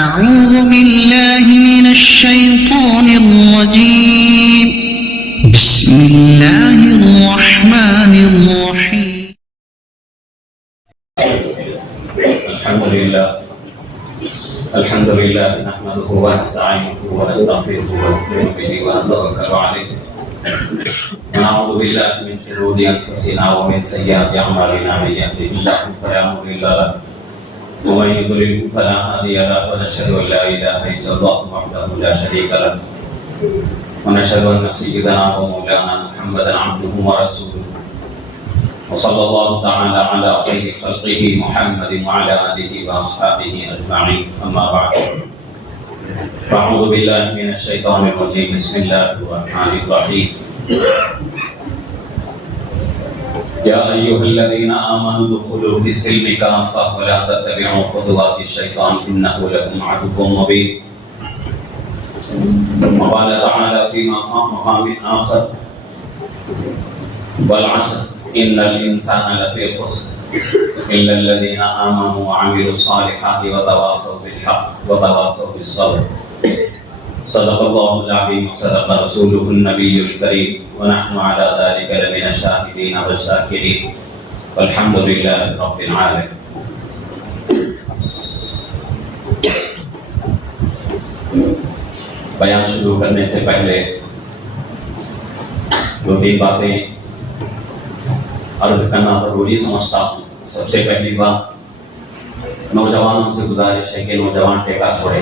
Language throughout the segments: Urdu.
أعوذ بالله من الشيطان الرجيم. بسم الله الرحمن الرحيم. الحمد لله نحمده ونستعينه ونستغفره ونؤمن به ونتوكل عليه ونعوذ بالله من شرور انفسنا ومن سيئات اعمالنا من يهده الله فلا مضل له ومن يضلل فلا هادي له ونشهد ان لا اله الا الله وحده لا شريك له ونشهد ان سيدنا ومولانا محمدا عبده ورسوله وصلى الله تعالى على خير خلقه محمد وعلى آله وأصحابه أجمعين. أما بعد فأعوذ بالله من الشيطان الرجيم. بسم الله الرحمن الرحيم. يا أيها الذين آمنوا ادخلوا في السلم كافة ولا تتبعوا خطوات الشيطان إنه لكم عدو مبين. وقال تعالى في مقام آخر والعصر إن الإنسان لفي خسر إلا الذين آمنوا وعملوا الصالحات وتواصوا بالحق وتواصوا بالصبر. صدق الله العظيم وصدق رسوله النبي الكريم ونحن على ذلك لمن الشاهدين والشاكرين والحمد لله رب العالمين. بیان شروع کرنے سے پہلے دو تین باتیں عرض کرنا ضروری سمجھتا ہوں. سب سے پہلی بات نوجوانوں سے گزارش ہے کہ نوجوان ٹیکا چھوڑے.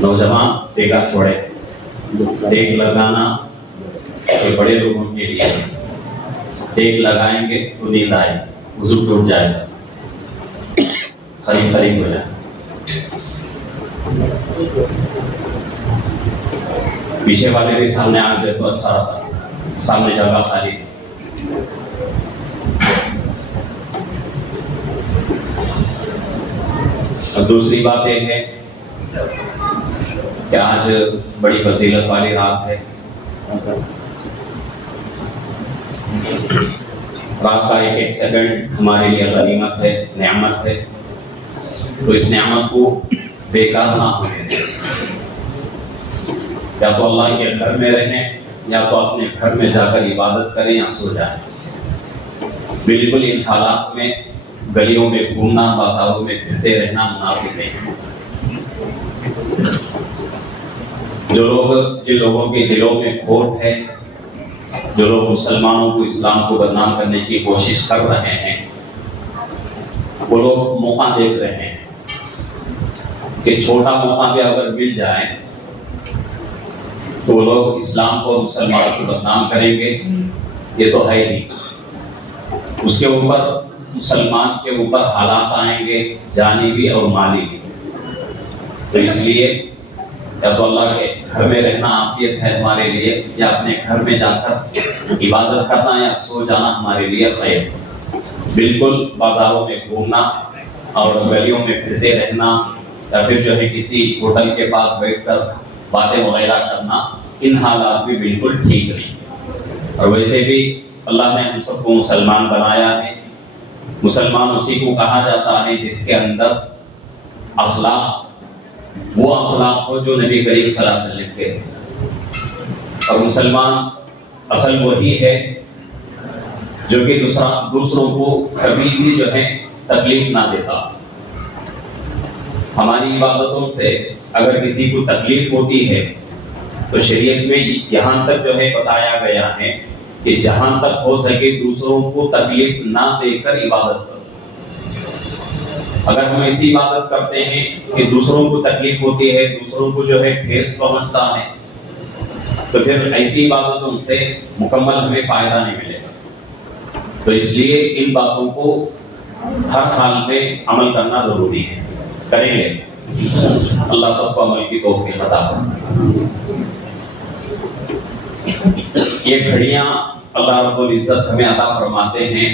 نوجوان ٹیکا چھوڑے. ٹیک لگانا یہ بڑے لوگوں کے لیے. ٹیک لگائیں گے تو نیند آئے گی, وضو ٹوٹ جائے گا, خرید ہو جائے گا. پیچھے والے بھی سامنے آ گئے تو اچھا رہتا, سامنے جگہ خالی. اور دوسری بات یہ ہے کہ آج بڑی فضیلت والی رات ہے. رات کا ایک ایک سیکنڈ ہمارے لیے غنیمت ہے, نعمت ہے. تو اس نعمت کو بیکار نہ ہونے دیں. یا تو اللہ کے گھر میں رہیں یا تو اپنے گھر میں جا کر عبادت کریں یا سو جائیں. بالکل ان حالات میں گلیوں میں گھومنا, بازاروں میں پھرتے رہنا مناسب نہیں. جن لوگوں کے دلوں میں کھوٹ ہے, جو لوگ مسلمانوں کو, اسلام کو بدنام کرنے کی کوشش کر رہے ہیں, وہ لوگ موقع دیکھ رہے ہیں کہ چھوٹا موقع بھی اگر مل جائے تو وہ لوگ اسلام کو, مسلمانوں کو بدنام کریں گے. یہ تو ہے ہی. اس کے اوپر مسلمان کے اوپر حالات آئیں گے, جانی بھی اور مالی بھی. تو اس لیے یا تو اللہ کے گھر میں رہنا عافیت ہے ہمارے لیے, یا اپنے گھر میں جا کر عبادت کرنا یا سو جانا ہمارے لیے خیر. بالکل بازاروں میں گھومنا اور گلیوں میں پھرتے رہنا یا پھر جو ہے کسی ہوٹل کے پاس بیٹھ کر باتیں وغیرہ کرنا, ان حالات بھی بالکل ٹھیک نہیں. اور ویسے بھی اللہ نے ہم سب کو مسلمان بنایا ہے. مسلمان اسی کو کہا جاتا ہے جس کے اندر اخلاق, وہ اخلاق ہو جو نبی کریم صلی اللہ علیہ وسلم کے تھے. اور مسلمان اصل وہی ہے جو کہ دوسروں کو کبھی بھی جو ہے تکلیف نہ دیتا. ہماری عبادتوں سے اگر کسی کو تکلیف ہوتی ہے تو شریعت میں یہاں تک جو ہے بتایا گیا ہے کہ جہاں تک ہو سکے دوسروں کو تکلیف نہ دے کر عبادت کرو. اگر ہم ایسی عبادت کرتے ہیں کہ دوسروں کو تکلیف ہوتی ہے, دوسروں کو جو ہے ٹھیس پہنچتا ہے, تو پھر ایسی عبادتوں سے مکمل ہمیں فائدہ نہیں ملے گا. تو اس لیے ان باتوں کو ہر حال میں عمل کرنا ضروری ہے. کریں گے اللہ سب کو عمل کی توفیق عطا فرمائے. یہ گھڑیاں اللہ رب العزت ہمیں عطا فرماتے ہیں.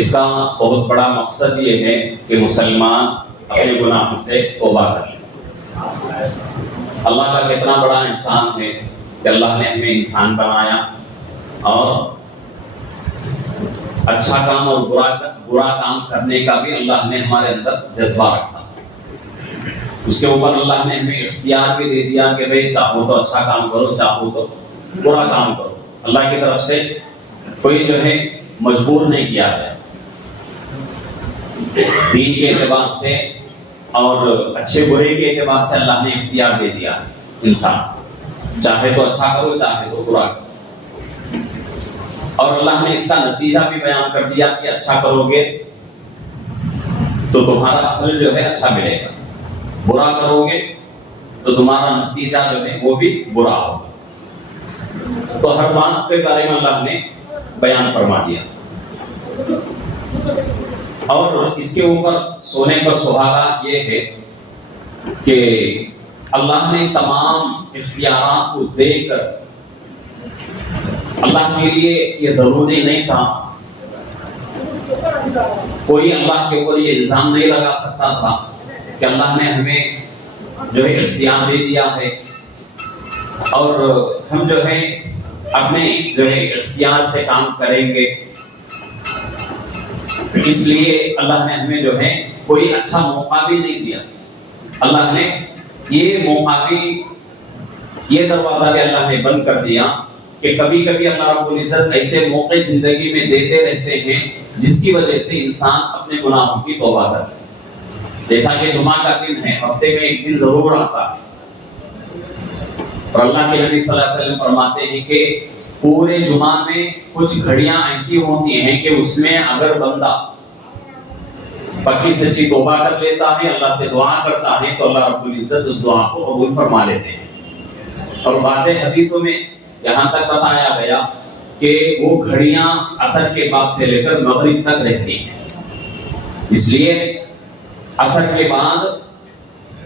اس کا بہت بڑا مقصد یہ ہے کہ مسلمان اپنے گناہوں سے توبہ کر لے. اللہ کا کتنا بڑا انسان ہے کہ اللہ نے ہمیں انسان بنایا اور اچھا کام اور برا کام کرنے کا بھی اللہ نے ہمارے اندر جذبہ رکھا. اس کے اوپر اللہ نے ہمیں اختیار بھی دے دیا کہ بھئی چاہو تو اچھا کام کرو، چاہو تو برا کام کرو. اللہ کی طرف سے کوئی جو ہے مجبور نہیں کیا گیا. دین کے اعتبار سے اور اچھے برے کے اعتبار سے اللہ نے اختیار دے دیا انسان، چاہے تو اچھا کرو چاہے تو برا کرو. اور اللہ نے اس کا نتیجہ بھی بیان کر دیا کہ اچھا کرو گے تو تمہارا عمل جو ہے اچھا ملے گا، برا کرو گے تو تمہارا نتیجہ جو ہے وہ بھی برا ہوگا. تو ہر بات کے بارے میں اللہ نے بیان فرما دیا. اور اس کے اوپر سونے پر سہاگا یہ ہے کہ اللہ نے تمام اختیارات کو دے کر اللہ کے لیے یہ ضروری نہیں تھا، کوئی اللہ کے اوپر یہ الزام نہیں لگا سکتا تھا کہ اللہ نے ہمیں جو ہے اختیار دے دیا ہے اور ہم جو ہے اپنے جو ہے اختیار سے کام کریں گے. اس لیے اللہ نے ہمیں جو ہے کوئی اچھا موقع بھی نہیں دیا. اللہ نے یہ موقع بھی، یہ دروازہ بھی اللہ نے بند کر دیا کہ کبھی کبھی اللہ رب العزت ایسے موقع زندگی میں دیتے رہتے ہیں جس کی وجہ سے انسان اپنے گناہوں کی توبہ کرے. جیسا کہ جمعہ کا دن ہے، ہفتے میں ایک دن ضرور آتا ہے، اور اللہ کے نبی صلی اللہ علیہ وسلم فرماتے ہیں کہ پورے جمعہ میں کچھ گھڑیاں ایسی ہوتی ہیں کہ اس میں اگر بندہ پکی سچی توبہ کر لیتا ہے، اللہ سے دعا کرتا ہے تو اللہ رب العزت اس دعا کو قبول فرما لیتے ہیں. اور بعض حدیثوں میں یہاں تک بتایا گیا کہ وہ گھڑیاں عصر کے بعد سے لے کر مغرب تک رہتی ہیں. اس لیے عصر کے بعد،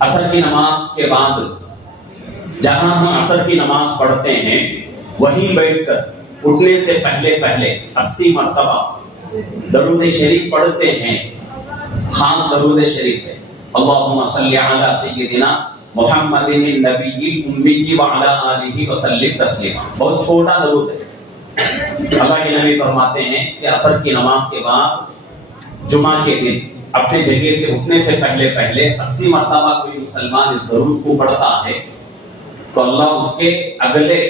عصر کی نماز کے بعد جہاں ہم عصر کی نماز پڑھتے ہیں وہیں بیٹھ کر اٹھنے سے پہلے 80 مرتبہ درود شریف پڑھتے ہیں. خاص درود شریف ہے اللہم صلی علی سیدنا محمد النبی الامی وعلی آلہ وسلم تسلیما. بہت چھوٹا درود ہے. اللہ کے نبی فرماتے ہیں کہ عصر کی نماز کے بعد جمعہ کے دن اپنے جگہ سے اٹھنے سے پہلے 80 مرتبہ کوئی مسلمان اس درود کو پڑھتا ہے تو اللہ اس کے اگلے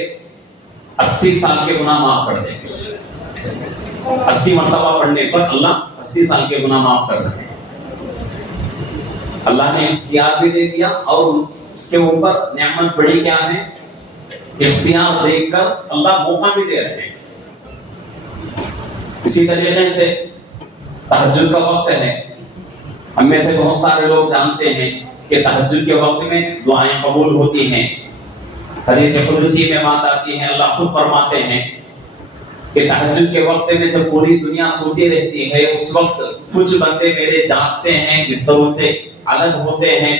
80 سال کے گناہ معاف کر دیں گے. 80 مرتبہ پڑھنے پر اللہ 80 سال کے گناہ معاف کر رہے ہیں. اللہ نے اختیار بھی دے دیا اور اس کے اوپر نعمت بڑی کیا ہے، اختیار دے کر اللہ موقع بھی دے رہے ہیں. اسی طریقے سے تہجد کا وقت ہے. ہم میں سے بہت سارے لوگ جانتے ہیں کہ تہجد کے وقت میں دعائیں قبول ہوتی ہیں. حدیث قدسی میں بات آتی ہے، اللہ خود فرماتے ہیں کہ تہجد کے وقت میں جب پوری دنیا سوتی رہتی ہے اس وقت کچھ بندے میرے جاگتے ہیں، بستروں سے الگ ہوتے ہیں،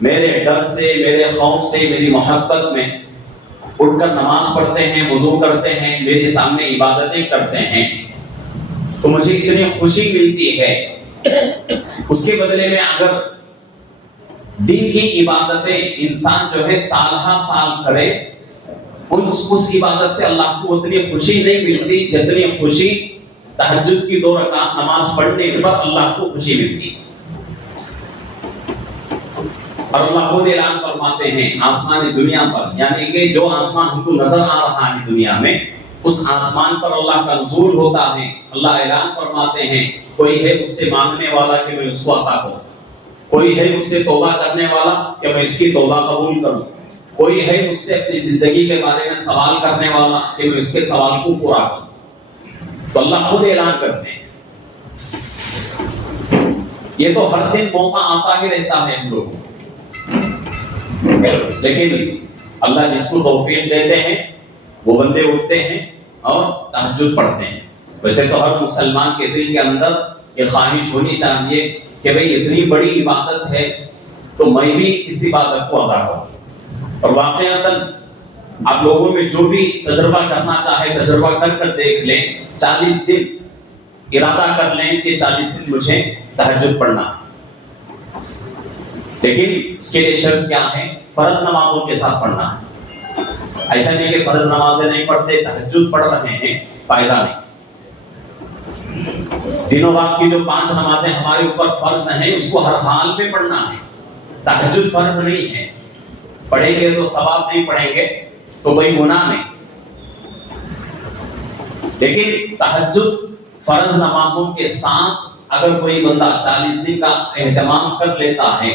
میرے ڈر سے، میرے خوف سے، میری محبت میں اٹھ کر نماز پڑھتے ہیں، وضو کرتے ہیں، میرے سامنے عبادتیں کرتے ہیں. تو مجھے اتنی خوشی ملتی ہے. اس کے بدلے میں اگر دین کی عبادتیں انسان جو ہے سال ہر سال کرے، اس عبادت سے اللہ کو اتنی خوشی نہیں ملتی جتنی خوشی تہجد کی 2 رکعت نماز پڑھنے پر اللہ کو خوشی ملتی. اور اللہ خود اعلان فرماتے ہیں آسمانی دنیا پر، یعنی کہ جو آسمان ہم کو نظر آ رہا ہے دنیا میں، اس آسمان پر اللہ کا نزول ہوتا ہے. اللہ اعلان فرماتے ہیں کوئی ہے مجھ سے مانگنے والا کہ میں اس کو عطا کروں، کوئی ہے مجھ سے توبہ کرنے والا کہ میں اس کی توبہ قبول کروں، کوئی ہے مجھ سے اپنی زندگی کے بارے میں سوال کرنے والا کہ میں اس کے سوال کو پورا کروں. تو اللہ خود اعلان کرتے ہیں. یہ تو ہر دن موقع آتا ہی رہتا ہے ہم لوگوں کو، لیکن اللہ جس کو توفیق دیتے ہیں وہ بندے اٹھتے ہیں اور تہجد پڑھتے ہیں. ویسے تو ہر مسلمان کے دل کے اندر یہ خواہش ہونی چاہیے کہ بھئی اتنی بڑی عبادت ہے تو میں بھی اس عبادت کو ادا کروں. اور واقعتاً آپ لوگوں میں جو بھی تجربہ کرنا چاہے تجربہ کر کر دیکھ لیں. 40 دن ارادہ کر لیں کہ 40 دن مجھے تہجد پڑھنا ہے. لیکن اس کے لیے شرط کیا ہے؟ فرض نمازوں کے ساتھ پڑھنا ہے. ایسا نہیں کہ فرض نمازیں نہیں پڑھتے تہجد پڑھ رہے ہیں، فائدہ نہیں. دن و رات کی جو 5 نمازیں ہمارے اوپر فرض ہیں اس کو ہر حال میں پڑھنا ہے. تہجد فرض نہیں ہے، پڑھیں گے تو ثواب نہیں، پڑھیں گے تو کوئی گناہ نہیں. لیکن تہجد فرض نمازوں کے ساتھ اگر کوئی بندہ 40 دن کا اہتمام کر لیتا ہے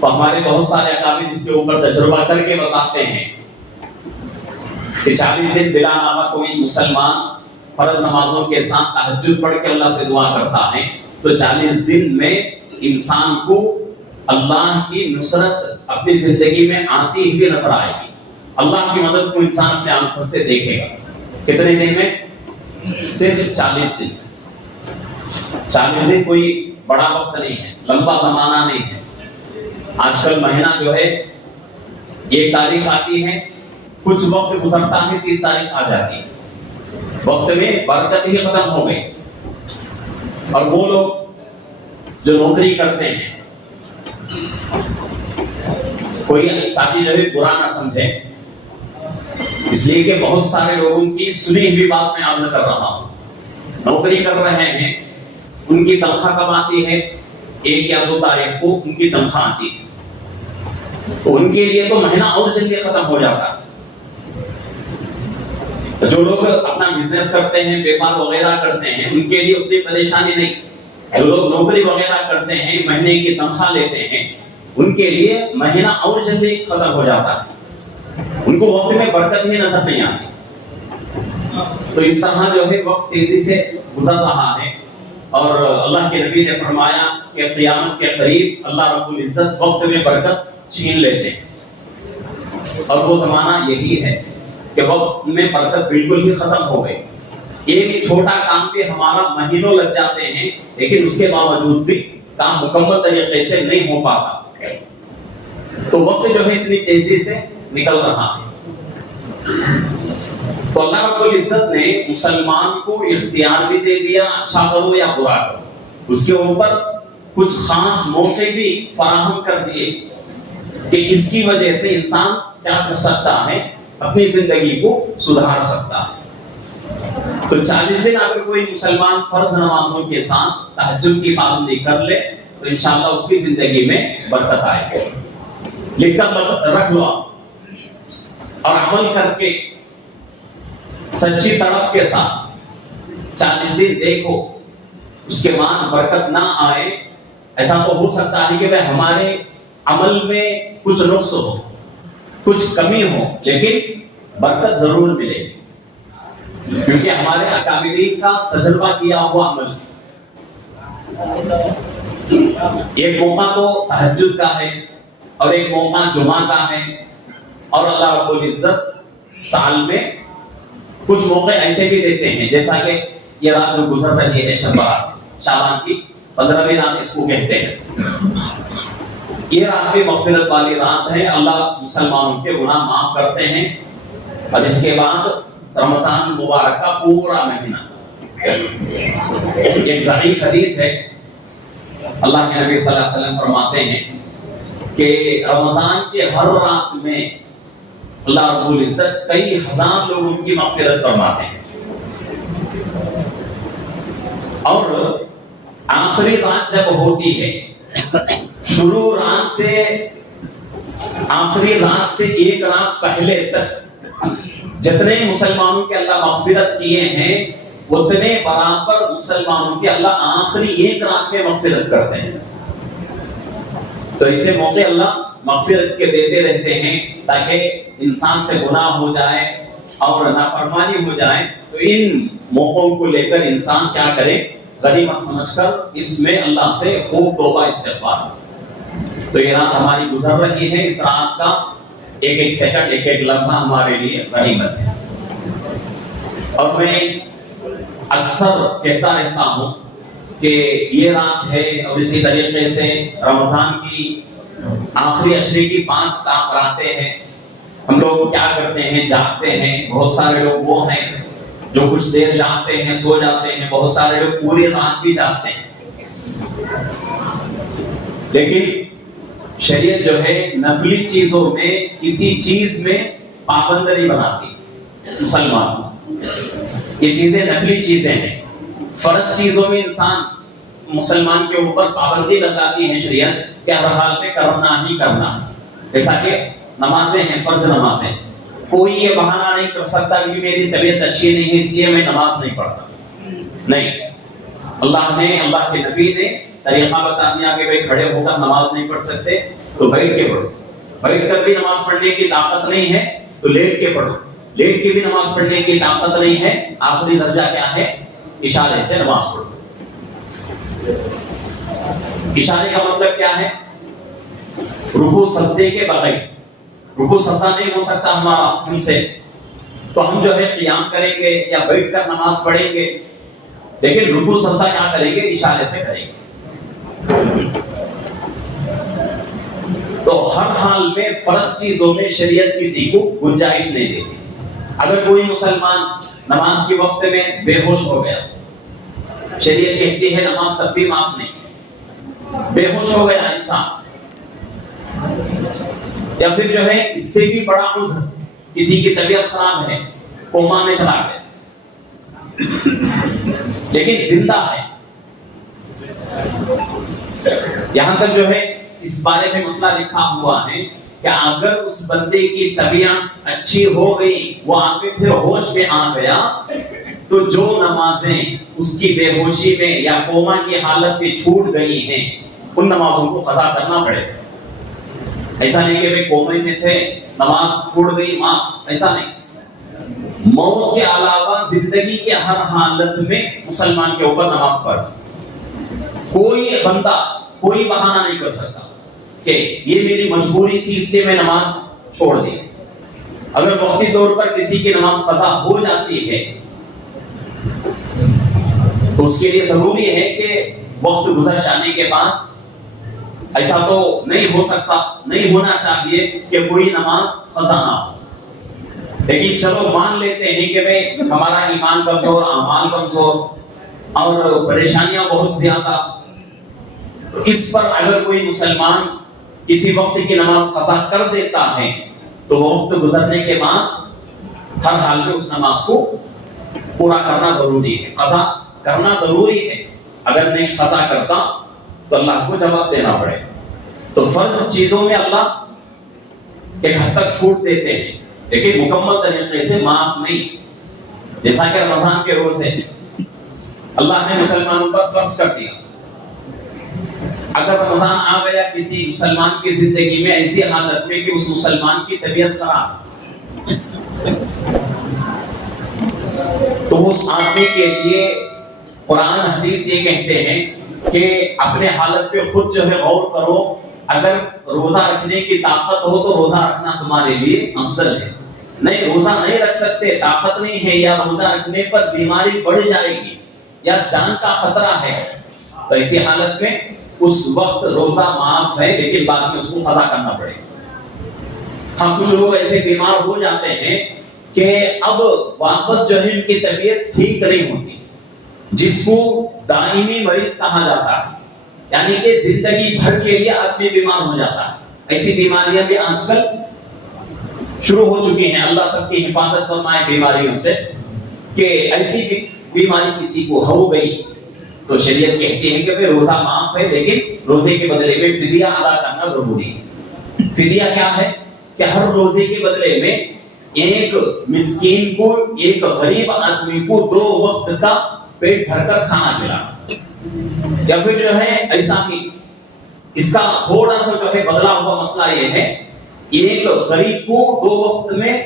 تو ہمارے بہت سارے اکابر اس کے اوپر تجربہ کر کے بتاتے ہیں کہ 40 دن بلا نامہ کوئی مسلمان فرض نمازوں کے ساتھ تہجد پڑھ کے اللہ سے دعا کرتا ہے تو 40 دن میں انسان کو اللہ کی نصرت اپنی زندگی میں آتی ہوئی نظر آئے گی. اللہ کی مدد کو انسان اپنے آنکھوں سے دیکھے گا. کتنے دن میں؟ صرف 40 دن. 40 دن کوئی بڑا وقت نہیں ہے، لمبا زمانہ نہیں ہے. آج کل مہینہ جو ہے ایک تاریخ آتی ہے، کچھ وقت گزرتا ہے 30 تاریخ آ جاتی ہے، وقت میں برکت ہی ختم ہو گئی. اور وہ لوگ جو نوکری کرتے ہیں، کوئی ساتھی جو ہے برا نہ سمجھے، اس لیے کہ بہت سارے لوگوں کی سنی ہوئی بات میں عرض کر رہا ہوں. نوکری کر رہے ہیں، ان کی تنخواہ کب آتی ہے؟ 1 یا 2 تاریخ کو ان کی تنخواہ آتی ہے، تو ان کے لیے تو مہینہ اور جلدی ختم ہو جاتا ہے. جو لوگ اپنا بزنس کرتے ہیں، بیپار وغیرہ کرتے ہیں، ان کے لیے اتنی پریشانی نہیں. جو لوگ نوکری وغیرہ کرتے ہیں، مہینے کی تنخواہ لیتے ہیں، ان کے لیے مہینہ اور جلدی ختم ہو جاتا ہے. ان کو وقت میں برکت ہی نظر نہیں آتی. تو اس طرح جو ہے وقت تیزی سے گزر رہا ہے، اور اللہ کے نبی نے فرمایا کہ قیامت کے قریب اللہ رب العزت وقت میں برکت چھین لیتے ہیں. اور وہ زمانہ یہی ہے کہ وقت میں برکت بالکل ہی ختم ہو گئی. ایک چھوٹا کام بھی ہمارا مہینوں لگ جاتے ہیں، لیکن اس کے باوجود بھی کام مکمل طریقے سے نہیں ہو پاتا. تو وقت جو ہے اتنی تیزی سے نکل رہا ہے. تو اللہ رب العزت نے مسلمان کو اختیار بھی دے دیا، اچھا کرو یا برا کرو. اس کے اوپر کچھ خاص موقع بھی فراہم کر دیے کہ اس کی وجہ سے انسان کیا کر سکتا ہے، اپنی زندگی کو سدھار سکتا ہے. تو 40 دن اگر کوئی مسلمان فرض نمازوں کے ساتھ تہجد کی پابندی کر لے تو انشاءاللہ اس کی زندگی میں برکت آئے گی. لکھ کر رکھ لو اور عمل کر کے سچی طلب کے ساتھ 40 دن دیکھو، اس کے بعد برکت نہ آئے. ایسا تو ہو سکتا ہے کہ ہمارے عمل میں کچھ نقص ہو، کچھ کمی ہو، لیکن برکت ضرور ملے گی، کیونکہ ہمارے اکابرین کا تجربہ کیا ہوا عمل ہے. ایک موقع تو تہجد کا ہے اور ایک موقع جمعہ کا ہے، اور اللہ رب العزت سال میں کچھ موقع ایسے بھی دیتے ہیں، جیسا کہ یہ رات جو گزر رہی ہے شعبان کی 15ویں رات اس کو کہتے ہیں. یہ رات بھی مغفرت والی رات ہے. اللہ مسلمانوں کے گناہ معاف کرتے ہیں. اور اس کے بعد رمضان مبارک کا پورا مہینہ. ایک ضعیف حدیث ہے، اللہ کے نبی صلی اللہ علیہ وسلم فرماتے ہیں کہ رمضان کے ہر رات میں اللہ رب العزت کئی ہزار لوگوں کی مغفرت فرماتے ہیں. اور آخری رات جب ہوتی ہے، شروع رات سے آخری رات سے ایک رات پہلے تک جتنے مسلمانوں کے اللہ مغفرت کیے ہیں اتنے برابر مسلمانوں کے اللہ آخری ایک رات میں مغفرت کرتے ہیں. تو اسے موقع اللہ مغفرت کے دیتے رہتے ہیں تاکہ انسان سے گناہ ہو جائے اور نافرمانی ہو جائے. تو ان موقعوں کو لے کر انسان کیا کرے، غنیمت سمجھ کر اس میں اللہ سے خوب توبہ استغفار. تو یہ رات ہماری گزر رہی ہے، اس رات کا ایک ایک سیکنڈ، ایک ایک لمحہ ہمارے لیے غنیمت ہے. اور میں اکثر کہتا رہتا ہوں کہ یہ رات ہے، اور اسی طریقے سے رمضان کی آخری اشرے کی 5 راتیں ہیں. ہم لوگ کیا کرتے ہیں، جاگتے ہیں. بہت سارے لوگ وہ ہیں جو کچھ دیر جاگتے ہیں، سو جاتے ہیں. بہت سارے لوگ پوری رات بھی جاگتے ہیں. لیکن شریعت جو ہے نفلی چیزوں میں کسی چیز میں پابند نہیں بناتی مسلمان. یہ چیزیں نفلی چیزیں ہیں. فرض چیزوں میں انسان مسلمان کے اوپر پابندی لگاتی ہے شریعت کہ ہر حال میں کرنا ہی کرنا ہے. جیسا کہ نمازیں ہیں، فرض نمازیں، کوئی یہ بہانہ نہیں کر سکتا کہ میری طبیعت اچھی نہیں ہے اس لیے میں نماز نہیں پڑھتا. نہیں، اللہ نے، اللہ کے نبی نے طریقہ بتا دیا کہ بھائی کھڑے ہو کر نماز نہیں پڑھ سکتے تو بیٹھ کے پڑھو. بیٹھ کر بھی نماز پڑھنے کی طاقت نہیں ہے تو لیٹ کے پڑھو. لیٹ کے بھی نماز پڑھنے کی طاقت نہیں ہے، آخری درجہ کیا ہے؟ اشارے سے نماز پڑھو. اشارے کا مطلب کیا ہے؟ رکوع سجدے کے بغیر. رکوع سجدہ نہیں ہو سکتا ہم سے، تو ہم جو ہے قیام کریں گے یا بیٹھ کر نماز پڑھیں گے، لیکن رکوع سجدہ کیا کریں گے؟ اشارے سے کریں گے. تو ہر حال میں فرض چیزوں میں شریعت کسی کو گنجائش نہیں دیتی. اگر کوئی مسلمان نماز کے وقت میں بے ہوش ہو گیا، شریعت کہتی ہے نماز تب بھی معاف نہیں. بے ہوش ہو گیا انسان، یا پھر جو ہے اس سے بھی بڑا عذر، کسی کی طبیعت خراب ہے، کوما میں چلا گیا لیکن زندہ ہے. یہاں تک جو ہے اس بارے میں مسئلہ لکھا ہوا ہے کہ اگر اس بندے کی طبیعت اچھی ہو گئی، وہ آگے پھر ہوش میں آ گیا، تو جو نمازیں اس کی بے ہوشی میں یا کوما کی حالت میں چھوٹ گئی ہیں ان نمازوں کو قضا کرنا پڑے. ایسا نہیں کہ کومے میں تھے نماز چھوڑ گئی معاف، ایسا نہیں. موت کے علاوہ زندگی کے ہر حالت میں مسلمان کے اوپر نماز فرض. کوئی بندہ کوئی بہانہ نہیں کر سکتا کہ یہ میری مجبوری تھی اس لیے میں نماز چھوڑ دی. اگر وقتی طور پر کسی کی نماز قضا ہو جاتی ہے تو اس کے لیے ضروری ہے کہ وقت گزر جانے کے بعد، ایسا تو نہیں ہو سکتا، نہیں ہونا چاہیے کہ کوئی نماز قضا نہ ہو. لیکن چلو مان لیتے ہیں کہ بھئی ہمارا ایمان کمزور، اعمال کمزور اور پریشانیاں بہت زیادہ، تو اس پر اگر کوئی مسلمان کسی وقت کی نماز قضا کر دیتا ہے تو وقت گزرنے کے بعد ہر حال میں اس نماز کو پورا کرنا ضروری ہے، قضا کرنا ضروری ہے. اگر نہیں قضا کرتا تو اللہ کو جواب دینا پڑے. تو فرض چیزوں میں اللہ ایک حد تک چھوٹ دیتے ہیں لیکن مکمل طریقے سے معاف نہیں. جیسا کہ رمضان کے روزے اللہ نے مسلمانوں پر فرض کر دیا. اگر رمضان آ گیا کسی مسلمان کی زندگی میں ایسی حالت میں کہ اس مسلمان کی طبیعت خراب، تو اس آدمی کے لیے قرآن حدیث یہ کہتے ہیں کہ اپنے حالت پہ خود جو ہے غور کرو. اگر روزہ رکھنے کی طاقت ہو تو روزہ رکھنا تمہارے لیے افضل ہے. نہیں، روزہ نہیں رکھ سکتے، طاقت نہیں ہے، یا روزہ رکھنے پر بیماری بڑھ جائے گی یا جان کا خطرہ ہے، تو ایسی حالت میں اس وقت روزہ معاف ہے لیکن بعد میں اس کو قضا کرنا پڑے. ہم کچھ لوگ ایسے بیمار ہو جاتے ہیں کہ اب واپس جو ہے ان کی طبیعت ٹھیک نہیں ہوتی، جس کو دائمی مریض کہا جاتا ہے، یعنی کہ زندگی بھر کے لیے آدمی بیمار ہو جاتا ہے. ایسی بیماریاں بھی آج کل شروع ہو چکی ہیں. اللہ سب کی حفاظت فرمائے بیماریوں سے. کہ ایسی بیماری کسی کو ہو گئی تو شریعت کہتی ہے کہ روزہ معاف ہے لیکن روزے کے بدلے میں فدیہ ادا کرنا ضروری ہے. فدیہ کیا ہے؟ کہ ہر روزے کے بدلے میں ایک مسکین کو، ایک غریب آدمی کو 2 وقت کا پیٹ بھر کر کھانا کھلانا. یا پھر جو ہے ایسا ہی اس کا تھوڑا سا جو ہے بدلا ہوا مسئلہ یہ ہے، ایک غریب کو 2 وقت میں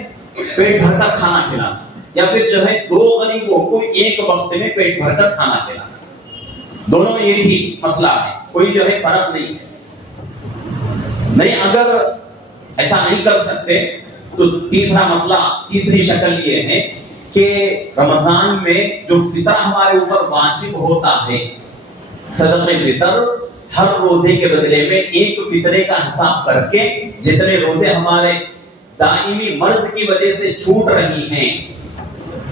پیٹ بھر کر کھانا کھلانا، یا پھر جو ہے 2 غریبوں کو ایک وقت میں پیٹ بھر کر کھانا کھلانا. دونوں ایک ہی مسئلہ ہے، کوئی جو ہے فرق نہیں ہے. نہیں، اگر ایسا نہیں کر سکتے تو تیسرا مسئلہ، تیسری شکل یہ ہے کہ رمضان میں جو فطر ہمارے اوپر واجب ہوتا ہے، صدقہ فطر، ہر روزے کے بدلے میں ایک فطرے کا حساب کر کے جتنے روزے ہمارے دائمی مرض کی وجہ سے چھوٹ رہی ہیں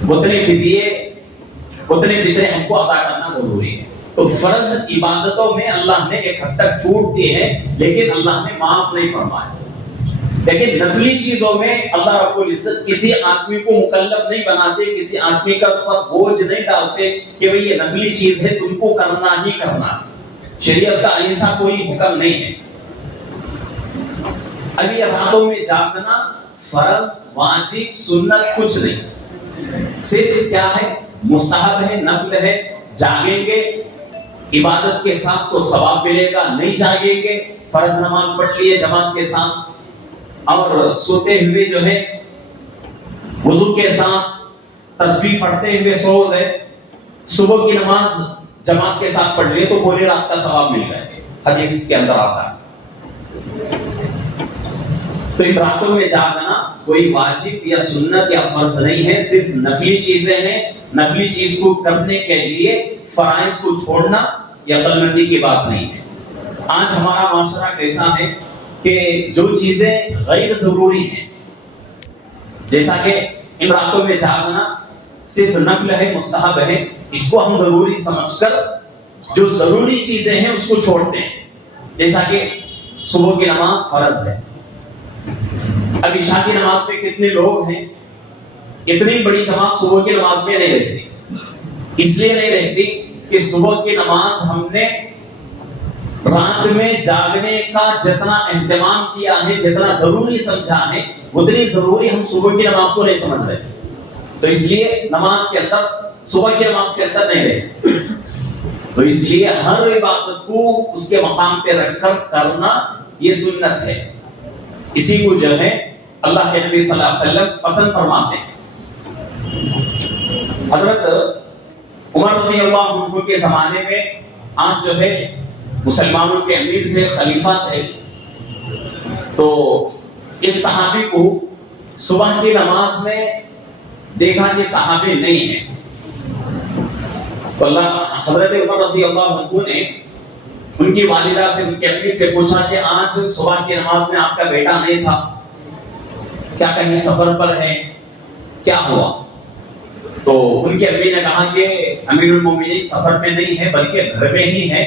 اتنے فطرے ہم کو ادا کرنا ضروری ہے. تو فرض عبادتوں میں اللہ نے ایک حد تک چھوٹ دی ہے لیکن اللہ نے معاف نہیں فرمایا. لیکن نفلی چیزوں میں اللہ رب العزت کسی آدمی کو مکلف نہیں بناتے، کسی آدمی کا اوپر بوجھ نہیں ڈالتے کہ بھئی یہ نفلی چیز ہے تم کو کرنا ہی کرنا ہے۔ شریعت کا ایسا کوئی حکم نہیں ہے۔ اب یہ راتوں میں جاگنا فرض، واجب، سنت کچھ نہیں، صرف کیا ہے، مستحب ہے، نفل ہے۔ جاگیں گے عبادت کے ساتھ تو ثواب ملے گا، نہیں جاگیں گے فرض نماز پڑھ لیے جماعت کے ساتھ اور سوتے ہوئے جو ہے وضو کے ساتھ تسبیح پڑھتے ہوئے سو گئے، صبح کی نماز جماعت کے ساتھ پڑھ لیے تو پوری رات کا ثواب مل جائے گا، حدیث کے اندر آتا ہے۔ تو ان راتوں میں جاگنا کوئی واجب یا سنت یا فرض نہیں ہے، صرف نفلی چیزیں ہیں۔ نفلی چیز کو کرنے کے لیے فرائض کو چھوڑنا یہ عقل مندی کی بات نہیں ہے۔ آج ہمارا معاشرہ کیسا ہے کہ جو چیزیں غیر ضروری ہیں، جیسا کہ ان راتوں میں جاگنا صرف نفل ہے، مستحب ہے، اس کو ہم ضروری سمجھ کر جو ضروری چیزیں ہیں اس کو چھوڑتے ہیں، جیسا کہ صبح کی نماز فرض ہے۔ اب عشاء کی نماز پہ کتنے لوگ ہیں، اتنی بڑی جماعت صبح کی نماز میں نہیں رہتی، اس لیے نہیں رہتی کہ صبح کی نماز ہم نے رات میں جاگنے کا جتنا اہتمام کیا ہے، جتنا ضروری سمجھا ہے، اتنی ضروری ہم صبح کی نماز کو نہیں سمجھ رہے، تو اس لیے نماز کے اندر صبح کی نماز کے اندر نہیں رہتے۔ تو اس لیے ہر عبادت کو اس کے مقام پہ رکھ کر کرنا یہ سنت ہے، اسی کو جو ہے اللہ کے نبی صلی اللہ علیہ وسلم پسند فرماتے ہیں۔ حضرت عمر رضی اللہ عنہ کے زمانے میں آپ جو ہے مسلمانوں کے امیر تھے، خلیفہ تھے، تو ایک صحابی کو صبح کی نماز میں دیکھا کہ صحابی نہیں ہے، تو حضرت عمر رضی اللہ عنہ نے ان کی والدہ سے، ان کے امی سے پوچھا کہ آج صبح کی نماز میں آپ کا بیٹا نہیں تھا، کیا کہیں سفر پر ہے، کیا ہوا؟ تو ان کے امی نے کہا کہ امیر المومنین سفر میں نہیں ہے بلکہ گھر میں ہی ہے،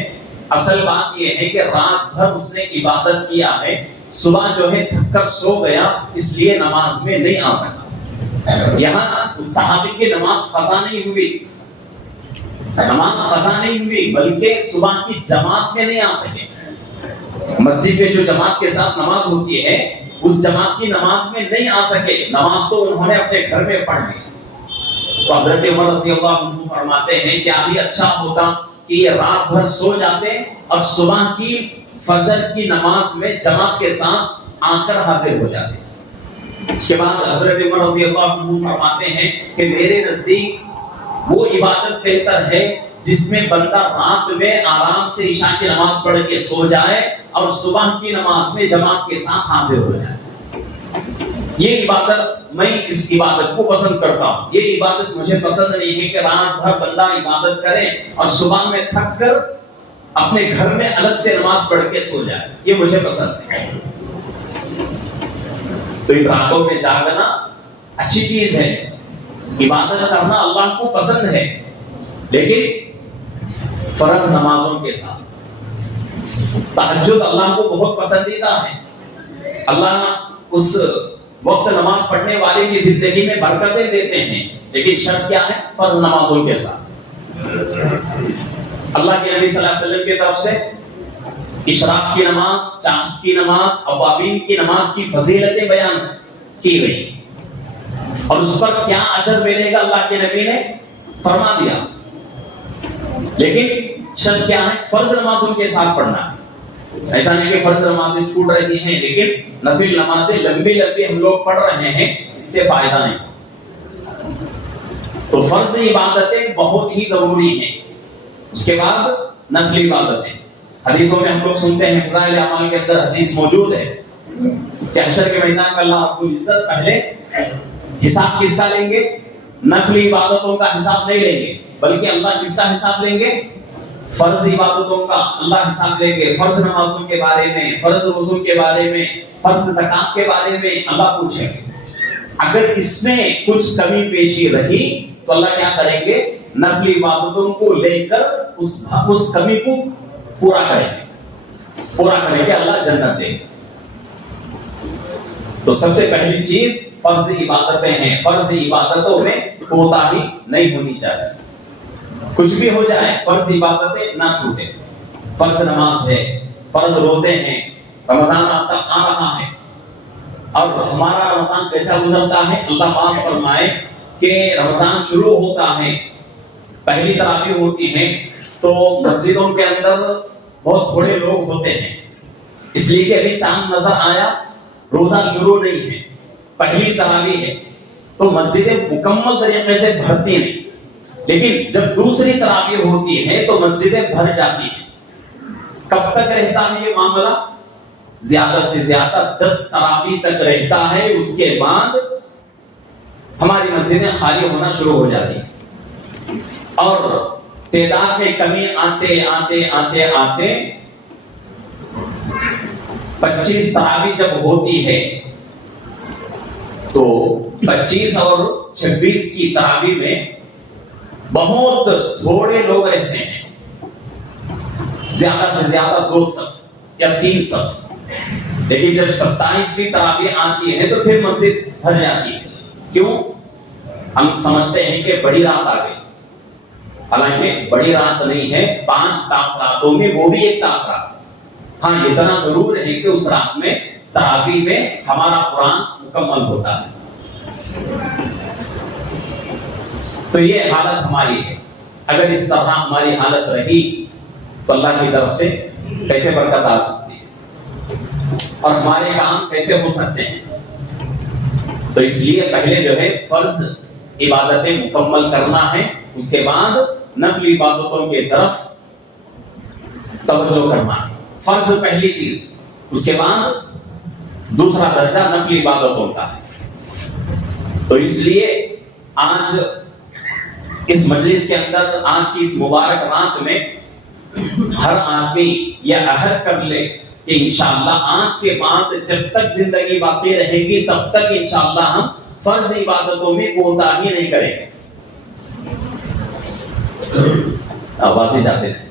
اصل بات یہ ہے کہ رات بھر اس نے عبادت کیا ہے، صبح جو ہے تھک کر سو گیا، اس لیے نماز میں نہیں آ سکا۔ یہاں صحابی کی نماز قضا نہیں ہوئی، نماز قضا نہیں ہوئی بلکہ صبح کی جماعت میں نہیں آ سکے، مسجد میں جو جماعت کے ساتھ نماز ہوتی ہے اس جماعت کی نماز میں نہیں آ سکے، نماز تو انہوں نے اپنے گھر میں پڑھ لی۔ تو حضرت عمر رضی اللہ عنہ فرماتے ہیں کہ ابھی اچھا ہوتا کہ یہ رات بھر سو جاتے اور صبح کی فجر کی نماز میں جماعت کے ساتھ آ کر حاضر ہو جاتے۔ اس کے بعد حضرت عمر رضی اللہ عنہ فرماتے ہیں کہ میرے نزدیک وہ عبادت بہتر ہے جس میں بندہ رات میں آرام سے عشاء کی نماز پڑھ کے سو جائے اور صبح کی نماز میں جماعت کے ساتھ حاضر ہو جائے۔ یہ عبادت، میں اس عبادت کو پسند کرتا ہوں، یہ عبادت مجھے پسند نہیں ہے کہ رات بھر بندہ عبادت کرے اور صبح میں تھک کر اپنے گھر میں الگ سے نماز پڑھ کے سو جائے، یہ مجھے پسند ہے۔ تو ان راتوں میں جاگنا اچھی چیز ہے، عبادت کرنا اللہ کو پسند ہے، لیکن فرض نمازوں کے ساتھ۔ تہجد اللہ کو بہت پسندیدہ ہے، اللہ اس وقت نماز پڑھنے والے کی زندگی میں برکتیں دیتے ہیں، لیکن شرط کیا ہے؟ فرض نمازوں کے ساتھ۔ اللہ کے نبی صلی اللہ علیہ وسلم کی طرف سے اشراق کی نماز، چاشت کی نماز، اوابین کی نماز کی فضیلتیں بیان کی گئی اور اس پر کیا اجر ملے گا اللہ کے نبی نے فرما دیا، لیکن شرط کیا ہے؟ فرض نمازوں کے ساتھ پڑھنا ہے۔ ایسا نہیں کہ فرض نمازیں چھوٹ رہی ہیں لیکن نفل نمازیں لمبی لمبی ہم لوگ پڑھ رہے ہیں، اس سے فائدہ نہیں۔ تو فرض عبادتیں بہت ہی ضروری ہیں، اس کے بعد نفلی عبادتیں۔ حدیثوں میں ہم لوگ سنتے ہیں، فضائل اعمال کے اندر حدیث موجود ہے کہ حشر کے میدان میں اللہ رب العزت پہلے حساب کس کا لیں گے؟ نفلی عبادتوں کا حساب نہیں لیں گے، بلکہ اللہ کس کا حساب لیں گے؟ فرض عبادتوں کا اللہ حساب لیں گے۔ فرض نمازوں کے بارے میں، فرض روزوں کے بارے میں، فرض زکات کے بارے میں اللہ پوچھیں گے۔ اگر اس میں کچھ کمی پیشی رہی تو اللہ کیا کریں گے؟ نفلی عبادتوں کو لے کر اس کمی کو پورا کریں گے، اللہ جنت دے۔ تو سب سے پہلی چیز فرض عبادتیں ہیں. فرض عبادتوں میں کوتاہی نہیں ہونی چاہیے. کچھ بھی ہو جائے فرض عبادتیں نہ چھوٹے. فرض نماز ہے, فرض روزے ہیں, رمضان آ رہا ہے, اور ہمارا رمضان کیسا گزرتا ہے؟ اللہ پاک فرمائے کہ رمضان شروع ہوتا ہے, پہلی تراویح ہوتی ہے تو مسجدوں کے اندر بہت تھوڑے لوگ ہوتے ہیں, اس لیے کہ ابھی چاند نظر آیا, روزہ شروع نہیں ہے, پہلی تراویح ہے, تو مسجدیں مکمل طریقے سے بھرتی نہیں. لیکن جب دوسری تراویح ہوتی ہے تو مسجدیں بھر جاتی ہیں. کب تک رہتا ہے یہ معاملہ؟ زیادہ سے زیادہ 10 تراویح تک رہتا ہے. اس کے بعد ہماری مسجدیں خالی ہونا شروع ہو جاتی ہیں, اور تعداد میں کمی آتے آتے آتے آتے 25 تراویح جب ہوتی ہے تو 25 اور 26 کی تراویح میں بہت تھوڑے لوگ رہتے ہیں, زیادہ سے زیادہ 2 صف یا 3 صف. لیکن جب 27ویں تراویح آتی ہے تو پھر مسجد بھر جاتی ہے. کیوں؟ ہم سمجھتے ہیں کہ بڑی رات آ گئی, حالانکہ بڑی رات نہیں ہے, 5 تاخراتوں میں وہ بھی ایک تاخرات. ہاں اتنا ضرور ہے کہ اس رات میں تراویح میں ہمارا قرآن مکمل ہوتا ہے. تو یہ حالت ہماری ہے. اگر اس طرح ہماری حالت رہی تو اللہ کی طرف سے کیسے برکت آ سکتی ہے اور ہمارے کام کیسے ہو سکتے ہیں. تو اس لیے پہلے جو ہے فرض عبادتیں مکمل کرنا ہے, اس کے بعد نفل عبادتوں کی طرف توجہ کرنا ہے. فرض پہلی چیز, اس کے بعد دوسرا درجہ نفل عبادتوں کا ہے. تو اس لیے آج اس مجلس کے اندر, آج کی اس مبارک رات میں ہر آدمی یہ عہد کر لے کہ انشاءاللہ آج کے بعد جب تک زندگی باقی رہے گی تب تک انشاءاللہ ہم فرض عبادتوں میں کوتاہی نہیں کریں گے. آواز ہی جاتے ہیں,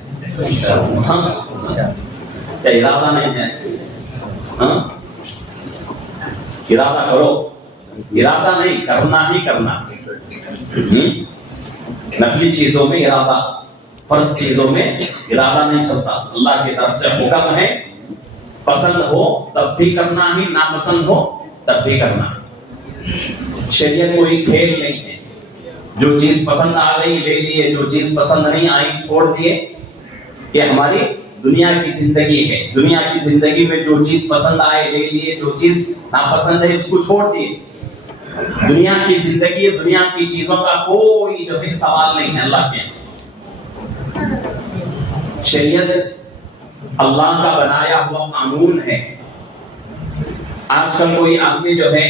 ہاں کیا ارادہ نہیں ہے؟ ہاں ارادہ کرو, ارادہ نہیں کرنا ہی کرنا. نفلی چیزوں میں ارادہ, فرض چیزوں میں ارادہ نہیں چلتا. اللہ کی طرف سے حکم ہے, پسند ہو تب بھی کرنا ہی, ناپسند ہو تب بھی کرنا ہے. شریعت کوئی کھیل نہیں ہے. جو چیز پسند آ گئی لے لیے, جو چیز پسند نہیں آئی چھوڑ دیے. یہ ہماری دنیا کی زندگی ہے. دنیا کی زندگی میں جو چیز پسند آئے لے لیے, جو چیز ناپسند ہے اس کو چھوڑ دیے. دنیا کی زندگی, دنیا کی چیزوں کا کوئی جو ہے سوال نہیں ہے اللہ کے. شریعت اللہ کا بنایا ہوا قانون ہے. آج کل کوئی آدمی جو ہے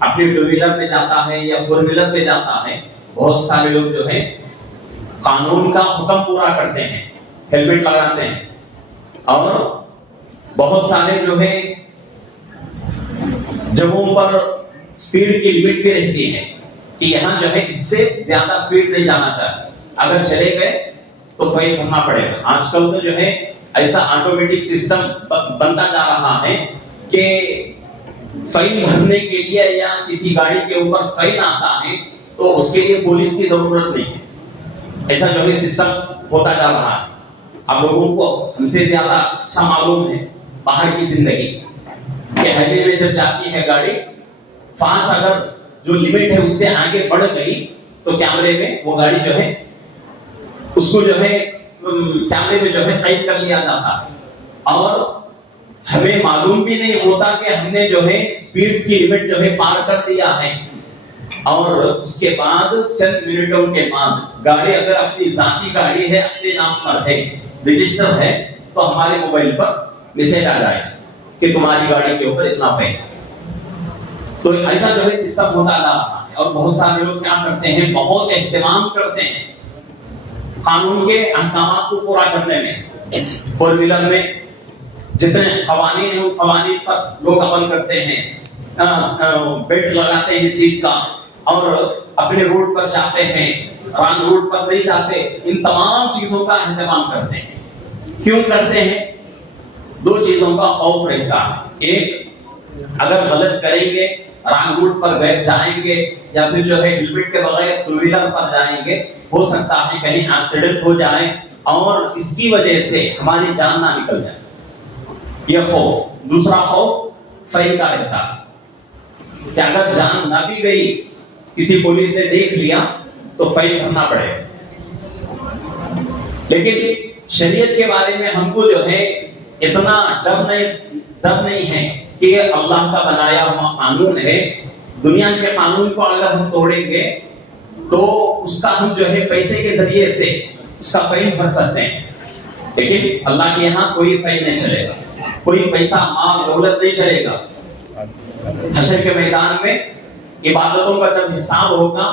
اپنی 2 ویلر پہ جاتا ہے یا 4 ویلر پہ جاتا ہے, بہت سارے لوگ جو ہے قانون کا حکم پورا کرتے ہیں, ہیلمٹ لگاتے ہیں, اور بہت سارے جو ہے جگہوں پر سپیڈ کی لمٹ بھی رہتی ہے کہ یہاں جو ہے اس سے زیادہ سپیڈ نہیں جانا چاہیے, اگر چلے گئے تو فائن بھرنا پڑے گا. آج کل تو جو ہے ایسا آٹومیٹک سسٹم بنتا جا رہا ہے کہ فائن بھرنے کے لیے یا کسی گاڑی کے اوپر فائن آتا ہے تو اس کے لیے پولیس کی ضرورت نہیں ہے. ایسا جو ہے سسٹم ہوتا جا رہا ہے. اب لوگوں کو ہم سے زیادہ اچھا معلوم ہے باہر کی زندگی کہ ہائی وے جب جاتی ہے گاڑی, فاسٹ اگر جو لمٹ ہے اس سے آگے بڑھ گئی تو کیمرے میں وہ گاڑی جو ہے اس کو جو ہے کیمرے میں جو ہے قید کر لیا جاتا ہے, اور ہمیں معلوم بھی نہیں ہوتا کہ ہم نے جو ہے سپیڈ کی لمٹ جو ہے پار کر دیا ہے. اور اس کے بعد چند منٹوں کے بعد گاڑی اگر اپنی ذاتی گاڑی ہے, اپنے نام پر ہے, رجسٹر ہے, تو ہمارے موبائل پر میسج آ جائے کہ تمہاری گاڑی کے اوپر اتنا فائن. تو ایسا جو ہے سسٹم ہوتا جا رہا ہے. اور بہت سارے لوگ کیا کرتے ہیں, بہت اہتمام کرتے ہیں قانون کے احکامات کو پورا کرنے میں. 4 ویلر میں جتنے قوانین ہیں ان قوانین پر لوگ عمل کرتے ہیں, بیلٹ لگاتے ہیں سیٹ کا, اور اپنے روڈ پر جاتے ہیں, رانگ روڈ پر نہیں جاتے. ان تمام چیزوں کا اہتمام کرتے ہیں. کیوں کرتے ہیں؟ 2 چیزوں کا خوف رہتا ہے. ایک اگر غلط کریں گے، رانگ روٹ پر بیٹھ جائیں گے، یا پھر جو ہے ہیلمٹ کے بغیر ٹو ویلر پر جائیں گے، ہو سکتا ہے کہیں ایکسیڈنٹ ہو جائے اور اس کی وجہ سے ہماری جان نہ نکل جائے، یہ خوف۔ دوسرا خوف فین کا رہتا ہے کہ اگر جان نہ بھی گئی، کسی پولیس نے دیکھ لیا تو فین بھرنا پڑے گا۔ لیکن شریعت کے بارے میں ہم کو جو ہے اتنا ڈر نہیں ہے کہ یہ اللہ کا بنایا ہوا قانون ہے، دنیا کے قانون کو اگر ہم توڑیں گے تو اس کا ہم جو ہے پیسے کے ذریعے سے اس کا فین بھر سکتے ہیں، لیکن اللہ کے یہاں کوئی فین نہیں چلے گا، کوئی پیسہ مال دولت نہیں چلے گا۔ حشر کے میدان میں عبادتوں کا جب حساب ہوگا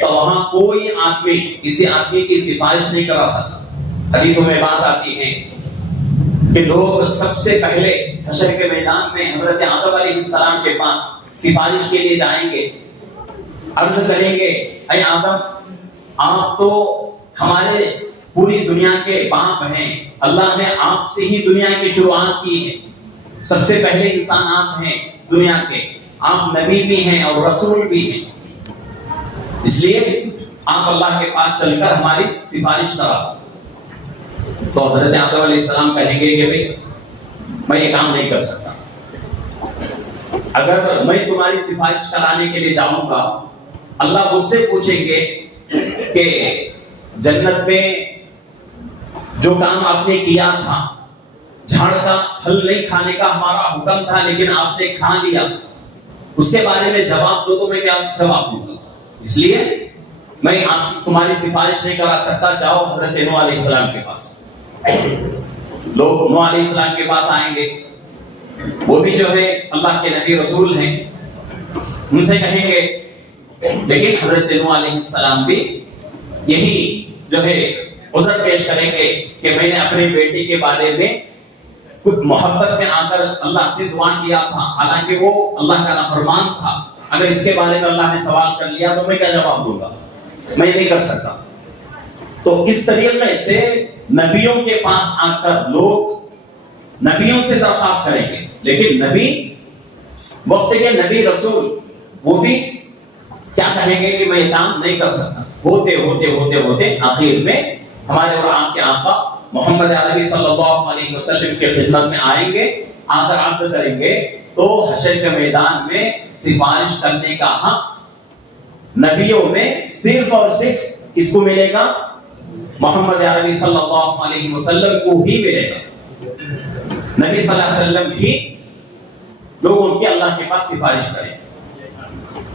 تو وہاں کوئی آدمی کسی آدمی کی سفارش نہیں کرا سکتا۔ حدیثوں میں بات آتی ہے کہ لوگ سب سے پہلے حشر کے میدان میں حضرت آدم علیہ السلام کے پاس سفارش کے لیے جائیں گے، عرض کریں گے اے آدم، آپ تو ہمارے پوری دنیا کے باپ ہیں، اللہ نے آپ سے ہی دنیا کی شروعات کی ہے، سب سے پہلے انسان آپ ہیں دنیا کے، آپ نبی بھی ہیں اور رسول بھی ہیں، اس لیے آپ اللہ کے پاس چل کر ہماری سفارش کراؤ۔ تو حضرت آدم علیہ السلام کہیں گے کہ بھئی میں یہ کام نہیں کر سکتا، اگر میں تمہاری سفارش کرانے کے لیے جاؤں گا، اللہ مجھ سے پوچھیں گے کہ جنت میں جو کام آپ نے کیا تھا، جھاڑ کا پھل نہیں کھانے کا ہمارا حکم تھا لیکن آپ نے کھا لیا، اس کے بارے میں جواب دو، تو میں کیا جواب دوں گا؟ اس لیے میں تمہاری سفارش نہیں کرا سکتا، جاؤ حضرت نوح علیہ السلام کے پاس۔ لوگ نوح علیہ السلام کے پاس آئیں گے، وہ بھی جو ہے اللہ کے نبی رسول ہیں، ان سے کہیں گے، لیکن حضرت نوح علیہ السلام بھی یہی جو ہے عذر پیش کریں گے کہ میں نے اپنے بیٹے کے بارے میں کچھ محبت میں آ کر اللہ سے دعا کیا تھا، حالانکہ وہ اللہ کا نافرمان تھا، اگر اس کے بارے میں اللہ نے سوال کر لیا تو میں کیا جواب دوں گا؟ میں نہیں کر سکتا۔ تو اس طریقے سے نبیوں کے پاس آ کر لوگ نبیوں سے درخواست کریں گے، لیکن نبی وقت کے نبی رسول وہ بھی کیا کہیں گے کہ میں یہ کام نہیں کر سکتا۔ ہوتے ہوتے ہوتے ہوتے آخر میں ہمارے اور آپ کے آقا محمد عربی صلی اللہ علیہ وسلم کے خدمت میں آئیں گے، آ کر عرض کریں گے، تو حشر کے میدان میں سفارش کرنے کا حق نبیوں میں صرف اور صرف کس کو ملے گا؟ محمد عربی صلی اللہ علیہ وسلم کو ہی ملے گا۔ نبی صلی اللہ علیہ وسلم ہی لوگ ان کے اللہ کے پاس سفارش کریں،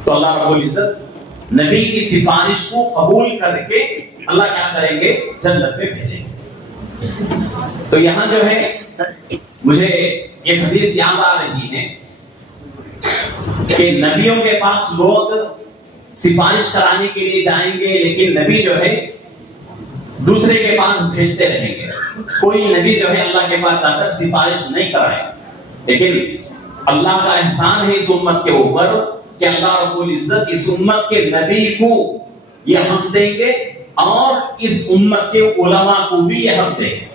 تو اللہ رب العزت نبی کی سفارش کو قبول کر کے اللہ کیا کریں گے؟ جنت میں بھیجیں گے۔ تو یہاں جو ہے مجھے ایک حدیث یاد آ رہی ہے کہ نبیوں کے پاس لوگ سفارش کرانے کے لیے جائیں گے، لیکن نبی جو ہے دوسرے کے پاس بھیجتے رہیں گے، کوئی نبی جو ہے اللہ کے پاس جا کر سفارش نہیں کرائے، لیکن اللہ کا احسان ہے اس امت کے اوپر کہ اللہ رب العزت اس امت کے نبی کو یہ حق دیں گے اور اس امت کے علماء کو بھی یہ حق دیں گے۔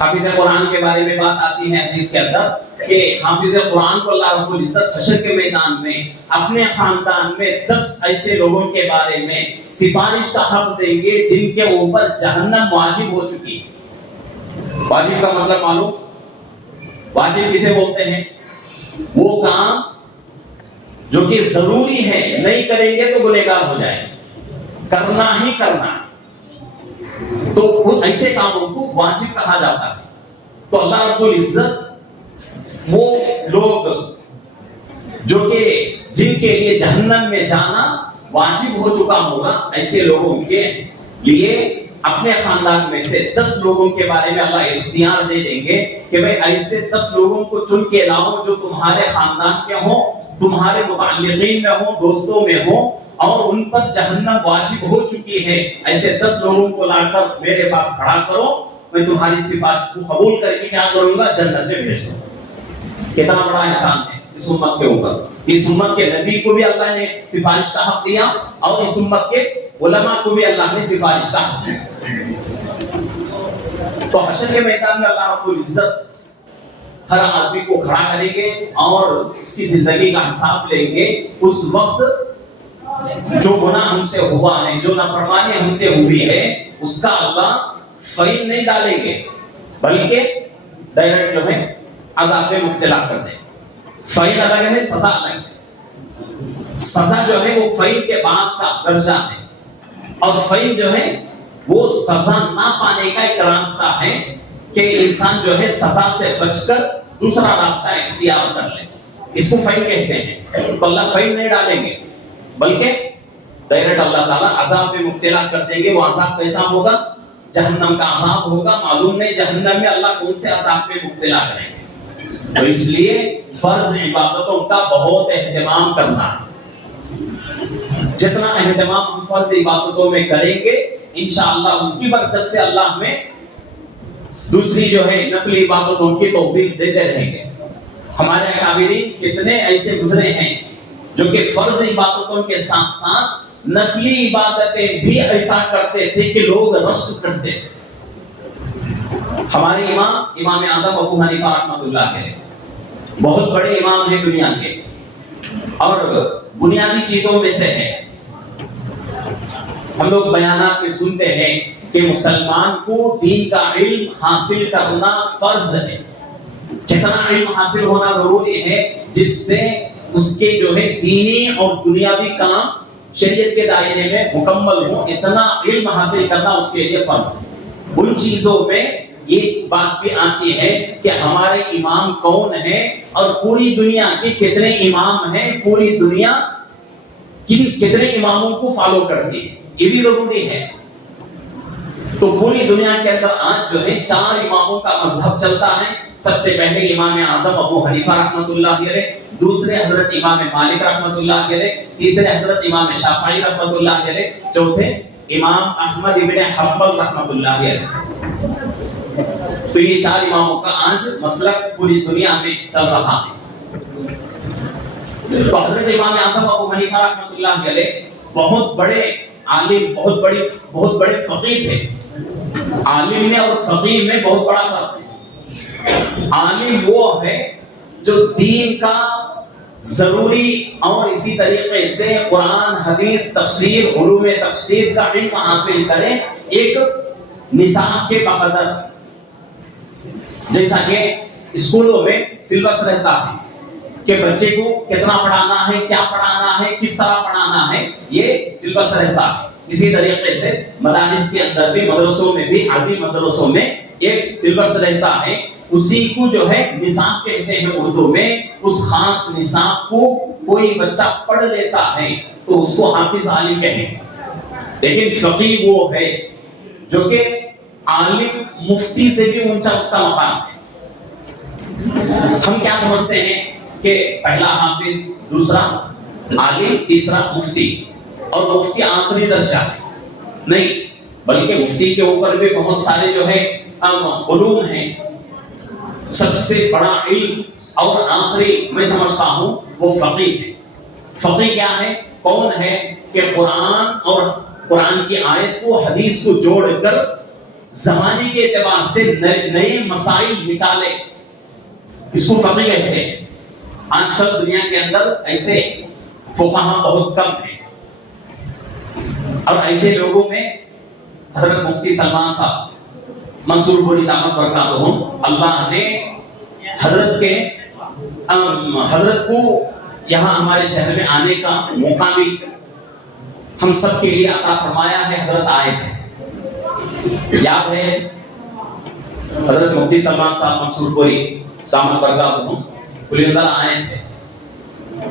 حافظ قرآن کے بارے میں بات آتی ہے حدیث کے اندر کہ حافظ قرآن کو اللہ رب العزت حشر کے میدان میں اپنے خاندان میں 10 ایسے لوگوں کے بارے میں سفارش کا حق دیں گے جن کے اوپر جہنم واجب ہو چکی ہے۔ واجب کا مطلب معلوم؟ واجب کسے بولتے ہیں؟ وہ کام جو کہ ضروری ہے، نہیں کریں گے تو گنہگار ہو جائیں گے، کرنا ہی کرنا ہے، تو ایسے کاموں کو واجب کہا جاتا ہے۔ تو اللہ رب العزت وہ لوگ جو کہ جن کے لیے جہنم میں جانا واجب ہو چکا ہوگا، ایسے لوگوں کے لیے اپنے خاندان میں سے 10 لوگوں کے بارے میں اللہ اختیار دے دیں گے کہ بھئی ایسے 10 لوگوں کو چن کے لاؤ جو تمہارے خاندان کے ہوں، تمہارے متعلقین میں ہوں، دوستوں میں ہوں، اور ان پر جہنم واجب ہو چکی ہے، ایسے 10 لوگوں کو لا کر میرے پاس کھڑا کرو، میں تمہاری سفارش کو قبول کر کے کیا کروں گا؟ جنت میں بھیج دوں گا۔ کتنا بڑا احسان ہے اس امت کے اوپر۔ اس امت کے نبی کو بھی اللہ نے سفارش کا حق دیا اور اس امت کے علماء کو بھی اللہ نے سفارش کا حق دیا۔ تو حشر کے میدان میں اللہ رب العزت ہر آدمی کو کھڑا کریں گے اور اس کی زندگی کا حساب لیں گے، اس وقت جو گناہ ہم سے ہوا ہے، جو نافرمانی ہم سے ہوئی ہے، اس کا اللہ فائن نہیں ڈالیں گے، بلکہ ڈائریکٹ جو ہے عذاب میں مبتلا کر دیں۔ فائن الگ ہے، سزا الگ ہے۔ سزا جو ہے وہ فائن کے بعد کا درجہ ہے، اور فائن جو ہے وہ سزا نہ پانے کا ایک راستہ ہے کہ انسان جو ہے سزا سے بچ کر دوسرا راستہ اختیار کر لے، اس کو فائن کہتے ہیں۔ تو اللہ فائن نہیں ڈالیں گے، بلکہ ڈائریکٹ اللہ تعالیٰ عذاب میں مبتلا کر دیں گے۔ وہ عذاب کیسا ہوگا؟ جہنم کا عذاب ہوگا۔ معلوم نہیں جہنم میں اللہ کون سے عذاب میں مبتلا کریں گے۔ تو اس لیے فرض عبادتوں کا بہت اہتمام کرنا ہے۔ جتنا اہتمام ہم فرض عبادتوں میں کریں گے، انشاءاللہ اس کی برکت سے اللہ ہمیں دوسری جو ہے نفلی عبادتوں کی توفیق دیتے رہیں گے۔ ہمارے اکابرین کتنے ایسے گزرے ہیں جو کہ فرض عبادتوں کے ساتھ ساتھ نفلی عبادتیں بھی ایسا کرتے تھے کہ لوگ رشک کرتے تھے۔ ہمارے امام اعظم ابو حنیفہ رحمۃ اللہ علیہ بہت بڑے امام ہیں دنیا کے، اور بنیادی چیزوں میں سے ہے، ہم لوگ بیانات میں سنتے ہیں کہ مسلمان کو دین کا علم حاصل کرنا فرض ہے۔ کتنا علم حاصل ہونا ضروری ہے جس سے اس کے جو ہے دینی اور دنیاوی کام شریعت کے دائرے میں مکمل ہو، اتنا علم حاصل کرنا اس کے لیے فرض ہے۔ ان چیزوں میں یہ بات بھی آتی ہے کہ ہمارے امام کون ہیں اور پوری دنیا کے کتنے امام ہیں، پوری دنیا کتنے اماموں کو فالو کرتی ہے، یہ بھی ضروری ہے۔ تو پوری دنیا کے اندر آج جو ہے 4 اماموں کا مذہب چلتا ہے۔ سب سے پہلے امام اعظم ابو حنیفہ رحمۃ اللہ علیہ، دوسرے حضرت امام مالک رحمۃ اللہ علیہ، تیسرے حضرت امام شافعی رحمۃ اللہ علیہ، چوتھے امام احمد ابن حنبل رحمۃ اللہ علیہ۔ تو یہ 4 اماموں کا آج مسلک پوری دنیا میں چل رہا ہے۔ تو حضرت امام اعظم ابو حنیفہ رحمۃ اللہ علیہ بہت بڑے عالم، بہت بڑے فقیہ تھے۔ عالم میں اور فقیہ میں بہت بڑا فرق ہے۔ عالم وہ ہے جو دین کا ضروری اور اسی طریقے سے قرآن، حدیث، تفسیر، علوم تفسیر کا علم حاصل کرے، ایک نصاب کے بقدر، جیسا کہ اسکولوں میں سلیبس رہتا ہے کہ بچے کو کتنا پڑھانا ہے، کیا پڑھانا ہے، کس طرح پڑھانا ہے، یہ سلیبس رہتا ہے۔ اسی طریقے سے مدارس کے اندر بھی، مدرسوں میں بھی، عربی مدرسوں میں ایک سلیبس رہتا ہے، اسی کو جو ہے نصاب کہتے ہیں اردو میں۔ اس خاص نصاب کو کوئی بچہ پڑھ لیتا ہے تو اس کو حافظ عالم کہیں۔ لیکن فقیہ وہ ہے جو کہ عالم مفتی سے بھی اونچا اس کا مقام ہے۔ ہم کیا سمجھتے ہیں کہ پہلا حافظ، دوسرا عالم، تیسرا مفتی، اور مفتی آخری درجہ ہے، نہیں، بلکہ مفتی کے اوپر بھی بہت سارے جو ہے علوم ہیں۔ سب سے بڑا علم اور آخری میں سمجھتا ہوں وہ فقیہ ہے۔ فقیہ کیا ہے؟ کون ہے کہ قرآن اور قرآن کی آیت کو، حدیث کو جوڑ کر زمانے کے اعتبار سے نئے مسائل نکالے، اس کو فقیہ کہتے ہیں۔ آج کل دنیا کے اندر ایسے فقہاء بہت کم ہیں، اور ایسے لوگوں میں حضرت مفتی سلمان صاحب منصور پوری دامت برکاتہم، اللہ نے حضرت کو یہاں ہمارے شہر میں آنے کا موقع بھی ہم سب کے لیے عطا فرمایا ہے۔ حضرت آئے تھے، یاد ہے حضرت مفتی سلمان صاحب منصور پوری دامت برکاتہم کلیندر آئے تھے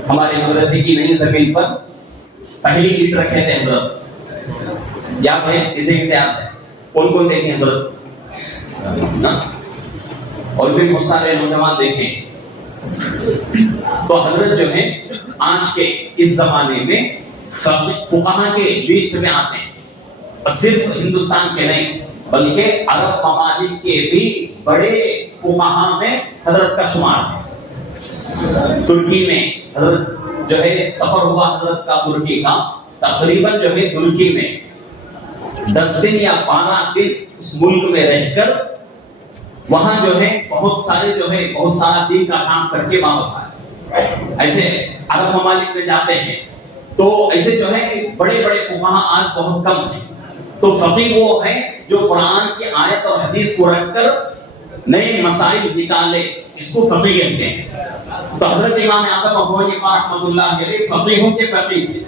ہمارے مدرسے کی نئی زمین پر، پہلی اینٹ رکھے تھے حضرت، یاد ہے؟ کسی کسی یاد ہے؟ کون کون دیکھیں حضرت؟ اور بھی بہت سارے نوجوان دیکھیں۔ تو حضرت جو ہے آج کے اس زمانے میں فقہاء کے لسٹ میں آتے ہیں، اور صرف ہندوستان کے نہیں بلکہ عرب ممالک کے بھی بڑے فقہاء میں حضرت کا شمار ہے۔ ترکی میں حضرت جو ہے سفر ہوا حضرت کا ترکی کا، تقریباً جو ہے ترکی میں 10 دن یا 12 دن اس ملک میں رہ کر وہاں جو ہے بہت سارا دین کا کام کر کے واپس آئے. ایسے عرب ممالک میں جاتے ہیں تو ایسے جو ہے بڑے بڑے فقہاء آج بہت کم ہیں. تو فقیہ وہ ہے جو قرآن کی آیت اور حدیث کو رکھ کر نئے مسائل نکالے، اس کو فقیہ کہتے ہیں. تو حضرت امام اعظم ابو حنیفہ رحمۃ اللہ علیہ فقیہوں کے فقیہ تھے،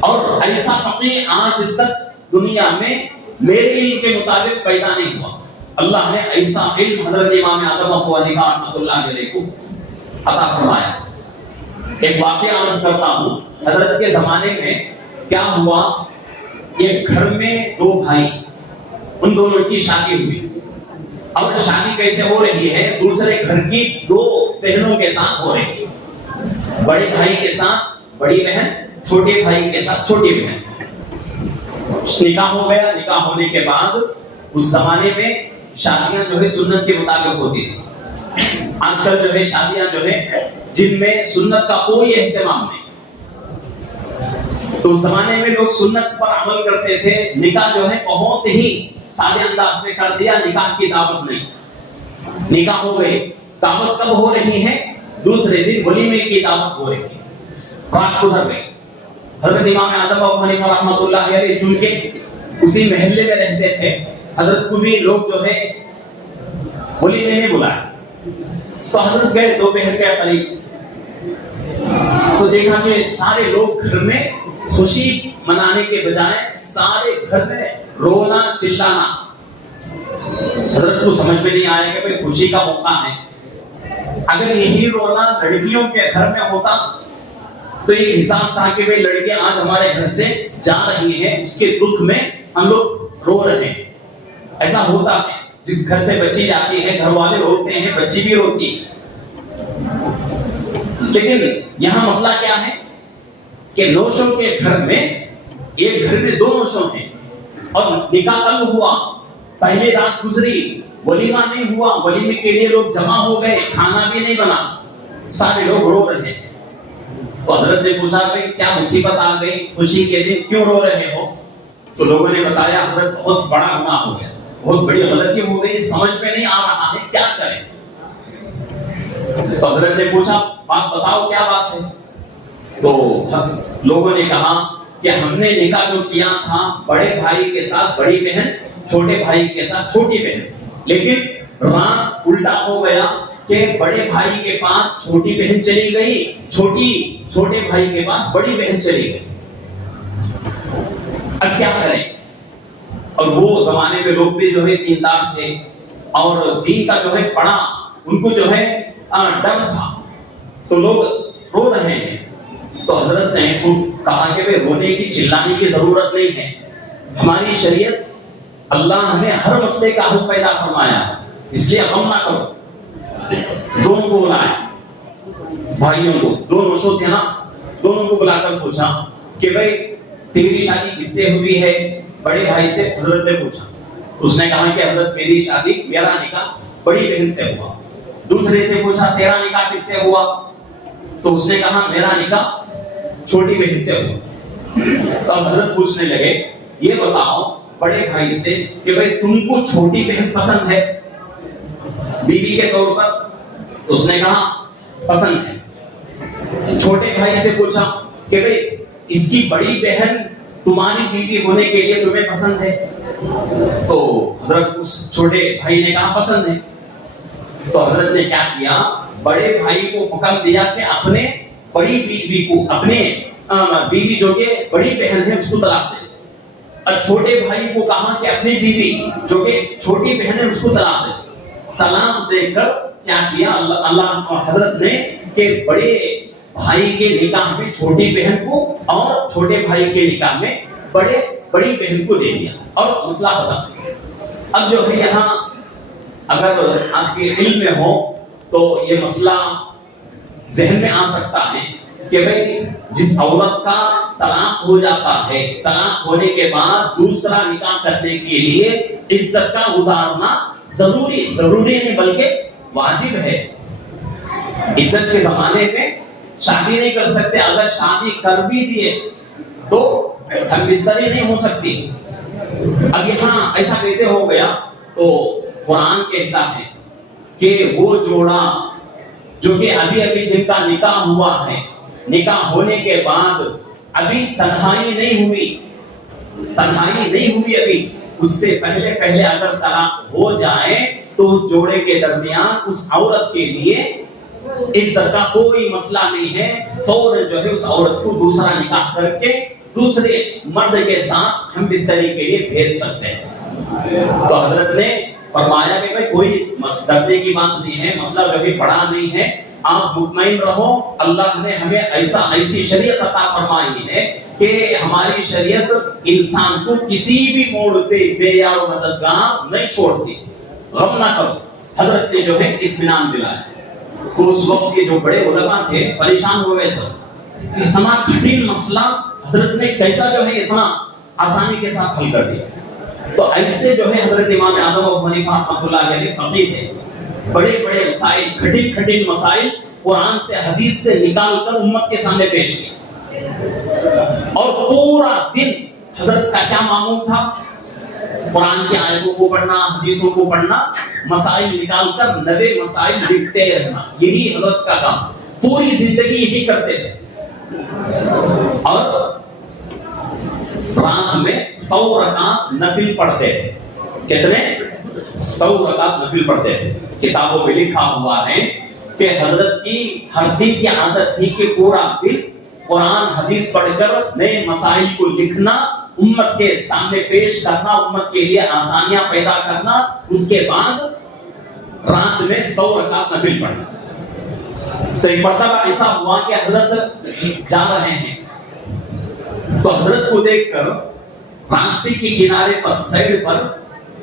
اور ایسا فقیہ آج تک دنیا میں میرے علم کے مطابق پیدا نہیں ہوا. اللہ نے ایسا علم حضرت امام اعظم ابو حنیفہ رحمۃ اللہ علیہ کو عطا فرمایا. ایک واقعہ عرض کرتا ہوں. حضرت کے زمانے میں کیا ہوا، ایک گھر میں دو بھائی، ان دونوں کی شادی ہوئی. اور شادی کیسے ہو رہی ہے، دوسرے گھر کی دو بہنوں کے ساتھ ہو رہی ہے. بڑے بھائی کے ساتھ بڑی بہن، چھوٹے بھائی کے ساتھ چھوٹی بہن. نکاح ہو گیا. نکاح ہونے کے بعد اس زمانے میں شادیاں جو ہے سنت کے مطابق ہوتی تھی. آج کل جو ہے شادیاں جو ہے جن میں سنت کا کوئی اہتمام نہیں. تو اس زمانے میں لوگ سنت پر عمل کرتے تھے. نکاح جو ہے بہت ہی سادے انداز میں کر دیا. نکاح کی دعوت نہیں. نکاح ہو گئے. دعوت کب ہو رہی ہے؟ دوسرے دن ولیمے کی دعوت ہو رہی ہے. رات گزر گئی. حضرت امام اعظم ابو حنیفہ رحمۃ اللہ علیہ چونکہ اسی محلے میں رہتے تھے، حضرت کو بھی لوگ جو ہے ولیمے میں بلائے. تو حضرت گئے، دو بہن کے قریب. تو دیکھا کہ سارے لوگ گھر میں خوشی منانے کے بجائے سارے گھر میں رونا چلانا. حضرت کو سمجھ میں نہیں آیا کہ بھئی خوشی کا موقع ہے. اگر یہی رونا لڑکیوں کے گھر میں ہوتا تو ایک حساب تھا کہ بھئی لڑکیاں آج ہمارے گھر سے جا رہی ہیں، اس کے دکھ میں ہم لوگ رو رہے ہیں. ایسا ہوتا ہے. جس گھر سے بچی جاتی ہے گھر والے روتے ہیں، بچی بھی روتی ہے. لیکن یہاں مسئلہ کیا ہے کہ نوشوں کے گھر میں، ایک گھر میں دو نوشوں ہیں اور نکاح کل ہوا، پہلی رات گزری، ولیمہ نہیں ہوا. ولیمے کے لیے لوگ جمع ہو گئے، کھانا بھی نہیں بنا، سارے لوگ رو رہے ہیں. تو حضرت نے پوچھا کہ کیا مصیبت آ گئی، خوشی کے دن کیوں رو رہے ہو؟ تو لوگوں نے بتایا حضرت بہت بڑا گناہ ہو گیا، بہت بڑی غلطی ہو گئی، سمجھ میں نہیں آ رہا ہے کیا کریں. تو حضرت نے پوچھا بات بتاؤ کیا بات ہے. تو لوگوں نے کہا کہ ہم نے نکاح جو کیا تھا بڑے بھائی کے ساتھ بڑی بہن، چھوٹے بھائی کے ساتھ چھوٹی بہن، لیکن رات الٹا ہو گیا کہ بڑے بھائی کے پاس چھوٹی بہن چلی گئی، چھوٹے بھائی کے پاس بڑی بہن چلی گئی. اب کیا کریں؟ اور وہ زمانے میں لوگ بھی جو ہے دیندار تھے اور دین کا جو ہے پڑھا، ان کو جو ہے ڈر تھا. تو لوگ رو رہے ہیں. تو حضرت نے کہا کہ رونے کی چلانے کی ضرورت نہیں ہے. ہماری شریعت، اللہ نے ہر مسئلے کا حل پیدا فرمایا ہے، اس لیے غم نہ کرو. دونوں کو بلائے، بھائیوں کو، دونوں نوشوں تھے نا، دونوں کو بلا کر پوچھا کہ بھئی تیری شادی کس سے ہوئی ہے؟ بڑے بھائی سے حضرت نے پوچھا. اس نے کہا کہ حضرت میری شادی، میرا نکاح بڑی بہن سے ہوا. دوسرے سے پوچھا تیرا نکاح کس سے ہوا؟ تو اس نے کہا میرا نکاح چھوٹی بہن سے ہوا. تو اب حضرت پوچھنے لگے یہ بتاؤ بڑے بھائی سے کہ بھئی تم کو چھوٹی بہن پسند ہے بیوی کے طور پر؟ تو اس نے کہا پسند ہے. چھوٹے بھائی سے پوچھا کہ بھئی اس کی بڑی بہن تمہاری بیوی ہونے کے لیے تمہیں پسند ہے؟ تو حضرت اس چھوٹے بھائی نے کہا پسند ہے. تو حضرت نے کیا کیا، بڑے بھائی کو حکم دیا کہ اپنے بڑی بیوی کو، اپنے بیوی جو کہ بڑی بہن ہے اس کو طلاق دے. اور چھوٹے بھائی کو کہا کہ اپنی بیوی جو کہ چھوٹی بہن ہے اس کو طلاق دے. طلاق دے کر کیا کیا اللہ حضرت نے کہ بڑے بھائی کے نکاح میں چھوٹی بہن کو اور چھوٹے بھائی کے نکاح میں بڑی بہن کو دے دیا اور مسئلہ ختم. اب جو ہے یہاں اگر آپ کے علم میں ہو تو یہ مسئلہ ذہن میں آ سکتا ہے کہ بھئی جس عورت کا طلاق ہو جاتا ہے، طلاق ہونے کے بعد دوسرا نکاح کرنے کے لیے عدت کا گزارنا ضروری نہیں بلکہ واجب ہے. عدت کے زمانے میں شادی نہیں کر سکتے، اگر شادی کر بھی دیے تو ہم بستری نہیں ہو سکتی. اب یہاں ایسا کیسے ہو گیا؟ تو قرآن کہتا ہے کہ وہ جوڑا جو کہ ابھی ابھی جن کا نکاح ہوا ہے، نکاح ہونے کے بعد ابھی تنہائی نہیں ہوئی ابھی، اس سے پہلے اگر طلاق ہو جائے تو اس جوڑے کے درمیان اس عورت کے لیے عدت کا کوئی مسئلہ نہیں ہے، فوراً جو ہے اس عورت کو دوسرا نکاح کر کے دوسرے مرد کے ساتھ ہم بستری کے لیے بھیج سکتے ہیں۔ تو حضرت نے فرمایا کہ بھائی کوئی ڈرنے کی بات نہیں ہے، مسئلہ کبھی بڑا نہیں ہے، آپ مطمئن رہو، اللہ نے ہمیں ایسی شریعت عطا فرمائی ہے کہ ہماری شریعت انسان کو کسی بھی موڑ پہ بے یار و مددگار نہیں چھوڑتی، غم نہ کرو۔ حضرت نے جو ہے اطمینان دلایا۔ تو اس وقت کے جو بڑے علماء تھے پریشان ہو گئے سب، اتنا کٹھن مسئلہ حضرت نے کیسا جو ہے اتنا آسانی کے ساتھ حل کر دیا۔ تو ایسے جو ہے حضرت امام اعظم ابو حنیفہ رحمۃ اللہ علیہ فقیہ تھے، بڑے بڑے مسائل، کٹھن مسائل قرآن سے حدیث سے نکال کر امت کے سامنے پیش کیے۔ اور پورا دن حضرت کا کیا معمول تھا؟ قرآن کی آیتوں کو پڑھنا، حدیثوں کو پڑھنا، مسائل نکال کر نئے مسائل لکھتے رہنا، یہی حضرت کا کام، پوری زندگی یہی کرتے تھے۔ اور رات میں 100 رکعت نفل پڑھتے تھے۔ کتنے؟ 100 رکعت نفل پڑھتے تھے۔ کتابوں میں لکھا ہوا ہے کہ حضرت کی ہر دن کی عادت تھی کہ پورا دن قرآن حدیث پڑھ کر نئے مسائل کو لکھنا، امت کے سامنے پیش کرنا، امت کے لیے آسانیاں پیدا کرنا، اس کے بعد رات میں 100 رکعت نفل پڑھنا۔ تو ایک مرتبہ ایسا ہوا کہ حضرت جا رہے ہیں، تو حضرت کو دیکھ کر راستے کے کنارے پر سائڈ پر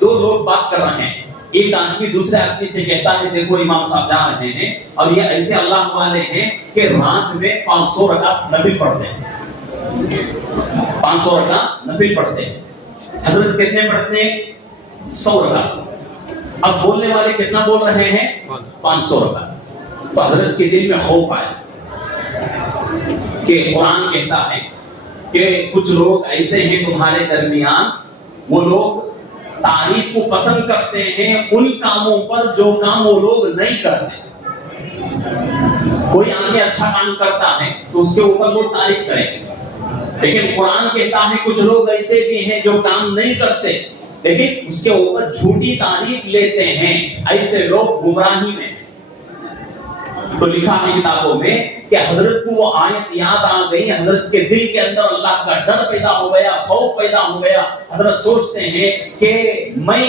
2 لوگ بات کر رہے ہیں۔ ایک آدمی دوسرے آدمی سے کہتا ہے دیکھو امام صاحب جا رہے ہیں اور یہ ایسے اللہ والے ہیں کہ رات میں 500 رکعت نفل پڑھتے ہیں، 500 رکعت نفل پڑھتے ہیں۔ حضرت کتنے پڑھتے ہیں؟ 100 رکعت۔ اب بولنے والے کتنا بول رہے ہیں؟ 500 رکعت۔ تو حضرت کے دل میں خوف آیا کہ قرآن کہتا ہے کہ کچھ لوگ ایسے ہیں تمہارے درمیان، وہ لوگ تعریف کو پسند کرتے ہیں ان کاموں پر جو کام وہ لوگ نہیں کرتے۔ کوئی آدمی اچھا کام کرتا ہے تو اس کے اوپر وہ تعریف کریں گے، لیکن قرآن کہتا ہے کچھ لوگ ایسے بھی ہیں جو کام نہیں کرتے لیکن اس کے اوپر جھوٹی تعریف لیتے ہیں، ایسے لوگ گمراہی میں ہیں۔ تو لکھا ہے کتابوں میں کہ حضرت کو وہ آیت یاد آ گئی، حضرت کے دل کے اندر اللہ کا ڈر پیدا ہو گیا، خوف پیدا ہو گیا۔ حضرت سوچتے ہیں کہ میں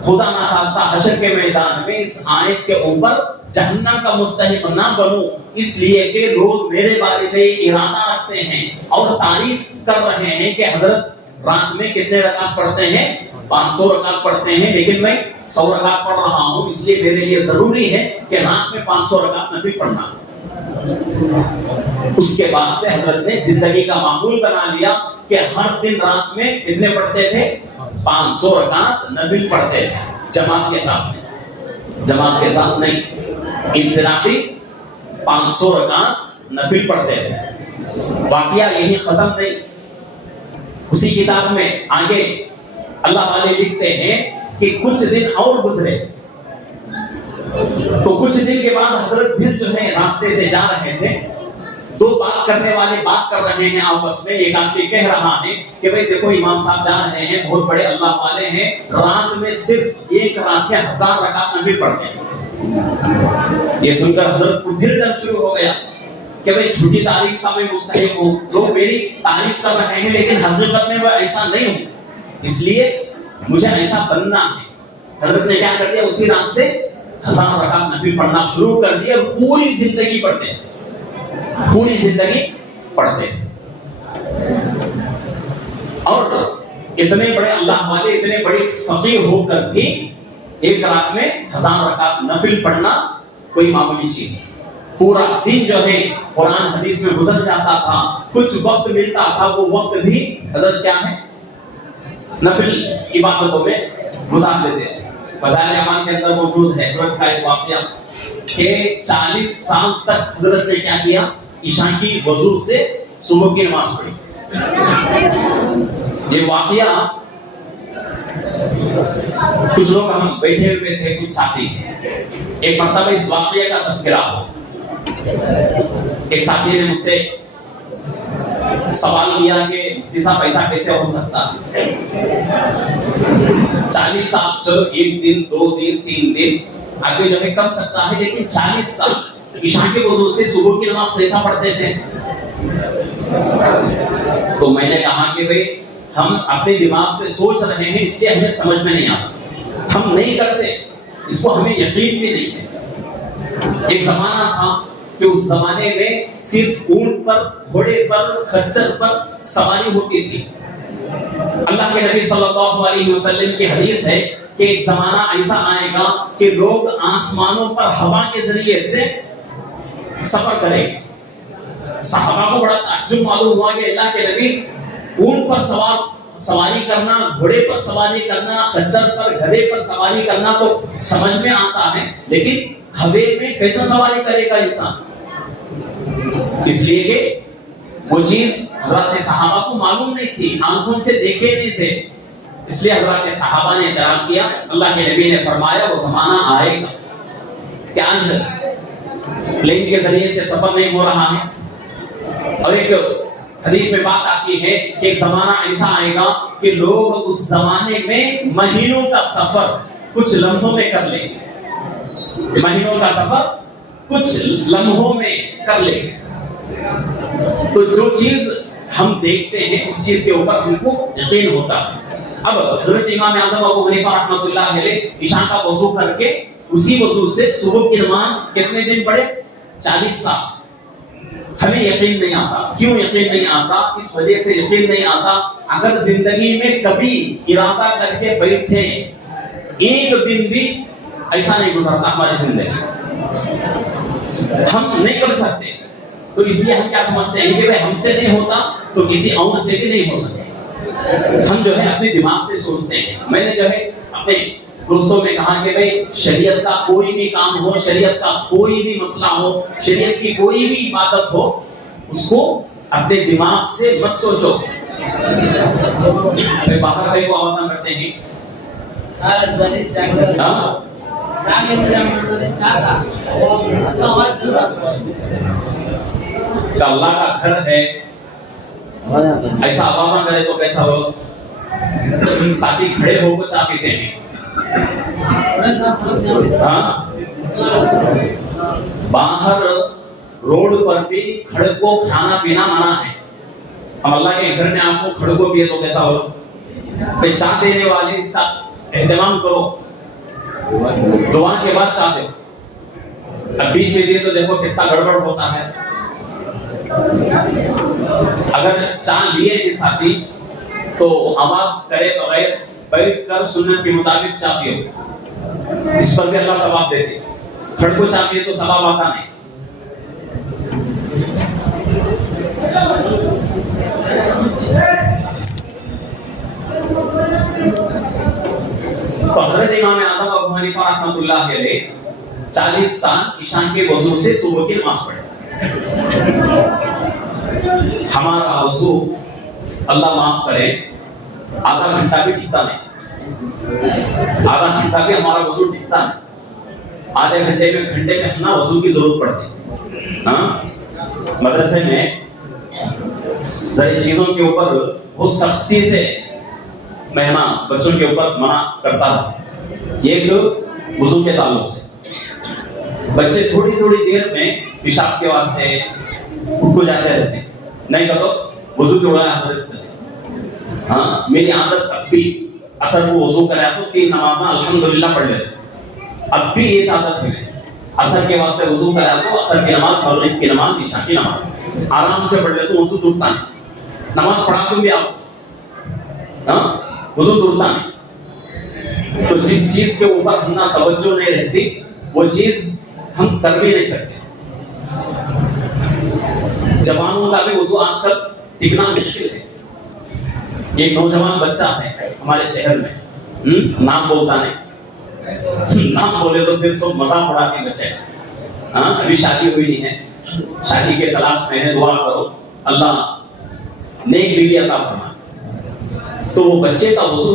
خدا نہ خواستہ حشر کے میدان میں اس آیت کے اوپر جہنم کا مستحق نہ بنوں، اس لیے کہ لوگ میرے بارے میں ارادہ رکھتے ہیں اور تعریف کر رہے ہیں کہ حضرت رات میں کتنے رکعت پڑھتے ہیں؟ 500 رکعت پڑھتے ہیں، لیکن میں 100 رکعت پڑھ رہا ہوں، اس لیے میرے لیے ضروری ہے کہ رات میں 500 رکعت نفل پڑھنا۔ اس کے بعد سے حضرت نے زندگی کا معمول بنا لیا کہ ہر دن رات میں کتنے پڑھتے تھے؟ 500 رکعت نفل پڑھتے تھے، جماعت کے ساتھ نہیں، انفرادی 500 رکعت نفل پڑھتے تھے۔ واقعہ یہی ختم نہیں، اسی کتاب میں آگے اللہ والے لکھتے ہیں کہ کچھ دن اور گزرے تو کچھ دن کے بعد حضرت پھر جو ہے راستے سے جا رہے تھے، 2 بات کرنے والے بات کر رہے ہیں آپس میں۔ ایک آدمی کہہ رہا ہے کہ بھئی دیکھو امام صاحب جا رہے ہیں، بہت بڑے اللہ والے ہیں، رات میں صرف ایک رات میں 1000 رکعت نفل پڑھتے ہیں۔ یہ سن کر حضرت کو پھر ڈر شروع ہو گیا کہ بھئی جھوٹی تعریف کا میں مستحق ہوں، لوگ میری تعریف کر رہے ہیں لیکن حقیقت میں وہ ایسا نہیں ہوں، اس لیے مجھے ایسا بننا ہے۔ حضرت نے کیا کر دیا؟ اسی رات سے 1000 رکعت نفل پڑھنا شروع کر دیا اور پوری زندگی پڑھتے تھے، پوری زندگی پڑھتے تھے۔ اور اتنے بڑے اللہ والے، اتنے بڑے فقیر ہو کر بھی ایک رات میں 1000 رکعت نفل پڑھنا کوئی معمولی چیز ہے۔ پورا دن جو ہے قرآن حدیث میں گزر جاتا تھا، کچھ وقت ملتا تھا، وہ وقت بھی حضرت کیا ہے؟ نفل عبادتوں میں گزار دیتے ہیں۔ فضائل اعمال کے اندر موجود ہے حضرت کا ایک واقعہ کہ 40 سال تک حضرت نے کیا کیا؟ عشاء کی وضو سے صبح کی نماز پڑھی۔ یہ واقعہ کچھ لوگ ہم بیٹھے ہوئے تھے کچھ ساتھی، ایک مرتبہ اس واقعے کا تذکرہ ہو، ایک ساتھی نے مجھ سے سوال کیا کہ مفتی صاحب ایسا کیسے ہو سکتا ہے؟ 40 سال چلو 1 دن 2 دن 3 دن آدمی جو ہے کر سکتا ہے، لیکن 40 سال عشاء کے وضو سے صبح کی نماز کیسا پڑھتے تھے؟ تو میں نے کہا کہ بھئی ہم اپنے دماغ سے سوچ رہے ہیں، اس لیے ہمیں سمجھ میں نہیں آتا، ہم نہیں کرتے، اس کو ہمیں یقین بھی نہیں ہے۔ ایک زمانہ تھا کہ اس زمانے میں صرف اونٹ پر، گھوڑے پر، خچر پر سواری ہوتی تھی۔ اللہ کے نبی صلی اللہ علیہ وسلم کی حدیث ہے کہ ایک زمانہ ایسا آئے گا کہ لوگ آسمانوں پر ہوا کے ذریعے سے سفر کریں گے۔ صحابہ کو بڑا تعجب معلوم ہوا کہ اللہ کے نبی اونٹ پر سواری کرنا، گھوڑے پر سواری کرنا، خچر پر، گدھے پر سواری کرنا تو سمجھ میں آتا ہے، لیکن ہوے میں کیسا سواری کرے گا انسان؟ اس لیے کہ وہ چیز حضرات صحابہ کو معلوم نہیں تھی، آنکھوں سے دیکھے نہیں تھے، اس لیے حضرات صحابہ نے اعتراض کیا۔ اللہ کے نبی نے فرمایا وہ زمانہ آئے گا کہ آج پلین کے ذریعے سے سفر نہیں ہو رہا ہے، اور ایک حدیث میں بات آتی ہے کہ ایک زمانہ ایسا آئے گا کہ لوگ اس زمانے میں مہینوں کا سفر کچھ لمحوں میں کر لیں گے، مہینوں کا سفر کچھ لمحوں میں کر لیں گے۔ تو جو چیز ہم دیکھتے ہیں اس چیز کے اوپر ہم کو یقین ہوتا ہے۔ اب حضرت امام اعظم ابو حنیفہ رحمۃ اللہ علیہ عشاء کا وضو کر کے اسی وضو سے صبح کی نماز کتنے دن پڑھے؟ 40 سال۔ ہمیں یقین نہیں آتا، کیوں یقین نہیں آتا؟ اس وجہ سے یقین نہیں آتا اگر زندگی میں کبھی ارادہ کر کے بیٹھے ایک دن بھی ایسا نہیں گزرتا ہماری زندگی، ہم نہیں کر سکتے، تو اس لیے ہم کیا سمجھتے ہیں کہ ہم سے نہیں ہوتا تو کسی اور سے بھی نہیں ہو سکتا۔ ہم جو ہے اپنے دماغ سے سوچتے ہیں۔ میں نے جو ہے اپنے دوستوں میں کہا کہ بھئی شریعت کا کوئی بھی کام ہو، شریعت کا کوئی بھی مسئلہ ہو، شریعت کی کوئی بھی عبادت ہو، اس کو اپنے دماغ سے مت سوچو۔ باہر بھائی کو آواز کرتے ہیں کہ اللہ کا گھر ہے، ایسا آواز کرے تو کیسا ہو؟ ساتھی کھڑے ہو کو چاہ پیتے ہیں، باہر روڈ پر بھی کھڑے کو کھانا پینا منع ہے، ہم اللہ کے گھر میں آپ کو کھڑے کو پیے تو کیسا ہو؟ چاہ دینے والے اس کا اہتمام کرو، دعا کے بعد چاہ دو، اب بیچ میں دیے تو دیکھو کتنا گڑبڑ ہوتا ہے۔ اگر چاہ لیے ہیں ساتھی تو آواز کرے بغیر بیٹھ کر سنت کے مطابق چاہ پیو، اس پر بھی اللہ ثواب دیتے، کھڑ کو چاہ پیے تو ثواب آتا نہیں۔ تو حضرت امام اعظم ابو حنیفہ رحمۃ اللہ علیہ 40 سال عشاء کے وضو سے صبح کی نماز پڑھے۔ ہمارا وضو اللہ معاف کرے آدھا گھنٹہ بھی ٹکتا نہیں، آدھا گھنٹہ بھی ہمارا وضو ٹکتا نہیں، آدھے گھنٹے میں ہمیں وضو کی ضرورت پڑتی۔ مدرسے میں ذرا چیزوں کے اوپر بہت سختی سے مہمان بچوں کے اوپر منع کرتا ہے، ایک وضو کے تعلق سے۔ بچے تھوڑی تھوڑی دیر میں پیشاب کے واسطے اٹھ کو جاتے رہتے ہیں، نہیں کہ تو وضو توڑا حضرت کرتے۔ میری عادت اب بھی اثر کو وضو کرا تو 3 نمازاں الحمدللہ پڑھ لیتے، اب بھی یہ عادت ہے اثر کے واسطے وضو کرا تو اثر کی نماز، مغرب کی نماز، عشاء کی نماز آرام سے پڑھ لیتے، وضو ٹوٹتا نہیں۔ نماز پڑھا تم بھی آپ وضو ٹوٹتا نہیں۔ تو جس چیز کے اوپر ہمنا توجہ نہیں رہتی وہ چیز ہم کر بھی نہیں سکتے۔ جوانوں کا بھی وضو آج کل ٹکنا مشکل ہے۔ ایک نوجوان بچہ ہے ہمارے شہر میں، نام بولتا نہیں، نام بولے تو پھر سب مذاق اڑاتے ہیں بچے۔ ابھی شادی ہوئی نہیں ہے، شادی کے تلاش میں ہے، دعا کرو اللہ نیک بیوی عطا فرمائے۔ تو وہ بچے کا وضو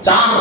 4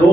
2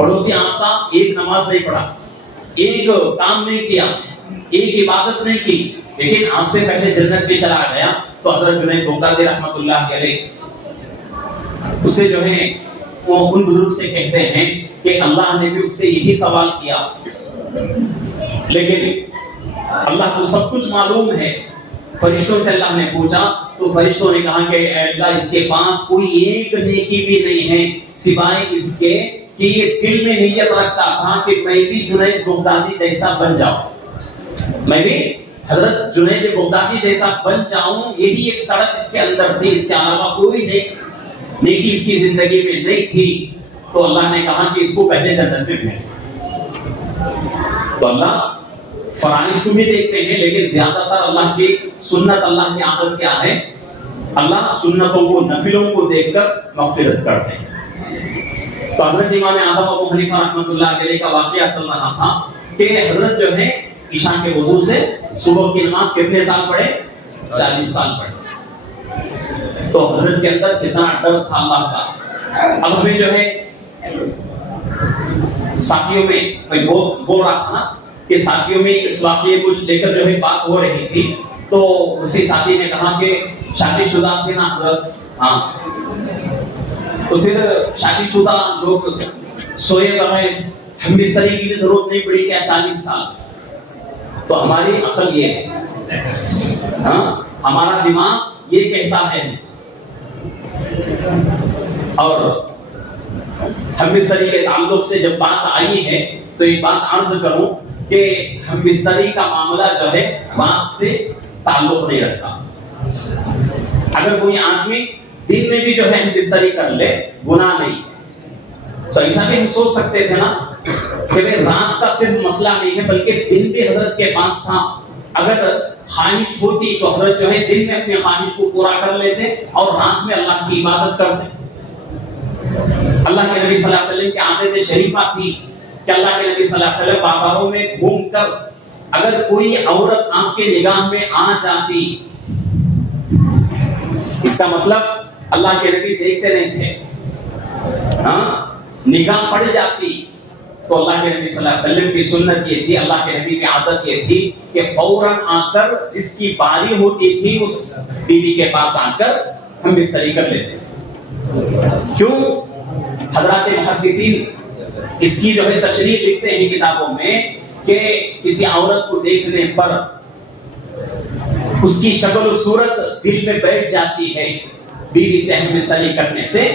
پڑوسی آپ کا ایک نماز نہیں پڑھا, ایک کام نہیں کیا, ایک عبادت نہیں کی, لیکن آپ سے پہلے جنت میں چلا گیا, تو حضرت جنید بغدادی رحمۃ اللہ علیہ اسے جو ہے وہ ان بزرگ سے کہتے ہیں کہ اللہ نے بھی اس سے یہی سوال کیا, لیکن اللہ کو سب کچھ معلوم ہے. فرشتوں سے اللہ نے پوچھا تو فرشتوں نے کہا کہ اے اللہ اس کے پاس کوئی ایک نیکی بھی نہیں ہے سوائے اس کے کہ یہ دل میں نیت رکھتا تھا کہ میں بھی جنید بغدادی جیسا بن جاؤں, میں بھی حضرت جنید بغدادی جیسا بن جاؤں, یہی ایک تڑپ اس کے اندر تھی, اس کے علاوہ کوئی نیکی اس کی زندگی میں نہیں تھی. تو اللہ نے کہا کہ اس کو پہلے جنت میں بھیجو. تو اللہ فرائض کو بھی دیکھتے ہیں, لیکن زیادہ تر اللہ کی سنت, اللہ کی عادت کیا ہے, اللہ سنتوں کو نفلوں کو دیکھ کر مغفرت کرتے ہیں. تو حضرت امام اعظم ابو حنیفہ رحمۃ اللہ علیہ کا واقعہ چل رہا تھا کہ حضرت جو ہے عشاء کے وضو سے صبح کی نماز کتنے سال پڑھے, 40 سال پڑھے. تو حضرت کے اندر کتنا ڈر تھا اللہ کا. اب ہمیں جو ہے ساتھیوں میں میں بول رہا تھا کہ ساتھیوں میں اس واقعے کو لے کر جو ہے بات ہو رہی تھی, تو اسی ساتھی نے کہا کہ شادی شدہ تھے نا حضرت, ہاں, تو پھر شادی شدہ لوگ سوئے بغیر ہم بستری کی بھی ضرورت نہیں پڑی کیا 40 سال. تو ہماری عقل یہ ہے, ہاں, ہمارا دماغ یہ کہتا ہے, اور ہم بستری کے تعلق سے جب بات آئی ہے تو ایک بات عرض کروں کہ ہم بستری کا معاملہ جو ہے بات سے تعلق نہیں رکھتا. اگر کوئی آدمی دن میں بھی جو ہے ہم بستری کر لے گناہ نہیں, تو ایسا بھی ہم سوچ سکتے تھے نا کہ رات کا صرف مسئلہ نہیں ہے بلکہ دن بھی حضرت کے پاس تھا. اگر خواہش ہوتی تو حضرت جو ہے دن میں اپنی خواہش کو پورا کر لیتے اور رات میں اللہ کی عبادت کرتے. اللہ کے نبی صلی اللہ علیہ وسلم کی عادت شریفہ تھی کہ اللہ کے نبی صلی اللہ علیہ وسلم بازاروں میں گھوم کر اگر کوئی عورت آپ کے نگاہ میں آ جاتی, اس کا مطلب اللہ کے نبی دیکھتے نہیں تھے, ہاں, نگاہ پڑ جاتی, تو اللہ کے نبی صلی اللہ علیہ وسلم کی سنت یہ تھی, اللہ کے نبی کی عادت یہ تھی کہ فوراً آ کر جس کی باری ہوتی تھی اس بیوی کے پاس آ کر ہم بستری کر لیتے. کیوں؟ حضرات محدثین اس کی جو ہے تشریح لکھتے ہیں کتابوں میں کہ کسی عورت کو دیکھنے پر اس کی شکل و صورت دل میں بیٹھ جاتی ہے, بیوی سے ہم بستری کرنے سے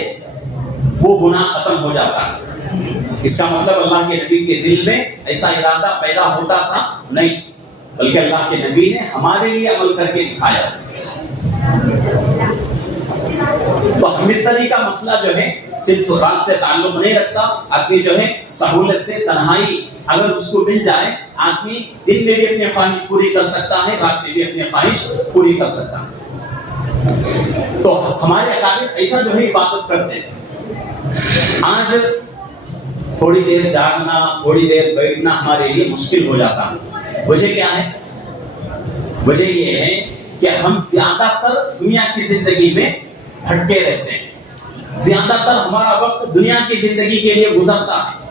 وہ گناہ ختم ہو جاتا ہے. اس کا مطلب اللہ کے نبی کے دل میں ایسا ارادہ پیدا ہوتا تھا نہیں, بلکہ اللہ کے نبی نے ہمارے لیے عمل کر کے دکھایا. تو ہمبستری کا مسئلہ جو ہے صرف رات سے تعلق نہیں رکھتا. آدمی جو ہے سہولت سے تنہائی اگر اس کو مل جائے, آدمی دن میں بھی اپنی خواہش پوری کر سکتا ہے, رات میں بھی اپنی خواہش پوری کر سکتا ہے. تو ہمارے اقارب ایسا جو ہے عبادت کرتے تھے. آج تھوڑی دیر جاگنا, تھوڑی دیر بیٹھنا ہمارے لیے مشکل ہو جاتا ہے. وجہ کیا ہے؟ وجہ یہ ہے کہ ہم زیادہ تر دنیا کی زندگی میں بھٹکے رہتے ہیں. زیادہ تر ہمارا وقت دنیا کی زندگی کے لیے گزرتا ہے.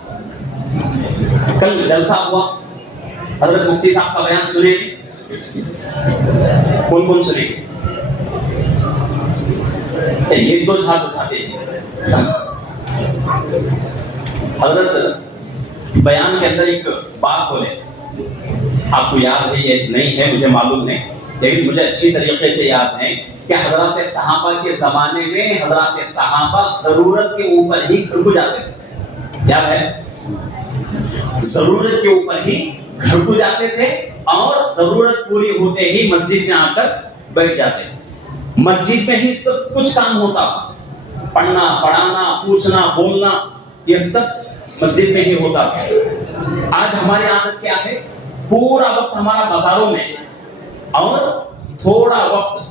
کل جلسہ ہوا, حضرت مفتی صاحب کا بیان سنے, کون کون سنے؟ ایک دو ہاتھ اٹھاتے ہیں. حضرت بیان کے اندر ایک بات بولے, آپ کو یاد ہے یہ نہیں ہے مجھے معلوم نہیں, لیکن مجھے اچھی طریقے سے یاد ہے کہ حضرات صحابہ کے زمانے میں حضرات صحابہ ضرورت کے اوپر ہی گھر کو جاتے تھے. یاد ہے؟ ضرورت کے اوپر ہی گھر کو جاتے تھے اور ضرورت پوری ہوتے ہی مسجد میں آ کر بیٹھ جاتے تھے. مسجد میں ہی سب کچھ کام ہوتا تھا, پڑھنا, پڑھانا, پوچھنا, بولنا, یہ سب مسجد میں ہی ہوتا تھا. آج ہماری عادت کیا ہے؟ پورا وقت ہمارا بازاروں میں, اور تھوڑا وقت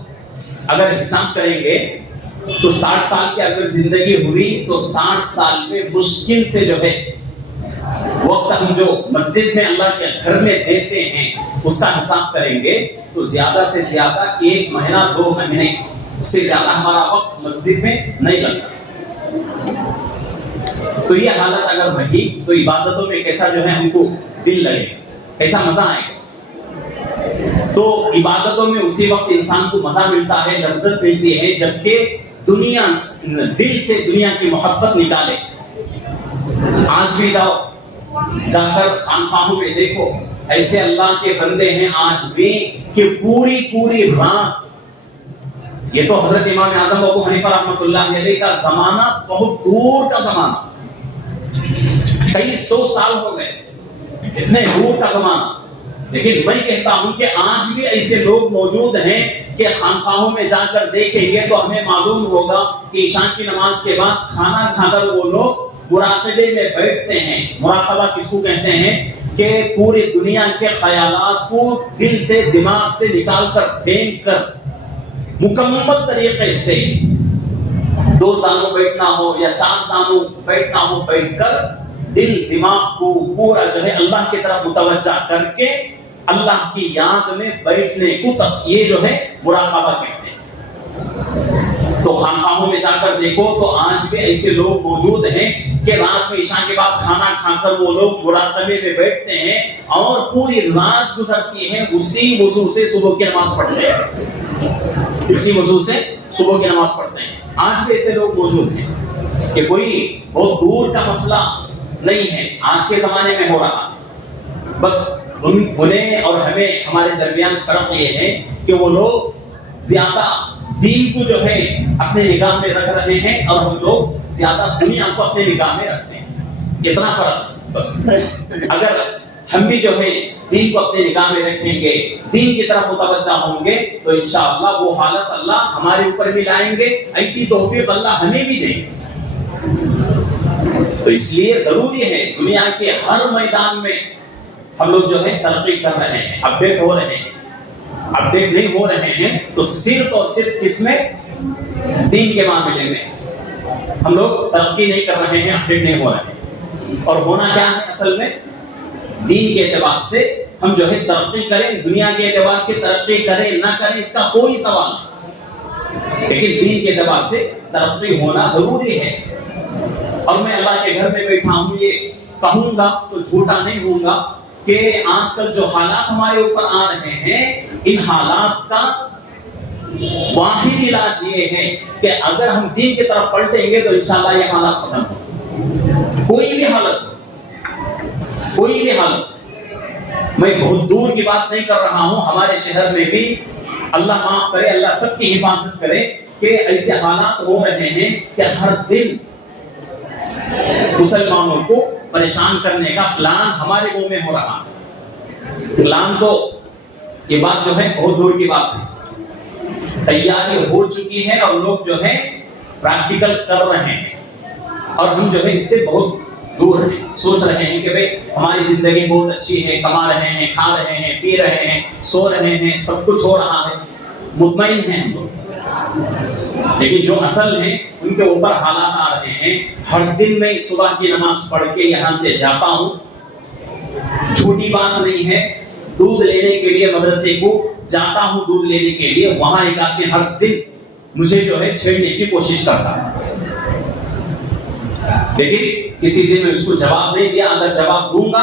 اگر حساب کریں گے تو 60 سال کی اگر زندگی ہوئی تو 60 سال میں مشکل سے جو ہے وقت ہم جو مسجد میں اللہ کے گھر میں دیتے ہیں اس کا حساب کریں گے تو زیادہ سے زیادہ 1 مہینہ 2 مہینے, اس سے زیادہ ہمارا وقت مسجد میں نہیں لگتا. تو یہ حالت اگر رہی تو عبادتوں میں کیسا جو ہے ہم کو دل لگے گا، کیسا مزہ آئے گا. تو عبادتوں میں اسی وقت انسان کو مزہ ملتا ہے، لذت ملتی ہے، جبکہ دنیا دل سے دنیا کی محبت نکالے. آج بھی جاؤ، جا کر خانقاہوں میں دیکھو، ایسے اللہ کے بندے ہیں آج بھی کہ پوری رات، یہ تو حضرت امام اعظم ابو حنیفہ رحمۃ اللہ علیہ کا زمانہ بہت دور کا زمانہ، کئی 100 سال ہو گئے، اتنے دور کا زمانہ. لیکن میں کہتا ہوں کہ آج بھی ایسے لوگ موجود ہیں کہ خانقاہوں میں جا کر دیکھیں گے تو ہمیں معلوم ہوگا کہ عشاء کی نماز کے بعد کھانا کھا کر وہ لوگ مراقبے میں بیٹھتے ہیں. مراقبہ کس کو کہتے ہیں؟ کہ پوری دنیا کے خیالات کو دل سے دماغ سے نکال کر پھینک کر مکمل طریقے سے 2 سالوں بیٹھنا ہو یا 4 سالوں بیٹھنا ہو، بیٹھ کر دل دماغ کو پورا جو ہے اللہ کی طرف متوجہ کر کے اللہ کی یاد میں بیٹھنے کو یہ جو ہے مراقبہ کہتے ہیں. تو خانقاہوں میں جا کر دیکھو تو آج بھی ایسے لوگ موجود ہیں کہ رات میں عشاء کے بعد کھانا کھا کر وہ لوگ مراقبے میں بیٹھتے ہیں اور پوری رات گزرتی ہے اسی وضو سے صبح کی نماز پڑھتے ہیں، اسی وضو سے صبح کی نماز پڑھتے ہیں. آج بھی ایسے لوگ موجود ہیں کہ کوئی بہت دور کا مسئلہ نہیں ہے، آج کے زمانے میں ہو رہا ہے. بس انہیں اور ہمیں ہمارے درمیان فرق یہ ہے کہ وہ لوگ زیادہ دین کو جو ہے اپنے نگاہ میں رکھ رہے ہیں اور ہم لوگ زیادہ دنیا کو اپنے نگاہ میں رکھتے ہیں. اتنا فرق ہے بس. اگر ہم بھی جو ہے دین کو اپنے نگاہ میں رکھیں گے، دین کی طرف متوجہ ہوں گے تو انشاءاللہ وہ حالت اللہ ہمارے اوپر بھی لائیں گے، ایسی توفیق اللہ ہمیں بھی دیں گے. تو اس لیے ضروری ہے دنیا کے ہر میدان میں ہم لوگ جو ہے ترقی کر رہے ہیں، اپڈیٹ ہو رہے ہیں. اپڈیٹ نہیں ہو رہے ہیں تو صرف اور صرف کس میں؟ دین کے معاملے میں ہم لوگ ترقی نہیں کر رہے ہیں، اپڈیٹ نہیں ہو رہے ہیں. اور ہونا کیا ہے اصل میں؟ دین کے اعتبار سے ہم جو ہے ترقی کریں، دنیا کے اعتبار سے ترقی کریں نہ کریں اس کا کوئی سوال نہیں، لیکن دین کے اعتبار سے ترقی ہونا ضروری ہے. اور میں اللہ کے گھر میں بیٹھا ہوں یہ کہوں گا تو جھوٹا نہیں ہوں گا کہ آج کل جو حالات ہمارے اوپر آ رہے ہیں، ان حالات کا واحد علاج یہ ہے کہ اگر ہم دین کی طرف پلٹیں گے تو انشاءاللہ یہ حالات ختم ہو. کوئی بھی حالت، میں بہت دور کی بات نہیں کر رہا ہوں، ہمارے شہر میں بھی اللہ معاف کرے، اللہ سب کی حفاظت کرے کہ ایسے حالات ہو رہے ہیں کہ ہر دن مسلمانوں کو پریشان کرنے کا پلان ہمارے گاؤں میں ہو رہا ہے. پلان تو یہ بات جو ہے بہت دور کی بات ہے، تیاری ہو چکی ہے اور لوگ جو ہے پریکٹیکل کر رہے ہیں اور ہم جو ہے اس سے بہت دور ہیں. سوچ رہے ہیں کہ بھئی ہماری زندگی بہت اچھی ہے، کما رہے ہیں، کھا رہے ہیں، پی رہے ہیں، سو رہے ہیں، سب کچھ ہو رہا ہے، مطمئن ہیں ہم لوگ. لیکن جو اصل ہیں ان کے اوپر حالات آ رہے ہیں. ہر دن میں صبح کی نماز پڑھ کے یہاں سے جاتا ہوں، جھوٹی بات نہیں ہے. دودھ لینے کے لیے مدرسے کو جاتا ہوں، دودھ لینے کے لیے وہاں ایک آدمی ہر دن مجھے جو ہے چھیڑنے کی کوشش کرتا ہے، لیکن کسی دن میں اس کو جواب نہیں دیا. اگر جواب دوں گا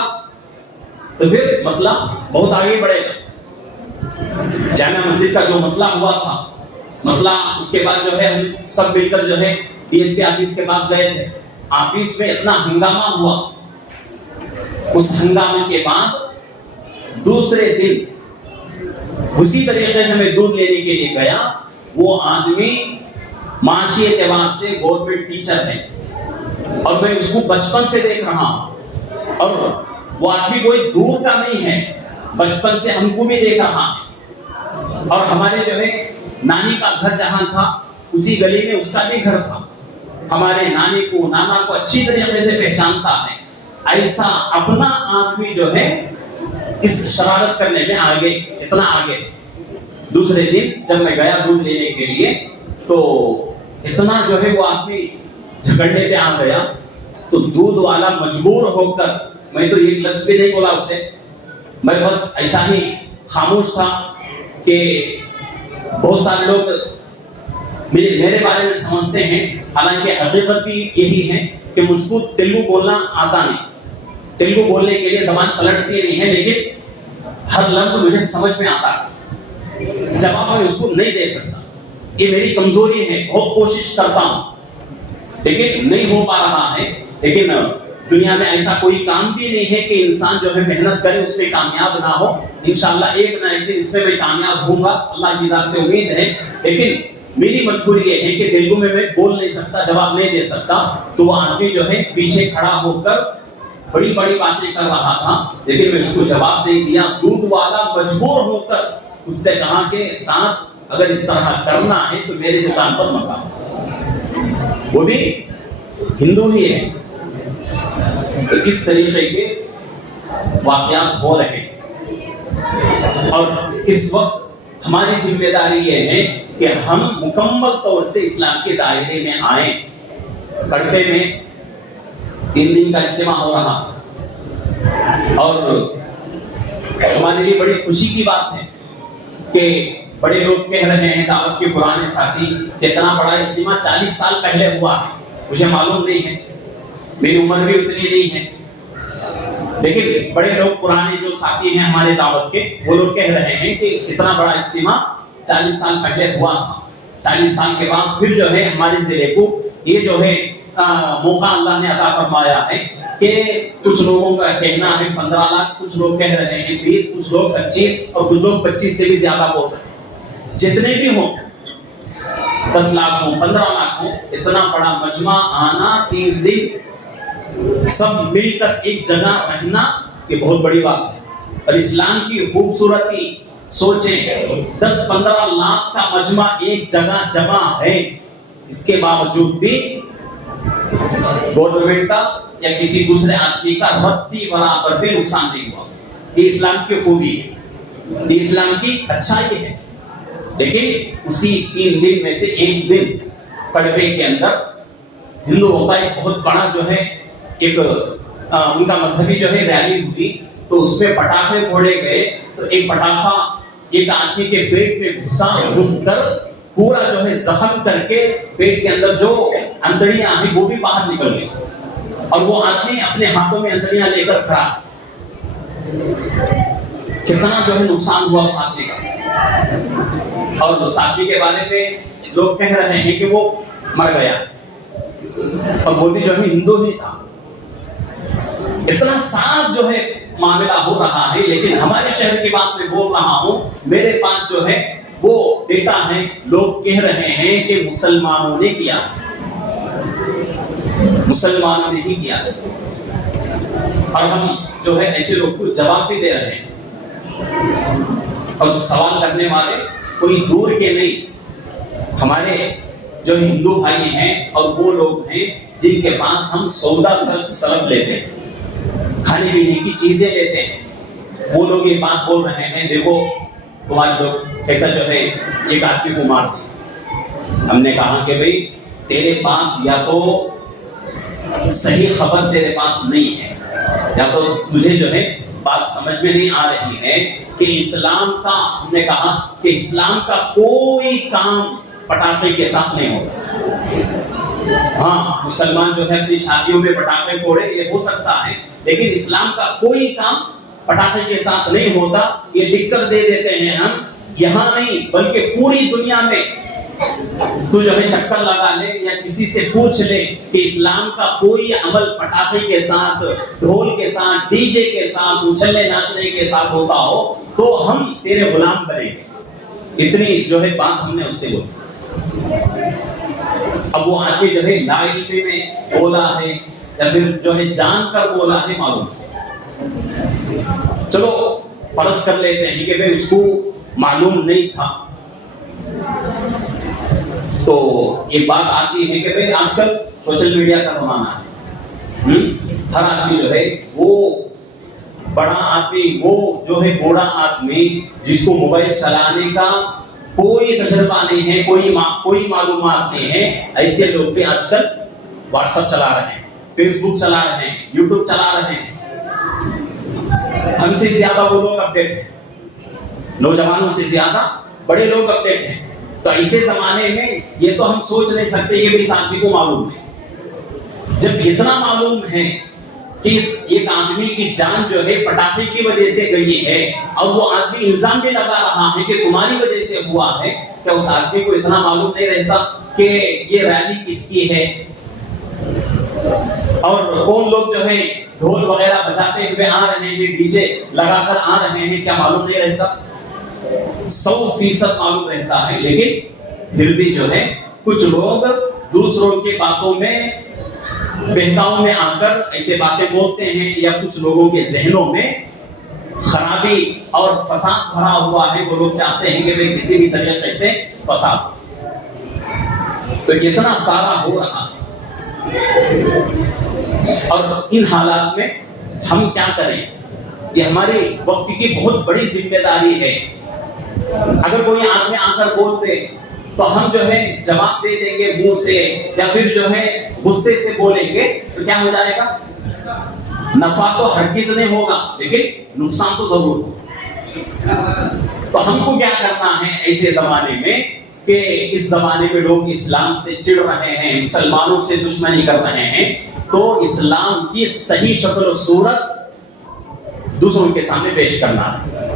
تو پھر مسئلہ بہت آگے بڑھے گا. جامع مسجد کا جو مسئلہ ہوا تھا، مسئلہ اس کے بعد جو ہے ہم سب مل کر جو ہے ڈی ایس پی آفس کے پاس گئے تھے. آفس میں اتنا ہنگامہ ہوا، اس ہنگامے کے بعد دوسرے دن اسی طریقے سے میں دودھ لینے کے لیے گیا. وہ آدمی معاشی اعتبار سے گورنمنٹ ٹیچر ہے اور میں اس کو بچپن سے دیکھ رہا ہوں، اور وہ آدمی کوئی دور کا نہیں ہے، بچپن سے ہم کو بھی دیکھ رہا ہے. اور ہمارے جو ہے نانی کا گھر جہاں تھا اسی گلی میں اس کا بھی گھر تھا. ہمارے نانی کو نانا کو اچھی طریقے سے پہچانتا ہے. ایسا اپنا آدمی جو ہے اس شرارت کرنے میں آگے، اتنا آگے. دوسرے دن جب میں گیا دودھ لینے کے لیے تو اتنا جو ہے وہ آدمی جھگڑنے پہ آ گیا. تو دودھ والا مجبور ہو کر، میں تو ایک لفظ بھی نہیں بولا اسے، میں بس ایسا ہی خاموش تھا کہ بہت سارے لوگ میرے بارے میں سمجھتے ہیں، حالانکہ حقیقت بھی یہی ہے کہ مجھ کو تیلگو بولنا آتا نہیں، تیلگو بولنے کے لیے زبان پلٹتی نہیں ہے، لیکن ہر لفظ مجھے سمجھ میں آتا ہے، جواب میں اس کو نہیں دے سکتا، یہ میری کمزوری ہے، بہت کوشش کرتا ہوں لیکن نہیں ہو پا رہا ہے۔ لیکن دنیا میں ایسا کوئی کام بھی نہیں ہے کہ انسان جو ہے محنت کرے اس میں کامیاب نہ ہو، انشاءاللہ ایک نہ ایک دن اس میں کامیاب ہوں گا، اللہ کی ذات سے امید ہے۔ لیکن میری مجبوری یہ ہے کہ تیلگو میں بول نہیں سکتا، جواب نہیں دے سکتا، تو وہ آدمی جو ہے پیچھے کھڑا ہو کر بڑی بڑی باتیں کر رہا تھا، لیکن میں اس کو جواب نہیں دیا۔ دودھ والا مجبور ہو کر اس سے کہا کہ ساتھ اگر اس طرح کرنا ہے تو میری دکان پر مت آؤ، وہ بھی ہندو ہی ہے۔ تو اس طریقے کے واقعات ہو رہے ہیں، اور اس وقت ہماری ذمہ داری یہ ہے کہ ہم مکمل طور سے اسلام کے دائرے میں آئیں۔ کڑپے میں 3 دن کا اجتماع ہو رہا اور ہمارے لیے بڑی خوشی کی بات ہے کہ بڑے لوگ کہہ رہے ہیں، دعوت کے پرانے ساتھی، اتنا بڑا اجتماع 40 سال پہلے ہوا ہے، مجھے معلوم نہیں ہے، میری عمر بھی اتنی نہیں ہے، لیکن بڑے لوگ پرانے جو ساتھی ہیں ہمارے دعوت کے، وہ لوگ کہہ رہے ہیں کہ اتنا بڑا اجتماع 40 سال پہلے ہوا تھا۔ 40 سال کے بعد پھر جو ہے ہمارے ضلع کو یہ جو ہے موقع اللہ نے عطا فرمایا ہے کہ کچھ لوگوں کا کہنا ہے 15 لاکھ، کچھ لوگ کہہ رہے ہیں 20، کچھ لوگ 25، اور کچھ لوگ 25 سے بھی زیادہ بول رہے ہیں۔ جتنے بھی ہوں، 10 لاکھ ہوں، 15 لاکھ ہوں، اتنا بڑا مجمع آنا 3 دن سب مل کر ایک جگہ رہنا، یہ بہت بڑی بات ہے۔ اور اسلام کی خوبصورتی سوچیں، 10-15 لاکھ کا مجمع ایک جگہ جمع ہے، اس کے باوجود بھی گورنمنٹ کا یا کسی دوسرے آدمی کا رتی برابر بھی نقصان نہیں ہوا۔ یہ اسلام کی خوبی ہے، یہ اسلام کی اچھائی ہے۔ لیکن اسی 3 دن میں سے ایک دن کڑبے کے اندر ہندوؤں کا ایک بہت بڑا جو ہے ایک ان کا مذہبی جو ہے ریلی ہوئی، تو اس میں پٹاخے پھوڑے گئے، تو ایک پٹاخہ ایک آدمی کے پیٹ میں گھس کر پورا جو ہے زخم کر کے پیٹ کے اندر جو اندڑیاں ہیں وہ بھی باہر نکل گئی، اور وہ آدمی اپنے ہاتھوں میں اندڑیاں لے کر کھڑا۔ کتنا جو ہے نقصان ہوا اس آدمی کا، اور اس آدمی کے بارے میں لوگ کہہ رہے ہیں کہ وہ مر گیا، اور وہ بھی جو ہے ہندو ہی تھا۔ اتنا صاف جو ہے معاملہ ہو رہا ہے، لیکن ہمارے شہر کی بات میں بول رہا ہوں، میرے پاس جو ہے وہ ڈیٹا ہے، لوگ کہہ رہے ہیں کہ مسلمانوں نے کیا، مسلمانوں نے ہی کیا، اور ہم جو ہے ایسے لوگ کو جواب بھی دے رہے ہیں، اور سوال کرنے والے کوئی دور کے نہیں، ہمارے جو ہندو بھائی ہیں اور وہ لوگ ہیں جن کے پاس ہم سودا سلب لیتے ہیں، کھانے پینے کی چیزیں لیتے ہیں، وہ لوگ یہ بات بول رہے ہیں، دیکھو تمہارے لوگ کیسا جو ہے ایک آدمی کو مار دیا۔ ہم نے کہا کہ بھئی تیرے پاس یا تو صحیح خبر تیرے پاس نہیں ہے، یا تو تجھے جو ہے بات سمجھ میں نہیں آ رہی ہے کہ اسلام کا، ہم نے کہا کہ اسلام کا کوئی کام پٹاخے کے ساتھ نہیں ہوتا۔ ہاں مسلمان جو ہے اپنی شادیوں میں پٹاخے پھوڑے، یہ ہو سکتا ہے، لیکن اسلام کا کوئی کام پٹاخے کے ساتھ نہیں ہوتا۔ یہ لکھ کر دے دیتے ہیں ہم، یہاں نہیں بلکہ پوری دنیا میں تو جو ہے چکر لگا لے یا کسی سے پوچھ لے کہ اسلام کا کوئی عمل پٹاخے کے ساتھ، ڈھول کے ساتھ، ڈی جے کے ساتھ، اچھلنے ناچنے کے ساتھ ہوتا ہو تو ہم تیرے غلام بنیں گے۔ اتنی جو ہے بات ہم نے اس سے بولی۔ اب وہ آدمی جو ہے لا علمی میں بولا ہے یا پھر جو ہے جان کر بولا ہے، معلوم ہے۔ چلو فرض کر لیتے ہیں کہ بھئی اس کو معلوم نہیں تھا، تو یہ بات آتی ہے کہ بھئی آج کل سوشل میڈیا کا زمانہ ہے، ہر آدمی جو ہے وہ بڑا آدمی، وہ جو ہے بوڑھا آدمی جس کو موبائل چلانے کا کوئی تجربہ نہیں ہے، کوئی معلومات نہیں ہے، ایسے لوگ بھی آج کل واٹس ایپ چلا رہے ہیں، فیس بک چلا رہے ہیں، یوٹیوب چلا رہے ہیں۔ ہم سے زیادہ وہ لوگ اپڈیٹ ہیں، نوجوانوں سے زیادہ بڑے لوگ اپڈیٹ ہیں۔ تو ایسے زمانے میں یہ تو ہم سوچ نہیں سکتے کہ اس آدمی کو معلوم نہیں، جب اتنا معلوم ہے کہ ایک آدمی کی جان جو ہے پٹاخے کی وجہ سے گئی ہے اور وہ آدمی الزام بھی لگا رہا ہے کہ تمہاری وجہ سے ہوا ہے، کیا اس آدمی کو اتنا معلوم نہیں رہتا کہ یہ ریلی کس کی ہے اور کون لوگ جو ہے ڈھول وغیرہ بجاتے ہوئے آ رہے ہیں، ڈی جے لگا کر آ رہے ہیں؟ کیا معلوم نہیں رہتا؟ 100% معلوم رہتا ہے، لیکن پھر بھی جو ہے کچھ لوگ دوسروں کی باتوں میں بہکاؤ میں آ کر ایسے باتیں بولتے ہیں، یا کچھ لوگوں کے ذہنوں میں خرابی اور فساد بھرا ہوا ہے، وہ لوگ چاہتے ہیں کہ وہ کسی بھی طریقے سے فساد ہو۔ تو اتنا سارا ہو رہا ہے، اور ان حالات میں ہم کیا کریں؟ یہ ہماری وقت کی بہت بڑی ذمہ داری ہے۔ اگر کوئی آدمی آ کر بول دے تو ہم جو ہے جواب دے دیں گے منہ سے، یا پھر جو ہے غصے سے بولیں گے، تو کیا ہو جائے گا؟ نفع تو ہرگز نہیں ہوگا، لیکن نقصان تو ضرور ہوگا۔ تو ہم کو کیا کرنا ہے ایسے زمانے میں کہ اس زمانے میں لوگ اسلام سے چڑ رہے ہیں، مسلمانوں سے دشمنی کر رہے ہیں، تو اسلام کی صحیح شکل و صورت دوسروں کے سامنے پیش کرنا ہے۔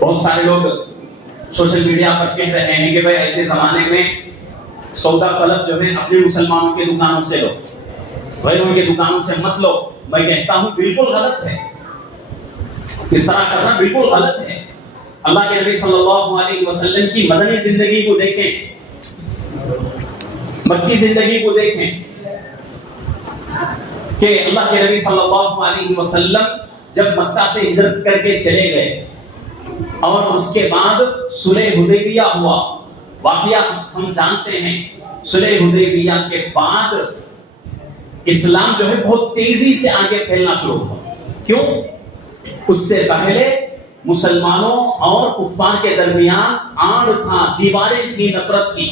بہت سارے لوگ سوشل میڈیا پر کہہ رہے ہیں کہ بھائی ایسے زمانے میں سودا سلب جو ہے اپنے مسلمانوں کے دکانوں سے لو، غیروں کے دکانوں سے مت لو۔ میں کہتا ہوں بالکل غلط ہے، اس طرح کرنا بالکل غلط ہے۔ اللہ کے نبی صلی اللہ علیہ وسلم کی مدنی زندگی کو دیکھیں، مکی زندگی کو دیکھیں کہ اللہ کے نبی صلی اللہ علیہ وسلم جب مکہ سے ہجرت کر کے چلے گئے اور اس کے بعد صلح حدیبیہ ہوا، واقعہ ہم جانتے ہیں۔ صلح حدیبیہ کے بعد اسلام جو ہے بہت تیزی سے آگے پھیلنا شروع ہوا۔ کیوں؟ اس سے پہلے مسلمانوں اور کفار کے درمیان آڑ تھا، دیواریں تھی نفرت کی،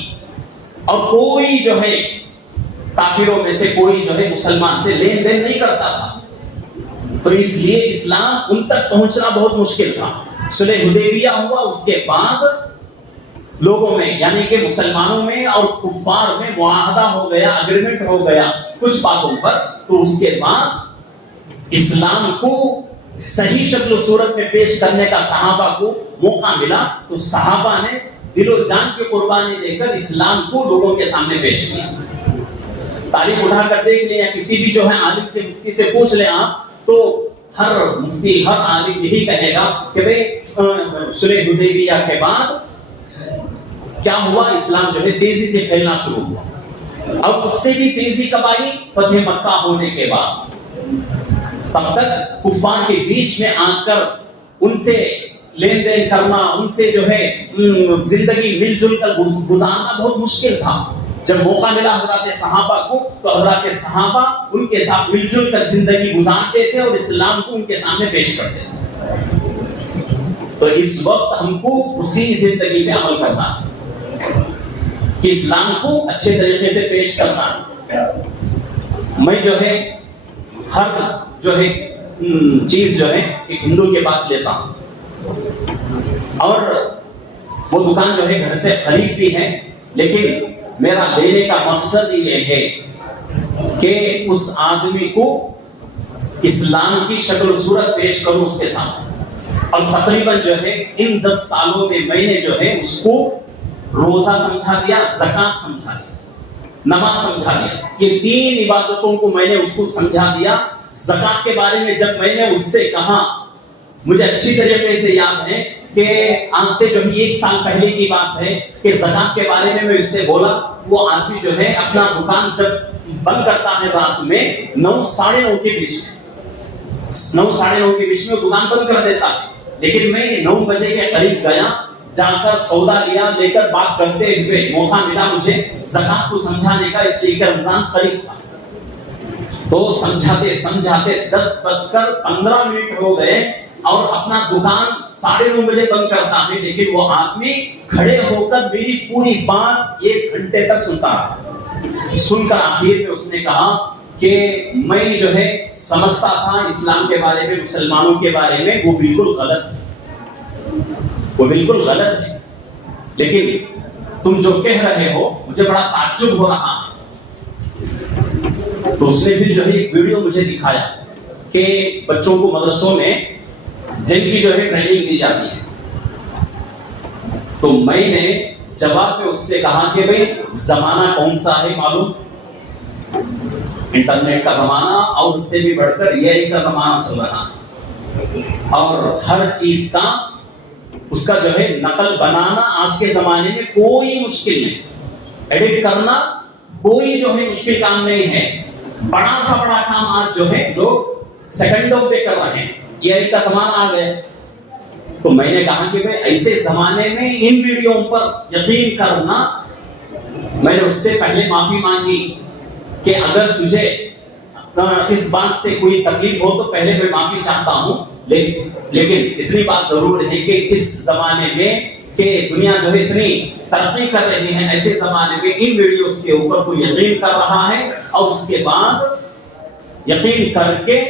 اور کوئی جو ہے کافروں میں سے کوئی جو ہے مسلمان سے لین دین نہیں کرتا تھا، تو اس لیے اسلام ان تک پہنچنا بہت مشکل تھا۔ صلح حدیبیہ ہوا، اس کے بعد لوگوں میں یعنی کہ مسلمانوں میں اور کفار میں معاہدہ ہو گیا، اگریمنٹ ہو گیا کچھ باتوں پر، تو اس کے بعد اسلام کو صحیح شکل و صورت میں پیش کرنے کا صحابہ کو موقع ملا، تو صحابہ نے دل و جان کی قربانی دے کر اسلام کو لوگوں کے سامنے پیش کیا۔ تاریخ اٹھا کر دیکھ لیں، یا کسی بھی جو ہے عالم سے مفتی سے پوچھ لیں آپ، تو ہر مفتی ہر عالم یہی کہے گا کہ بھئی صلح حدیبیہ کے بعد کیا ہوا؟ اسلام جو ہے تیزی سے پھیلنا شروع ہوا، اب اس سے بھی تیزی کب آئی؟ فتح مکہ ہونے کے بعد۔ تب تک کفار کے بیچ میں آ کر ان سے لین دین کرنا، ان سے جو ہے زندگی مل جل کر گزارنا بہت مشکل تھا۔ جب موقع ملا حضرات صحابہ کو، تو حضرات صحابہ ان کے ساتھ مل جل کر زندگی گزارتے تھے اور اسلام کو ان کے سامنے پیش کرتے تھے۔ تو اس وقت ہم کو اسی زندگی پہ عمل کرنا ہے کہ اسلام کو اچھے طریقے سے پیش کرنا ہے۔ میں جو ہے ہر جو ہے چیز جو ہے ایک ہندو کے پاس لیتا ہوں، اور وہ دکان جو ہے گھر سے خرید بھی ہے، لیکن میرا لینے کا مقصد یہ ہے کہ اس آدمی کو اسلام کی شکل و صورت پیش کروں اس کے سامنے۔ اور تقریباً جو ہے ان 10 سالوں میں میں نے جو ہے اس کو روزہ سمجھا دیا، زکوٰۃ سمجھا دیا، نماز سمجھا دیا، یہ 3 عبادتوں کو میں نے اس کو سمجھا دیا۔ زکوٰۃ کے بارے میں جب میں نے اس سے کہا، مجھے اچھی طریقے سے یاد ہے کہ آج سے جو 1 سال پہلے کی بات ہے کہ زکوٰۃ کے بارے میں اس سے بولا، وہ آدمی جو ہے اپنا دکان جب بند کرتا ہے رات میں 9 ساڑھے 9 کے بیچ میں، 9 ساڑھے 9 کے بیچ میں وہ دکان بند کر دیتا ہے، لیکن میں 9 بجے کے قریب گیا، جا کر سودا لیا، لے کر بات کرتے ہوئے موقع ملا مجھے زکوٰۃ کو سمجھانے کا، اس لیے کہ رمضان قریب تھا۔ تو سمجھاتے سمجھاتے 10:15 ہو گئے اور اپنا دکان 9:30 بجے بند کرتا ہے، لیکن وہ آدمی کھڑے ہو کر میری پوری بات 1 گھنٹے تک سنتا ہے۔ سن کر آخر میں اس نے کہا کہ میں جو ہے سمجھتا تھا اسلام کے بارے میں، مسلمانوں کے بارے میں، وہ بالکل غلط ہے، وہ بالکل غلط ہے، لیکن تم جو کہہ رہے ہو مجھے بڑا تعجب ہو رہا ہے۔ تو اس نے پھر جو ہے ایک ویڈیو مجھے دکھایا کہ بچوں کو مدرسوں میں جنگ کی جو ہے ٹریننگ دی جاتی ہے. تو میں نے جواب میں اس سے کہا کہ بھئی زمانہ کون سا ہے معلوم؟ انٹرنیٹ کا زمانہ، اور اس سے بھی بڑھ کر AI کا زمانہ چل رہا ہے، اور ہر چیز کا اس کا جو ہے نقل بنانا آج کے زمانے میں کوئی مشکل نہیں، ایڈٹ کرنا کوئی جو ہے مشکل کام نہیں ہے. بڑا سا بڑا کام آج جو ہے لوگ سیکنڈوں پہ کر رہے ہیں، AI کا زمانہ آ گیا. تو میں نے کہا کہ بھئی ایسے زمانے میں ان ویڈیو پر یقین کرنا. میں نے اس سے پہلے معافی مانگی کہ اگر تجھے اس بات سے کوئی تکلیف ہو تو پہلے میں معافی چاہتا ہوں، لیکن اتنی بات ضرور ہے کہ اس زمانے میں کہ دنیا جو ہے اتنی ترقی کر رہی ہے، ایسے زمانے میں ان ویڈیوز کے اوپر تو یقین کر رہا ہے اور اس کے بعد یقین کر کے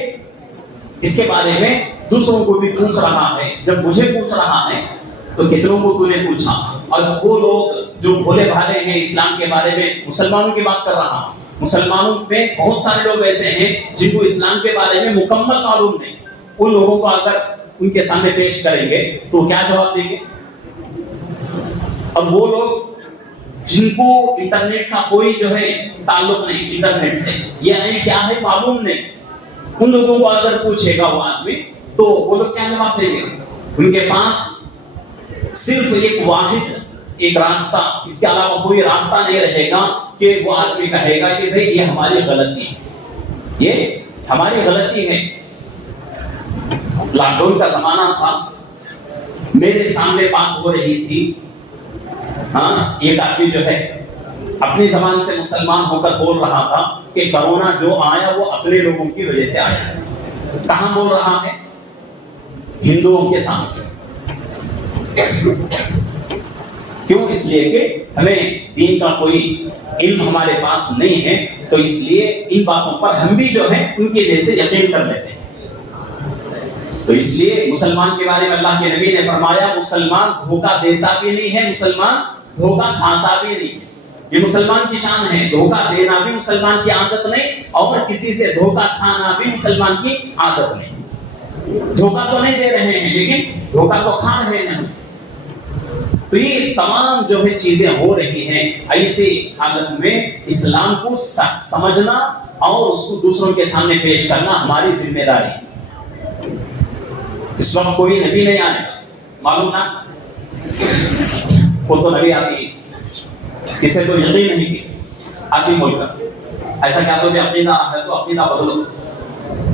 اس کے بارے میں دوسروں کو بھی پوچھ رہا ہے. جب مجھے پوچھ رہا ہے تو کتنوں کو تو نے پوچھا؟ اور وہ لوگ جو بھولے بھالے ہیں اسلام کے بارے میں، مسلمانوں کی بات کر رہا ہوں، مسلمانوں میں بہت سارے لوگ ایسے ہیں جن کو اسلام کے بارے میں مکمل معلوم نہیں. ان لوگوں کو اگر ان کے سامنے پیش کریں گے تو کیا جواب دیں گے؟ اور وہ لوگ جن کو انٹرنیٹ کا کوئی جو ہے تعلق نہیں، انٹرنیٹ سے یہ کیا ہے معلوم نہیں، ان لوگوں کو اگر پوچھے گا وہ آدمی تو وہ لوگ کیا جواب دیں گے؟ ان کے پاس صرف ایک واحد ایک راستہ، اس کے علاوہ کوئی راستہ نہیں رہے گا کہ وہ آدمی کہے گا کہ بھئی یہ ہماری غلطی ہے، یہ ہماری غلطی ہے. لاک ڈاؤن کا زمانہ تھا، میرے سامنے بات ہو رہی تھی، ایک آدمی جو ہے اپنی زبان سے مسلمان ہو کر بول رہا تھا کہ کرونا جو آیا وہ اپنے لوگوں کی وجہ سے آیا. کہاں بول رہا ہے؟ ہندوؤں کے سامنے. کیوں؟ اس لیے کہ ہمیں دین کا کوئی علم ہمارے پاس نہیں ہے، تو اس لیے ان باتوں پر ہم بھی جو ہے ان کے جیسے یقین کر لیتے ہیں. تو اس لیے مسلمان کے بارے میں اللہ کے نبی نے فرمایا مسلمان دھوکہ دیتا بھی نہیں ہے، مسلمان دھوکہ کھاتا بھی نہیں ہے. یہ مسلمان کی شان ہے. دھوکہ دینا بھی مسلمان کی عادت نہیں، اور کسی سے دھوکہ کھانا بھی مسلمان کی عادت نہیں. دھوکہ تو نہیں دے رہے ہیں لیکن دھوکہ تو کھا رہے ہیں. تو یہ تمام جو ہے چیزیں ہو رہی ہیں، ایسی حالت میں اسلام کو سمجھنا اور اس کو دوسروں کے سامنے پیش کرنا ہماری ذمہ داری ہے. اس وقت کوئی نبی نہیں آنے گا، معلوم نا؟ وہ تو نبی آتی کسے تو یقین نہیں کی آتی بول کر ایسا کیا تو بھی عقیدہ ہے تو عقیدہ بدلو.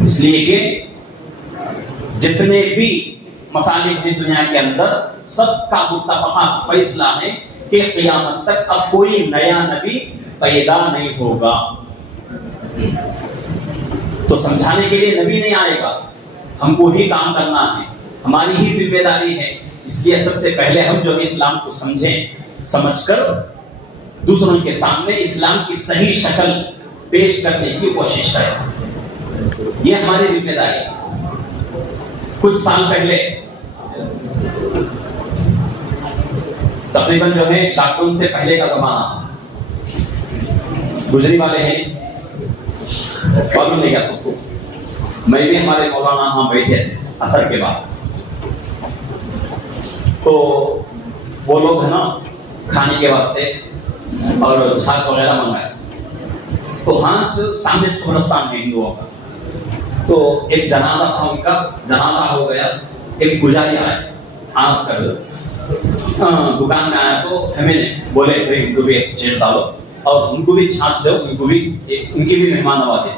اس لیے کہ جتنے بھی مسالک ہیں دنیا کے اندر سب کا متفقہ فیصلہ ہے کہ قیامت تک اب کوئی نیا نبی پیدا نہیں ہوگا. تو سمجھانے کے لیے نبی نہیں آئے گا، ہم کو ہی کام کرنا ہے، ہماری ہی ذمہ داری ہے. اس لیے سب سے پہلے ہم جو ہے اسلام کو سمجھیں، سمجھ کر دوسروں کے سامنے اسلام کی صحیح شکل پیش کرنے کی کوشش کریں. یہ ہماری ذمہ داری ہے. کچھ سال پہلے تقریباً جو ہے لاک ڈاؤن سے پہلے کا زمانہ گزری والے ہیں، معلوم نہیں کیا سب کو. میں بھی ہمارے مولانا وہاں بیٹھے تھے عصر کے بعد. تو وہ لوگ ہے نا کھانے کے واسطے اور چھاچ وغیرہ منگائے. تو ہاں سامنے قبرستان ہے ہندوؤں کا. تو ایک جنازہ تھا، ان کا جنازہ ہو گیا. ایک پجاری آئے، آپ کر دو. دکان میں آیا تو ہمیں بولے بھائی ان کو بھی ایک چیٹ ڈالو اور ان کو بھی چھاچ دو، ان کی بھی مہمان نوازی.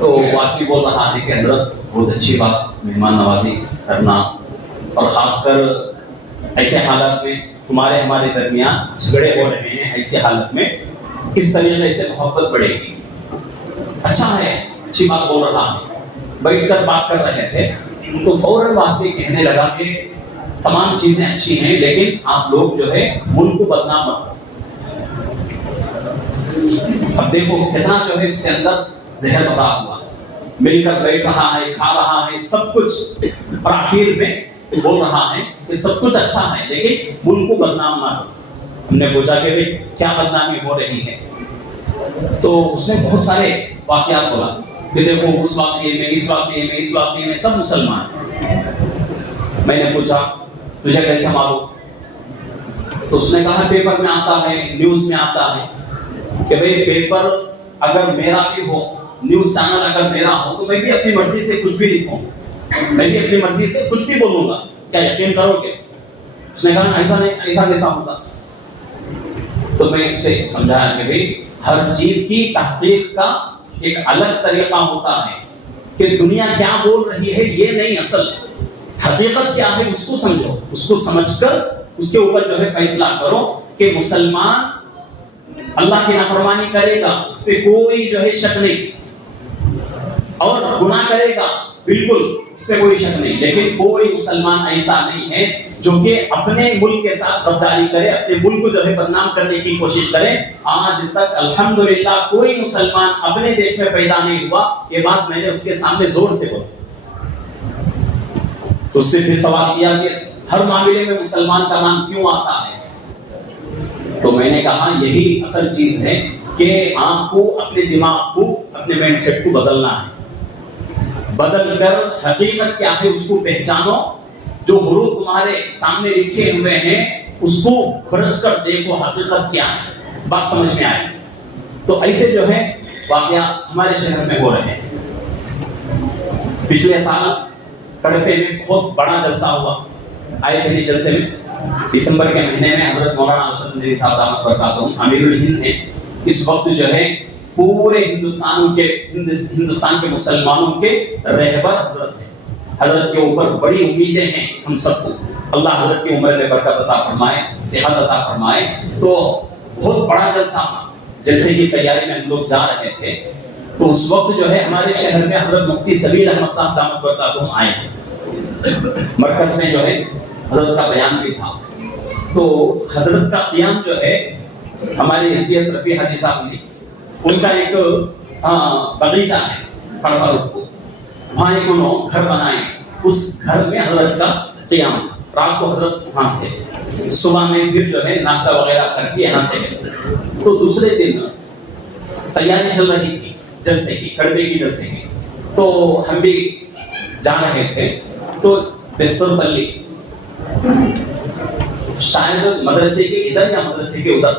تو وہ آدمی بول رہا ہے کہ حضرت بہت اچھی بات مہمان نوازی کرنا، اور خاص کر ایسے حالات میں تمہارے ہمارے درمیان جھگڑے ہو رہے ہیں، ایسی حالت میں اس طریقے سے محبت بڑھے گی. اچھا ہے، اچھی بات بول رہا ہے. بیٹھ کر بات کر رہے تھے تو فوراً بات بھی کہنے لگا کہ تمام چیزیں اچھی ہیں لیکن آپ لوگ جو ہے ملک کو بدنام مت. اب دیکھو کتنا جو ہے اس کے اندر زہر بتا ہوا، مل کر بیٹھ رہا ہے، کھا رہا ہے، سب کچھ، اور آخر میں بول رہا ہے کہ سب کچھ اچھا ہے لیکن ملک کو بدنام نہ کرو. ہم نے پوچھا کہ بھائی کیا بدنامی ہو رہی ہے؟ تو اس نے بہت سارے واقعات بولا کہ دیکھو اس واقعے میں، اس واقعے میں، اس واقعے میں سب مسلمان۔ میں نے پوچھا تجھے کیسا معلوم؟ تو اس نے کہا پیپر میں آتا ہے، نیوز میں آتا ہے کہ بھئی پیپر اگر میرا بھی ہو، نیوز چینل اگر میرا ہو تو میں بھی اپنی مرضی سے کچھ بھی لکھوں، میں بھی اپنی مرضی سے کچھ بھی بولوں گا، کیا یقین کرو گے؟ اس نے کہا ایسا نہیں، ایسا کیسا ہوگا؟ تو میں اسے سمجھایا کہ بھئی ہر چیز کی تحقیق کا ایک الگ طریقہ ہوتا ہے، کہ دنیا کیا بول رہی ہے یہ نہیں، اصل حقیقت کیا ہے اس کو سمجھو، اس کو سمجھ کر اس کے اوپر جو ہے فیصلہ کرو کہ مسلمان اللہ کی نافرمانی کرے گا، اس پہ کوئی جو ہے شک نہیں، اور گناہ کرے گا بالکل اس پہ کوئی شک نہیں، لیکن کوئی مسلمان ایسا نہیں ہے جو کہ اپنے ملک کے ساتھ غداری کرے، اپنے ملک کو جو ہے بدنام کرنے کی کوشش کرے۔ آج تک الحمدللہ کوئی مسلمان اپنے دیش میں پیدا نہیں ہوا، یہ بات میں نے اس کے سامنے زور سے بولی۔ تو اس نے پھر سوال کیا کہ ہر معاملے میں مسلمان کا نام کیوں آتا ہے؟ تو میں نے کہا یہی اصل چیز ہے کہ آپ کو اپنے دماغ کو، اپنے مائنڈ سیٹ کو بدلنا ہے، بدل کر حقیقت کیا ہے اس کو پہچانو، جو حروف تمہارے سامنے لکھے ہوئے ہیں اس کو کھرچ کر دیکھو حقیقت کیا ہے، بات سمجھ میں آئے۔ تو ایسے جو ہے واقعات ہمارے شہر میں ہو رہے ہیں۔ پچھلے سال کڑپے میں بہت بڑا جلسہ ہوا، آئے تھے جلسے میں دسمبر کے مہینے میں حضرت مولانا ارشد مدنی صاحب دامت برکاتہم امیر الہند ہیں۔ اس وقت جو ہے پورے ہندوستان کے مسلمانوں کے رہبر حضرت ہیں، حضرت کے اوپر بڑی امیدیں ہیں ہم سب کو، اللہ حضرت کی عمر میں برکت عطا فرمائے، صحت عطا فرمائے۔ تو بہت بڑا جلسہ تھا، جلسے کی تیاری میں ہم لوگ جا رہے تھے، تو اس وقت جو ہے ہمارے شہر میں حضرت مفتی سبیل احمد صاحب دامت برکاتہم آئے تھے، مرکز میں جو ہے حضرت کا بیان بھی تھا۔ تو حضرت کا قیام جو ہے ہمارے ایس پی ایس رفیع حاجی صاحب نے، ان کا ایک بغیچہ ہے پڑپا روڈ کو، وہاں ایک انہوں گھر بنائے، اس گھر میں حضرت کا قیام تھا۔ رات کو حضرت وہاں سے، صبح میں پھر جو ہے ناشتہ وغیرہ کر کے یہاں سے گئے۔ تو دوسرے دن تیاری چل رہی تھی جلسے کی، کڑبے کی جلسے کی، تو ہم بھی جا رہے تھے۔ تو بستر پلی شاید مدرسے کے ادھر یا مدرسے کے ادھر،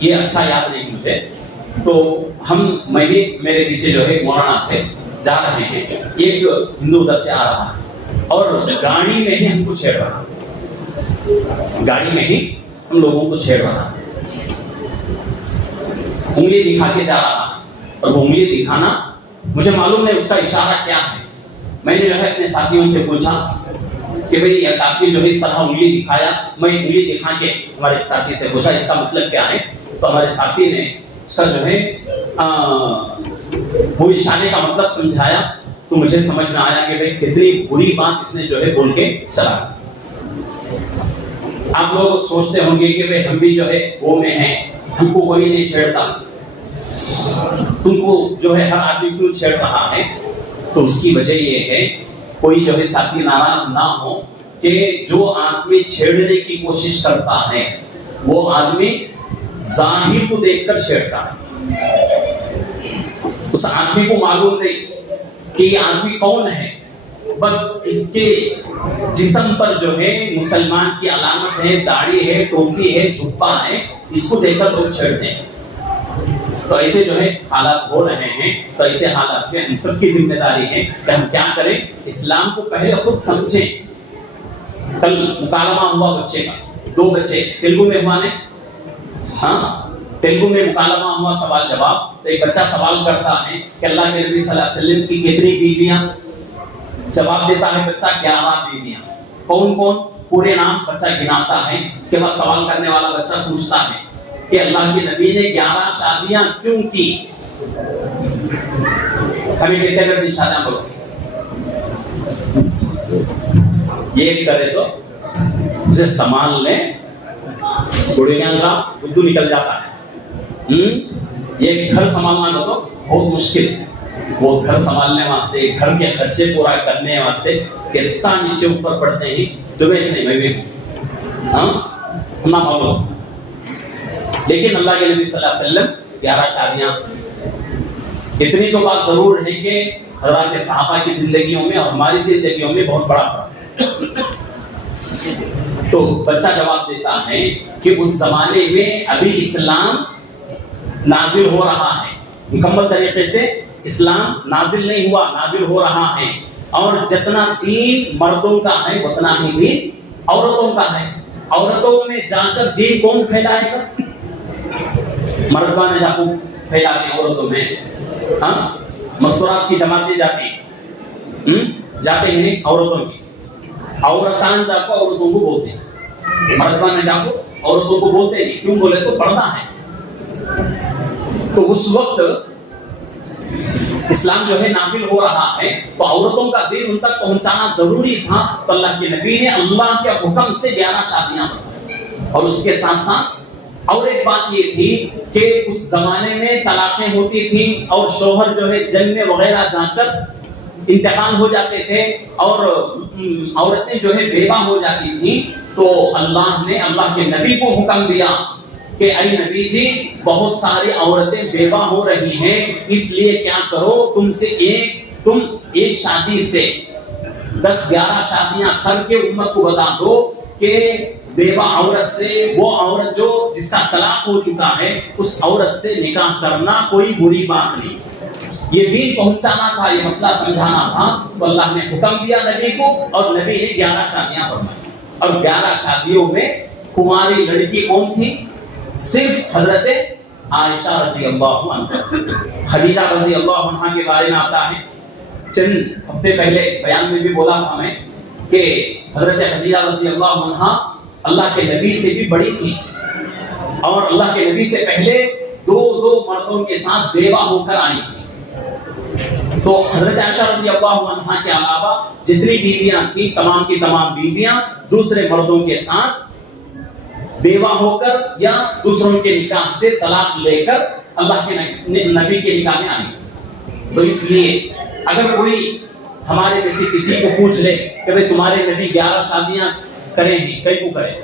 یہ اچھا یاد نہیں مجھے، تو میں بھی میرے پیچھے جو ہے مولانا تھے، جا رہے ہیں، ایک ہندو ادھر سے آ رہا ہے اور گاڑی میں ہی ہم کو چھیڑ رہا ہے، گاڑی میں ہی ہم لوگوں کو چھیڑ رہا ہے، انگلی دکھا کے جا رہا ہے، اور وہ انگلی دکھانا مجھے معلوم نہیں اس کا اشارہ کیا ہے۔ میں نے جو ہے اپنے ساتھیوں سے پوچھا کہ بھئی یہ کافی جو ہے اس طرح انگلی دکھایا، میں انگلی دکھا کے ہمارے ساتھی سے پوچھا اس کا مطلب کیا ہے، تو ہمارے ساتھی نے اس کا جو ہے وہ اشارے کا مطلب سمجھایا، تو مجھے سمجھ میں آیا کہ بھئی کتنی بری بات اس نے جو ہے بول کے چلا۔ آپ لوگ سوچتے ہوں گے کہ بھئی ہم بھی جو ہے وہ میں ہیں، ہم کو کوئی نہیں چھیڑتا، تم کو جو ہے ہر آدمی کیوں چھیڑ رہا ہے؟ تو اس کی وجہ یہ ہے کوئی جو ہے ساتھی ناراض نہ ہو کہ جو آدمی چھیڑنے کی کوشش کرتا ہے وہ آدمی ظاہر کو دیکھ کر چھیڑتا ہے، اس آدمی کو معلوم نہیں کہ یہ آدمی کون ہے، بس اس کے جسم پر جو ہے مسلمان کی علامت ہے، داڑھی ہے، ٹوپی ہے، جھپا ہے، اس کو دیکھ کر لوگ چھیڑتے ہیں۔ تو ایسے جو ہے حالات ہو رہے ہیں، تو ایسے حالات میں ہم سب کی ذمہ داری ہے کہ ہم کیا کریں، اسلام کو پہلے خود سمجھیں۔ کل مکالمہ ہوا بچے کا، 2 بچے تیلگو میں ہوا نے، تیلگو میں مکالمہ ہوا، سوال جواب۔ تو ایک بچہ سوال کرتا ہے کہ اللہ کے نبی صلی اللہ علیہ وسلم کی کتنی بیویاں؟ جواب دیتا ہے بچہ 11 بیویاں۔ کون کون؟ پورے نام بچہ گناتا ہے۔ اس کے بعد سوال کرنے والا بچہ پوچھتا ہے کہ اللہ کے نبی نے 11 شادیاں کیوں کی؟ ہمیں کہتے ہیں کہ شادیاں بولو، یہ کرے تو اسے سامان لے، گڑیاں کا بدو نکل جاتا ہے۔ یہ گھر سنبھالنا تو بہت مشکل ہے، وہ گھر سنبھالنے واسطے، گھر کے خرچے پورا کرنے واسطے کتنا نیچے اوپر پڑتے ہیں، دبیش نہیں میں بھی نہ بولو۔ لیکن اللہ کے نبی صلی اللہ علیہ وسلم 11 شادیاں. اتنی تو بات ضرور ہے کہ حضرات صحابہ کی زندگیوں میں اور ہماری زندگیوں میں بہت بڑا فرق ہے. تو بچہ جواب دیتا ہے کہ اس زمانے میں ابھی اسلام نازل ہو رہا ہے، مکمل طریقے سے اسلام نازل نہیں ہوا، نازل ہو رہا ہے. اور جتنا دین مردوں کا ہے اتنا ہی دین عورتوں کا ہے. عورتوں میں جا کر دین کون پھیلائے گا؟ مردان جا کو پھیلاتے عورتوں میں. ہاں، مستورات کی جماعتیں جاتے ہیں عورتوں کی. عورتان جا کو عورتوں کو بولتے ہیں، مردان جا کو عورتوں کو بولتے ہیں. کیوں بولے تو پردہ ہے. تو اس وقت اسلام جو ہے نازل ہو رہا ہے تو عورتوں کا دین ان تک پہنچانا ضروری تھا. تو اللہ کے نبی نے اللہ کے حکم سے 11 شادیاں بنائیں. اور اس کے ساتھ ساتھ اور ایک بات یہ تھی کہ اس زمانے میں طلاقیں ہوتی تھیں اور شوہر جو ہے جنگ میں وغیرہ جا کر انتقال ہو جاتے تھے اور عورتیں جو ہے بیوہ ہو جاتی تھیں. تو اللہ نے اللہ کے نبی کو حکم دیا کہ اے نبی جی بہت ساری عورتیں بیوہ ہو رہی ہیں، اس لیے کیا کرو تم ایک شادی سے 10-11 شادیاں کر کے امت کو بتا دو کہ بیوہ عورت سے، وہ عورت جو جس کا طلاق ہو چکا ہے، اس عورت سے نکاح کرنا کوئی بری بات نہیں. یہ دین پہنچانا تھا، یہ مسئلہ سمجھانا تھا. تو اللہ نے حکم دیا نبی کو اور نبی نے 11 شادیاں فرمائی. اور 11 شادیوں میں کماری لڑکی کون تھی؟ صرف حضرت عائشہ رضی اللہ عنہ. خدیجہ رضی اللہ عنہ کے بارے میں آتا ہے، چند ہفتے پہلے بیان میں بھی بولا تھا میں کہ حضرت خدیجہ رضی اللہ عنہ اللہ کے نبی سے بھی بڑی تھی اور اللہ کے نبی سے پہلے دو مردوں کے ساتھ بیوہ ہو کر آئی تھی. تو حضرت عائشہ رضی اللہ عنہ کے علاوہ جتنی بیویاں تھیں تمام کی تمام بیویاں دوسرے مردوں کے ساتھ بیوہ ہو کر یا دوسروں کے نکاح سے طلاق لے کر اللہ کے نبی کے نکاح میں آئی. تو اس لیے اگر کوئی ہمارے کسی کو پوچھ لے کہ بھئی تمہارے نبی 11 شادیاں کریں ہیں، کئی کو کریں،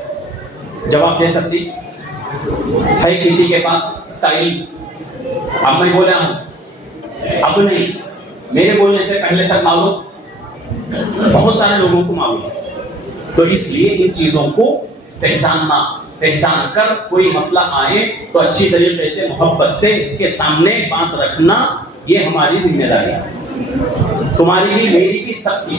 جواب دے سکتی ہے کسی کے پاس اس کا علم؟ اب میں بولا ہوں، اب نہیں، میرے بولنے سے پہلے تک معلوم بہت سارے لوگوں کو معلوم ہے. تو اس لیے ان چیزوں کو پہچان کر کوئی مسئلہ آئے تو اچھی طریقے سے محبت سے اس کے سامنے بات رکھنا یہ ہماری ذمہ داری ہے، تمہاری بھی میری بھی سب کی.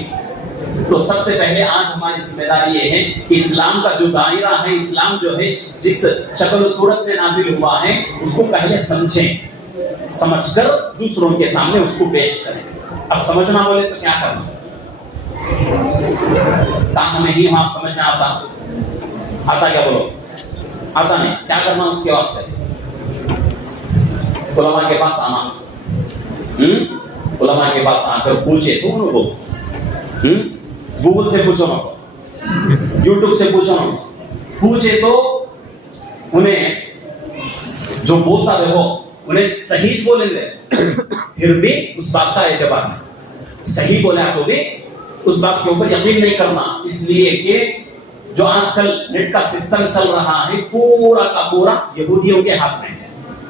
تو سب سے پہلے آج ہماری ذمہ داری یہ ہے کہ اسلام کا جو دائرہ ہے، اسلام جو ہے جس شکل و صورت میں نازل ہوا ہے اس کو پہلے سمجھیں، سمجھ کر دوسروں کے سامنے اس کو پیش کریں. اب سمجھنا بولے تو کیا کرنا؟ ہمیں نہیں وہاں سمجھنا آتا کیا بولو؟ آتا نہیں. کیا کرنا اس کے واسطے؟ علماء کے پاس آنا، علماء کے پاس آ کر پوچھے تو انہوں کو گوگل سے پوچھو نہ، یوٹیوب سے پوچھو نہ، پوچھے تو انہیں جو بولتا دیکھو انہیں صحیح بولیں گے پھر بھی اس بات کا اعتبار نہیں. صحیح بولا تو بھی اس بات کے اوپر یقین نہیں کرنا، اس لیے کہ جو آج کل نیٹ کا سسٹم چل رہا ہے پورا کا پورا یہودیوں کے ہاتھ میں ہے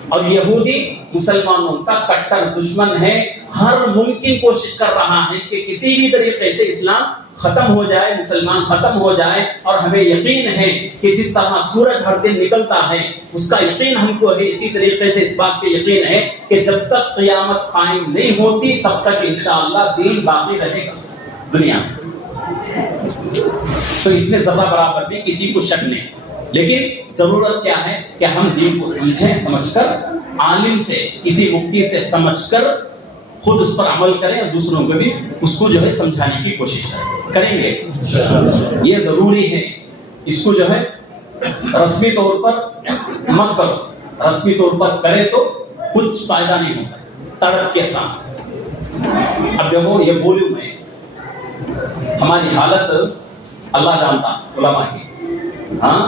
اور یہودی مسلمانوں کا کٹر دشمن ہے. ہر ممکن کوشش کر رہا ہے کہ کسی بھی طریقے سے اسلام ختم ہو جائے، مسلمان ختم ہو جائے. اور ہمیں یقین ہے کہ جس طرح سورج ہر دن نکلتا ہے اس کا یقین ہم کو ہے، اسی طریقے سے اس بات پہ یقین ہے کہ جب تک قیامت قائم نہیں ہوتی تب تک انشاءاللہ دین باقی رہے گا دنیا میں. تو اس میں ذرہ برابر بھی کسی کو شک نہیں. لیکن ضرورت کیا ہے کہ ہم دین کو سمجھیں، سمجھ کر عالم سے، کسی مفتی سے سمجھ کر خود اس پر عمل کریں اور دوسروں کو بھی اس کو جو ہے سمجھانے کی کوشش کریں گے. یہ ضروری ہے. اس کو جو ہے رسمی طور پر مت کرو، رسمی طور پر کرے تو کچھ فائدہ نہیں ہوتا تڑپ کے ساتھ. اب جب وہ یہ بولوں میں ہماری حالت اللہ جانتا علماء کی. ہاں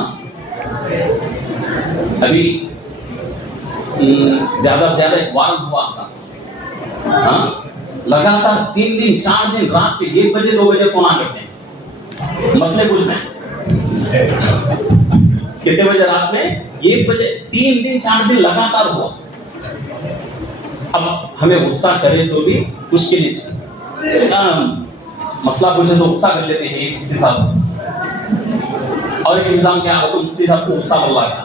ابھی زیادہ سے زیادہ ایک وار ہوا تھا، ہاں لگاتار 3 دن 4 دن رات کے 1 بجے 2 بجے فون کرتے ہیں مسئلے پوچھنا ہے. کتنے بجے رات میں 1 بجے 3 دن 4 دن لگاتار ہوا. اب ہمیں غصہ کرے تو بھی اس کے لیے مسئلہ پوچھے تو غصہ کر لیتے ہیں مفتی صاحب، اور ایک نظام کیا ہوتا ہے مفتی صاحب کو غصہ بول رہا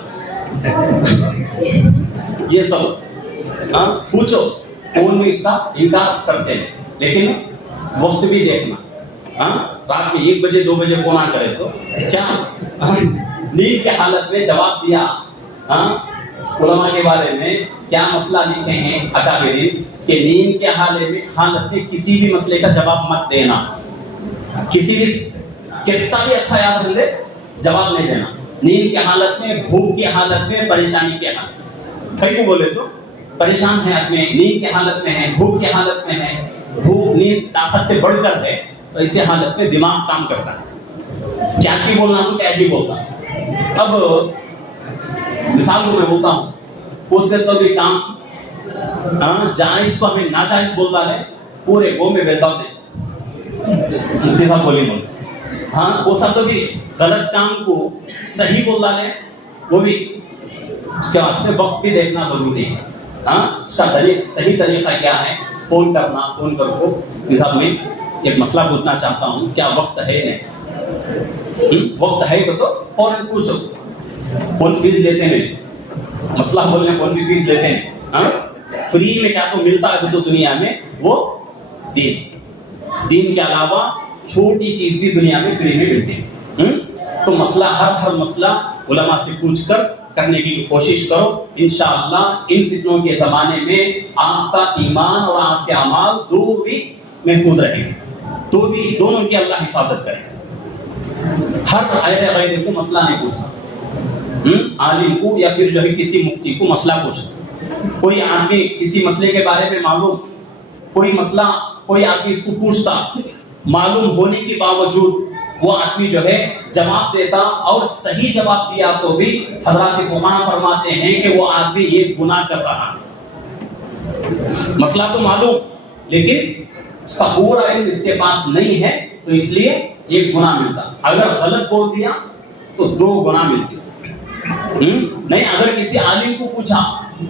یہ سب پوچھو فون میں اس کا انکار کرتے ہیں، لیکن وقت بھی دیکھنا، رات میں 1 بجے 2 بجے فون آ کرے تو کیا نیند کے حالت میں جواب دیا، علماء کے بارے میں کیا مسئلہ لکھے ہیں اکابرین کہ نیند کے حالت میں کسی بھی مسئلے کا جواب مت دینا، کسی بھی کتنا بھی اچھا یاد رکھ لے جواب نہیں دینا، نیند کے حالت میں، بھوک کی حالت میں، پریشانی کے حالت میں، کئی کو بولے تو پریشان ہے آدمی، نیند کی حالت میں ہے، بھوک کی حالت میں ہے، بھوک نیند طاقت سے بڑھ کر ہے، تو ایسے حالت میں دماغ کام کرتا ہے، کیا کی بولنا سو کیا کی بولتا۔ اب مثال کو میں بولتا ہوں، اس سے تو بھی کام جائز کو ہمیں ناجائز بولتا ہے، پورے گو میں بیچتا دے مفتی صاحب بولی وہ سب تو بھی غلط کام کو صحیح بولتا ہے، وہ بھی اس کے واسطے وقت بھی دیکھنا ضروری ہے، اس کا صحیح طریقہ کیا ہے، فون کرنا، فون کر کو مفتی صاحب میں ایک مسئلہ پوچھنا چاہتا ہوں، کیا وقت ہے نہیں، وقت ہے تو فوراً پوچھو، فون فیس لیتے ہیں، مسئلہ بولنے فون بھی فیس لیتے ہیں، فری میں کیا تو ملتا ہے تو دنیا میں وہ دین کے علاوہ چھوٹی چیز بھی دنیا میں فری میں ملتی ہے، تو مسئلہ ہر مسئلہ علماء سے پوچھ کر کرنے کی کوشش کرو، انشاءاللہ ان فتنوں کے زمانے میں آپ کا ایمان اور آپ کے اعمال دو بھی محفوظ رہیں گے، تو بھی دونوں کی اللہ حفاظت کرے، ہر غیر کو مسئلہ نہیں پوچھنا، عالم کو یا پھر جو ہے کسی مفتی کو مسئلہ پوچھنا، کوئی آدمی کسی مسئلے کے بارے میں معلوم، کوئی مسئلہ کوئی آدمی اس کو پوچھتا، معلوم ہونے کے باوجود وہ آدمی جو ہے جواب دیتا اور صحیح جواب دیا تو بھی حضرات فقہا فرماتے ہیں کہ وہ آدمی یہ گناہ کر رہا ہے، مسئلہ تو معلوم لیکن اس کا پورا علم اس کے پاس نہیں ہے، تو اس لیے ایک گناہ ملتا، اگر غلط بول دیا تو 2 گناہ ملتے، نہیں اگر کسی عالم کو پوچھا،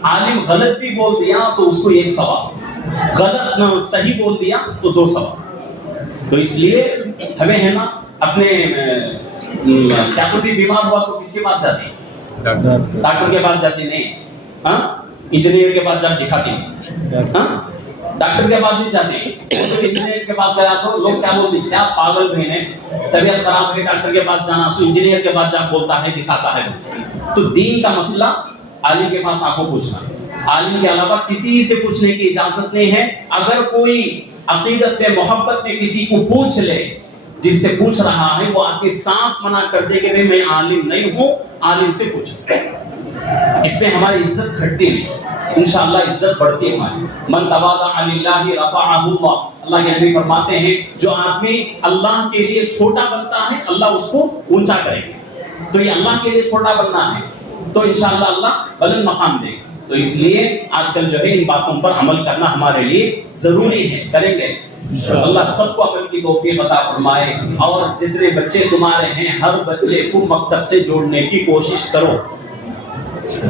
عالم غلط بھی بول دیا تو اس کو 1 ثواب، غلط صحیح بول دیا تو 2 ثواب، تو اس لیے ہمیں ہے نا اپنے کیا تو بھی بیمار ہوا تو کس کے پاس جاتے ہیں، ڈاکٹر کے پاس جاتے نہیں، انجینئر کے پاس جا دکھاتے ہیں، ڈاکٹر کے پاس ہی جاتے ہیں، انجینئر کے پاس گیا تو لوگ کیا بولتے ہیں، کیا پاگل بہن ہے، طبیعت خراب ہے ڈاکٹر کے پاس جانا، سو انجینئر کے پاس جا بولتا ہے دکھاتا ہے، تو دین کا مسئلہ عالم کے پاس آپ کو پوچھنا، عالم کے علاوہ کسی سے پوچھنے کی اجازت نہیں ہے، اگر کوئی عقیدت میں محبت میں کسی کو پوچھ لے، جس سے پوچھ رہا ہے وہ آدمی صاف منع کر دے کہ میں عالم نہیں ہوں، عالم سے پوچھو، اس میں ہماری عزت گھٹتی نہیں، انشاءاللہ عزت بڑھتی ہے ہماری، من تواضع للہ رفعہ اللہ، اللہ کے نبی فرماتے ہیں جو آدمی اللہ کے لیے چھوٹا بنتا ہے اللہ اس کو اونچا کرے گا، تو یہ اللہ کے لیے چھوٹا بننا ہے تو انشاءاللہ اللہ بلند مقام دے گا، تو اس لیے آج کل جو ہے ان باتوں پر عمل کرنا ہمارے لیے ضروری ہے، کریں گے اللہ سب کو عمل کی توفیق عطا فرمائے، اور جتنے بچے تمہارے ہیں ہر بچے کو مکتب سے جوڑنے کی کوشش کرو،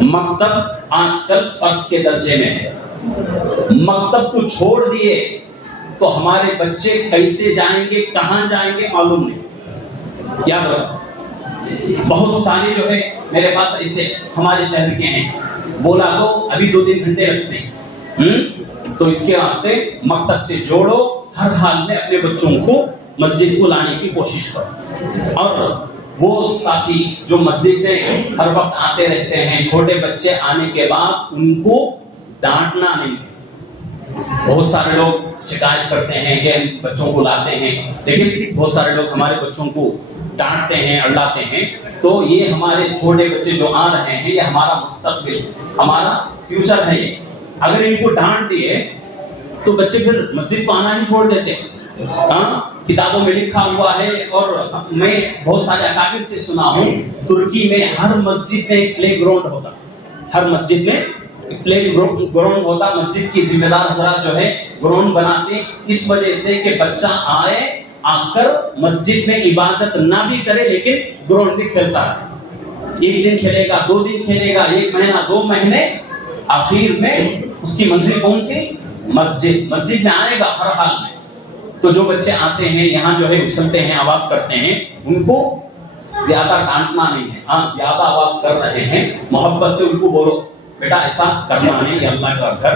مکتب آج کل فرض کے درجے میں ہے، مکتب کو چھوڑ دیے تو ہمارے بچے کیسے جائیں گے، کہاں جائیں گے معلوم نہیں، یاد رکھو، بہت سارے جو ہے میرے پاس ایسے ہمارے شہر کے ہیں، بولا تو ابھی 2-3 گھنٹے رکھتے ہیں، تو اس کے واسطے مکتب سے جوڑو، ہر حال میں اپنے بچوں کو مسجد کو لانے کی کوشش کرو، اور وہ ساتھی جو مسجد میں ہر وقت آتے رہتے ہیں، چھوٹے بچے آنے کے بعد ان کو ڈانٹنا نہیں ہے، بہت سارے لوگ شکایت کرتے ہیں کہ ہم بچوں کو لاتے ہیں، لیکن بہت سارے لوگ ہمارے بچوں کو ڈانٹتے ہیں، اڑلاتے ہیں، تو یہ ہمارے چھوٹے بچے جو آ رہے ہیں یہ ہمارا مستقبل، ہمارا فیوچر ہے، یہ اگر ان کو ڈانٹ دیے تو بچے پھر مسجد کو آنا ہی چھوڑ دیتے ہیں، کتابوں میں لکھا ہوا ہے، اور میں بہت سارے اکابر سے سنا ہوں، ترکی میں ہر مسجد میں ایک پلے گراؤنڈ ہوتا، ہر مسجد میں پلے گراؤنڈ ہوتا، مسجد کی ذمہ دار حضرات جو ہے گراؤنڈ بناتے، اس وجہ سے کہ بچہ آئے، آ کر مسجد میں عبادت نہ بھی کرے لیکن گراؤنڈ میں کھیلتا رہے، 1 دن کھیلے گا، 2 دن کھیلے گا، 1 مہینہ 2 مہینے، آخر میں اس کی منزل کون سی؟ مسجد. مسجد میں آئے گا ہر حال میں. تو جو بچے آتے ہیں یہاں جو ہے اچھلتے ہیں آواز کرتے ہیں ان کو زیادہ ڈانٹنا نہیں ہے. ہاں زیادہ آواز کر رہے ہیں محبت سے ان کو بولو بیٹا ایسا کرنا نہیں, یہ اللہ کا گھر,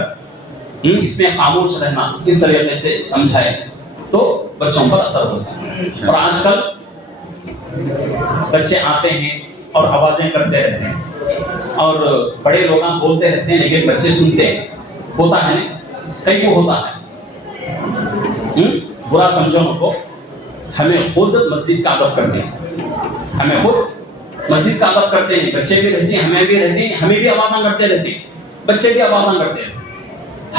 اس میں خاموش رہنا, اس طریقے سے سمجھائے تو بچوں پر اثر ہوتا ہے. اور آج کل بچے آتے ہیں اور آوازیں کرتے رہتے ہیں اور بڑے لوگ بولتے رہتے ہیں لیکن بچے سنتے ہیں. ہوتا ہے نا, کئی کو ہوتا ہے. برا سمجھو ان کو. ہمیں خود مسجد کا ادب کرتے ہیں, ہمیں خود مسجد کا ادب کرتے ہیں. بچے بھی رہتے ہیں, ہمیں بھی رہتے ہیں, ہمیں بھی آوازاں کرتے رہتے ہیں, بچے بھی آوازاں کرتے ہیں.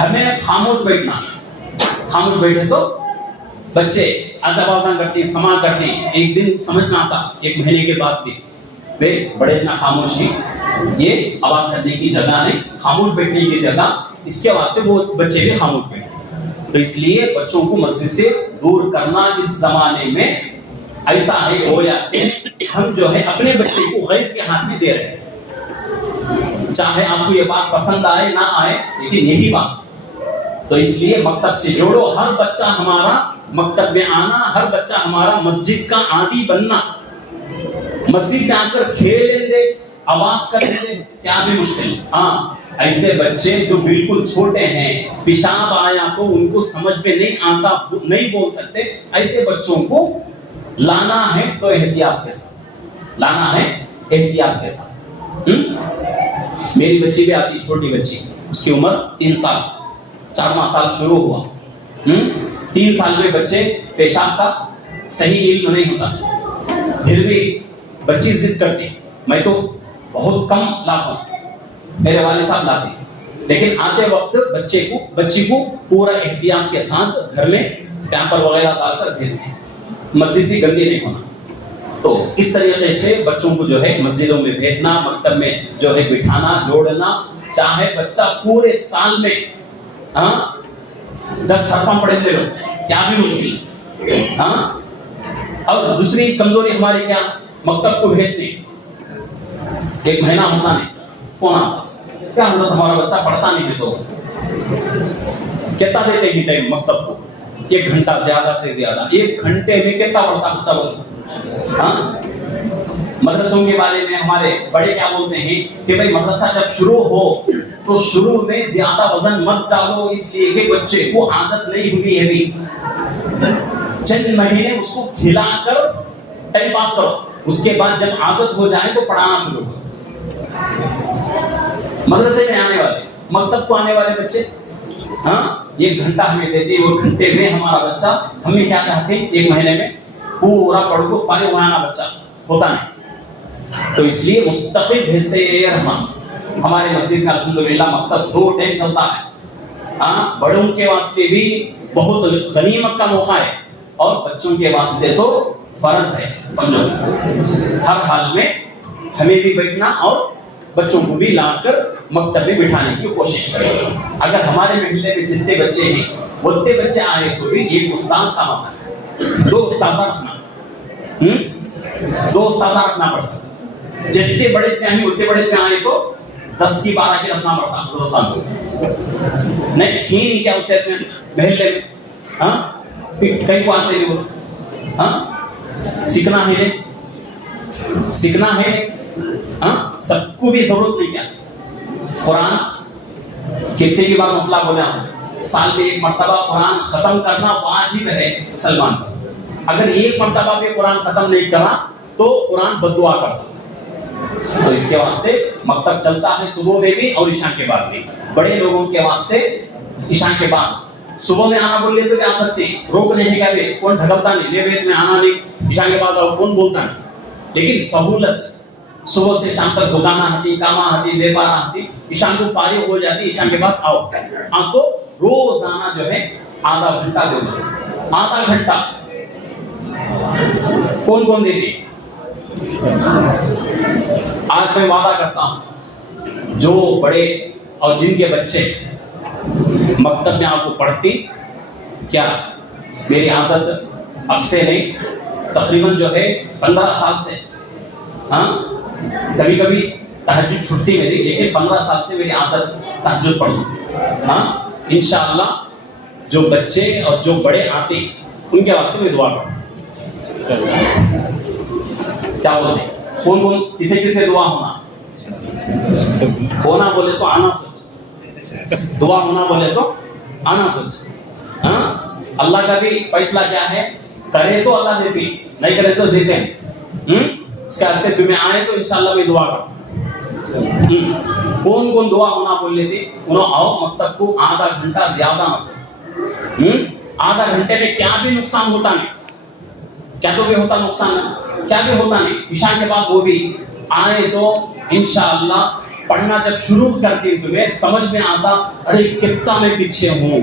ہمیں خاموش بیٹھنا, خاموش بیٹھے تو بچے آج آوازاں کرتے ہیں, سماع کرتے ہیں. ایک دن سمجھ میں آتا, ایک مہینے کے بعد بھی بڑے اتنا خاموش ہی, یہ آواز کرنے کی جگہ نہیں, خاموش بیٹھنے کی جگہ. اس کے واسطے وہ بچے بھی خاموش بیٹھے. تو اس لیے بچوں کو مسجد سے دور کرنا اس زمانے میں ایسا ہے ہو یا ہم جو ہے اپنے بچے کو غیر کے ہاتھ میں دے رہے ہیں. چاہے آپ کو یہ بات پسند آئے نہ آئے لیکن یہی بات. تو اس لیے مکتب سے جوڑو. ہر بچہ ہمارا مکتب میں آنا, ہر بچہ ہمارا مسجد کا عادی بننا. مسجد میں آ کر کھیل دے, آواز کر دے, کیا بھی مشکل. ہاں ایسے بچے جو بالکل چھوٹے ہیں, پیشاب آیا تو ان کو سمجھ میں نہیں آتا, نہیں بول سکتے, ایسے بچوں کو لانا ہے تو احتیاط کے ساتھ لانا ہے, احتیاط کے ساتھ. میری بچی بھی آتی, چھوٹی بچی, اس کی عمر 3 سال, 4واں سال شروع ہوا. 3 سال میں بچے پیشاب کا صحیح علم نہیں ہوتا, پھر بھی بچی ضد کرتی. میں تو بہت کم لاتا ہوں, میرے والد صاحب لاتے, لیکن آتے وقت بچی کو پورا احتیاط کے ساتھ گھر میں ٹیمپر وغیرہ ڈال کر بھیجتے ہیں. مسجد بھی گندی نہیں ہونا. تو اس طریقے سے بچوں کو جو ہے مسجدوں میں بھیجنا, مکتب میں جو ہے بٹھانا, جوڑنا. چاہے بچہ پورے سال میں 10 حرفاں پڑھ لے لو, کیا بھی مشکل. اور دوسری کمزوری ہماری کیا, مکتب کو بھیجتے 1 مہینہ ہوتا نہیں, فون آتا, کیا حضرت ہمارا بچہ پڑھتا نہیں ہے. تو کتنا دیتے ہیں ٹائم مکتب کو, 1 گھنٹہ زیادہ سے زیادہ. 1 گھنٹے میں کتنا پڑھتا بچہ بولو. مدرسوں کے بارے میں ہمارے بڑے کیا بولتے ہیں کہ بھائی مدرسہ جب شروع ہو تو شروع میں زیادہ وزن مت ڈالو, اس لیے کہ بچے کو عادت نہیں ہوئی ہے بھی. چند مہینے اس کو کھلا کر ٹائم پاس کرو, اس کے بعد جب عادت ہو جائے تو پڑھانا شروع کرو. مدرسے میں آنے والے, مکتب کو آنے والے بچے 1 گھنٹہ ہمیں دیتے, 1 گھنٹے میں ہمارا بچہ, ہمیں کیا چاہتے ہیں 1 مہینے میں پورا پڑھ کو فارغ ہونا بچہ ہوتا نہیں. تو اس لیے مستقل بھیجتے رہنا. ہمارے مسجد میں الحمدللہ مکتب 2 ٹائم چلتا ہے. بڑوں کے واسطے بھی بہت غنیمت کا موقع ہے اور بچوں کے واسطے تو فرض ہے. سمجھو ہر حال میں ہمیں بھی بیٹھنا اور بچوں کو بھی لا کر مکتب میں بٹھانے کی کوشش کریں. اگر ہمارے محلے میں جتنے بچے ہیں اتنے بچے آئے تو بھی ایک استاذ کا موقع ہے. 2 استاد رکھنا, 2 استاد رکھنا پڑتا. جتنے بڑے میں آئے اتنے بڑے میں آئے تو 10 کی 12 کی رکھنا پڑتا. نہیں ہی نہیں کیا ہوتے ہیں محلے میں, کئی کو آتے نہیں وہ. سیکھنا ہے, سیکھنا ہے. سب کو بھی ضرورت نہیں کیا. قرآن کتنے کی بار مسئلہ بولا ہوں, سال میں 1 مرتبہ قرآن ختم کرنا واجب ہے مسلمان پر. اگر 1 مرتبہ بھی قرآن ختم نہیں کرا تو قرآن بد دعا کرتا. تو اس کے واسطے مکتب چلتا ہے صبح میں بھی اور عشاء کے بعد بھی. بڑے لوگوں کے واسطے عشاء کے بعد, صبح میں آنا بول لے تو بھی آ سکتے ہیں, روک نہیں کا بھی کون ڈھکلتا نہیں, لے میں آنا نہیں, عشاء کے بعد کون بولتا نہیں. لیکن سہولت صبح سے شام تک دکانہ آتی, کاما آتی, بیپارہ آتی, عشاء کو فارغ ہو جاتی, عشاء کے بعد آؤ. آپ کو روزانہ جو ہے آدھا گھنٹہ دو, بس آدھا گھنٹہ. کون کون دیتے؟ آج میں وعدہ کرتا ہوں جو بڑے اور جن کے بچے مکتب میں آپ کو پڑھتی, کیا میری عادت اب سے نہیں, تقریباً جو ہے 15 سال سے. کبھی کبھی تہجد چھٹی میری، لیکن 15 سال سے میری عادت تہجد پڑھنا. ہاں انشاءاللہ جو بچے اور جو بڑے آتے ہیں ان کے واسطے میں دعا کروں. کیا بولتے ہیں؟ کون کسے دعا ہونا بولے تو آنا سوچ، دعا ہونا بولے تو آنا سوچ. ہاں اللہ کا بھی فیصلہ کیا ہے، کرے تو اللہ دیتے ہیں، نہیں کرے تو دیتے ہیں. اس کے واسطے تمہیں آئے تو انشاءاللہ میں دعا کرتا. کون دعا ہونا بول لیتے انہوں آؤ مکتب کو آدھا گھنٹہ زیادہ نہ. آدھا گھنٹے میں کیا بھی نقصان ہوتا نہیں، کیا تو بھی ہوتا نقصان ہے، کیا بھی ہوتا نہیں. عشاء کے بعد وہ بھی آئے تو انشاءاللہ پڑھنا جب شروع کرتی تمہیں سمجھ میں آتا ارے کتنا میں پیچھے ہوں،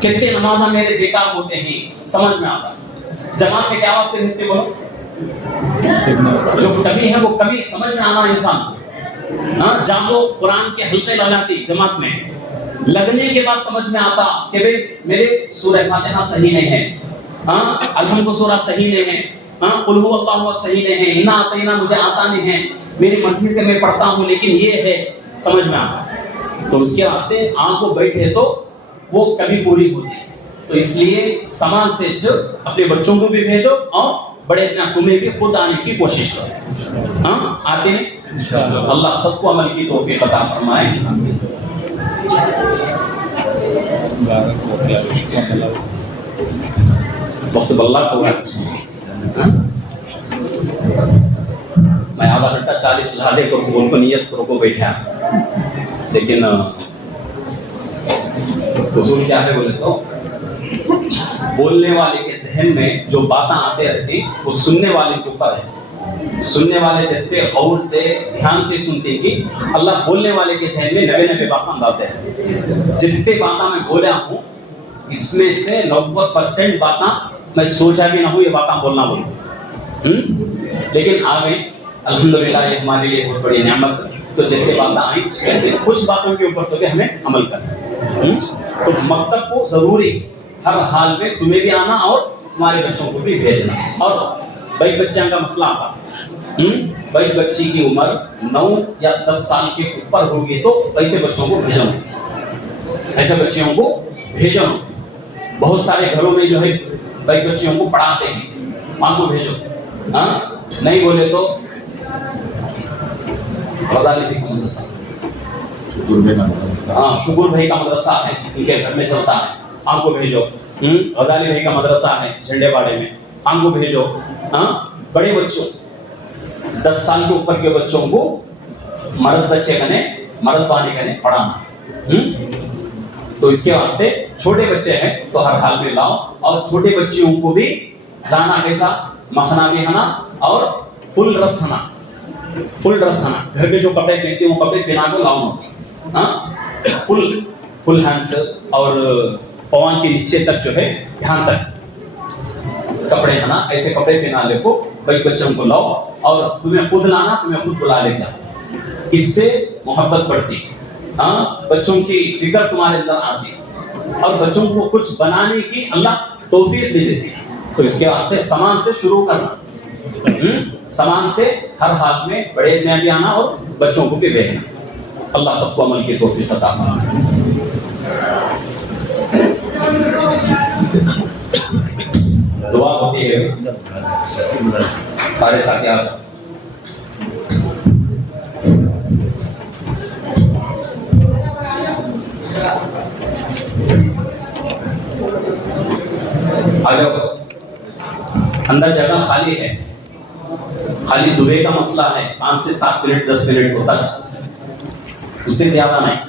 کتنے نمازیں میرے بیکار ہوتے ہیں، سمجھ میں آتا. جماعت میں کیا واسطے مجھتے بولو، جو کمی ہے وہ کمی سمجھ میں آنا انسان. جب وہ قرآن کے حلقے لگاتی جماعت میں، لگنے کے بعد سمجھ میں آتا کہ بھئی میرے سورہ فاتحہ صحیح نہیں ہے، الحمد سورہ صحیح نہیں ہے، قل هو اللہ صحیح نہیں ہے، انا اعطینا مجھے آتا نہیں ہے، میری مرضی سے میں پڑھتا ہوں لیکن یہ ہے، سمجھ میں آتا. تو اس کے واسطے آنکھ کو بیٹھے تو وہ کمی پوری ہوتی ہے. تو اس لیے سماج سے اپنے بچوں کو بھی بھیجو اور بڑے تمہیں بھی خود آنے کی کوشش کرو. آتے ہیں اللہ سب کو عمل کی توفیق عطا فرمائے. وقت بلّہ کو ہے، میں آدھا گھنٹہ 40 لحاظے کو بول کو نیت کرو کو بیٹھا، لیکن اصول کیا ہے بولے تو بولنے والے کے ذہن میں جو باتیں آتے رہتی وہ سننے والے کے اوپر ہے. سننے والے جتنے غور سے دھیان سے سنتے کہ اللہ بولنے والے کے ذہن میں نوے باتیں ڈالتے ہیں. جتنے باتیں میں بولا ہوں اس میں سے 90% باتیں میں سوچا بھی نہ ہوں یہ باتیں بولنا بولوں، لیکن آ گئی الحمدللہ. یہ ہمارے لیے بہت بڑی نعمت. تو جتنے باتیں آئیں ایسے کچھ باتوں کے اوپر تو بھی ہمیں عمل کرنا. تو مکتب کو ضروری ہر حال میں تمہیں بھی آنا اور تمہارے بچوں کو بھی بھیجنا. اور بھائی بچوں کا مسئلہ آتا، بھائی بچی کی عمر 9 یا 10 سال کے اوپر ہوگی تو ایسے بچوں کو بھیجو، ایسے بچیوں کو بھیجو. بہت سارے گھروں میں جو ہے بھائی بچیوں کو پڑھاتے ہیں، وہاں کو بھیجو. نہیں بولے تو غزالی بھائی کا مدرسہ، شکر بھائی کا مدرسہ ہے ان کے گھر میں چلتا ہے، ہم کو بھیجو. غزالی بھائی کا مدرسہ ہے جھنڈے واڑے میں، ہم کو بھیجو. بڑے بچوں 10 سال کے اوپر کے بچوں کو مرد بچے کنے مرد بانے کنے پڑھانا. تو اس کے واسطے چھوٹے بچے ہیں تو ہر حال میں لاؤ. اور چھوٹے بچیوں کو بھی لانا کیسا، مکھنا بھی ہنا اور فل ڈریس ہنا. فل ڈریس ہنا، گھر کے جو کپڑے پہنتے ہیں وہ کپڑے پہنا کے لاؤ. فل ہینڈس اور پوان کے نیچے تک جو ہے یہاں تک کپڑے ہنا، ایسے کپڑے پہنا لے کو بھائی بچوں کو لاؤ. اور تمہیں خود لانا، تمہیں خود بلا لے جاؤ. اس سے محبت بڑھتی، بچوں کی فکر تمہارے اندر آتی اور بچوں کو کچھ بنانے کی اللہ توفیق بھی دیتی. تو اس کے واسطے سامان سے شروع کرنا، سامان سے ہر حال میں بڑے میں بھی آنا اور بچوں کو بھی بھیجنا. اللہ سب کو عمل کی توفیق عطا فرمائے. دعا ہوتی ہے 7:30. آ جاؤ، اندر جگہ خالی ہے، خالی دبے کا مسئلہ ہے. 5 سے 7 منٹ 10 منٹ ہوتا ہے، اس سے زیادہ نہیں.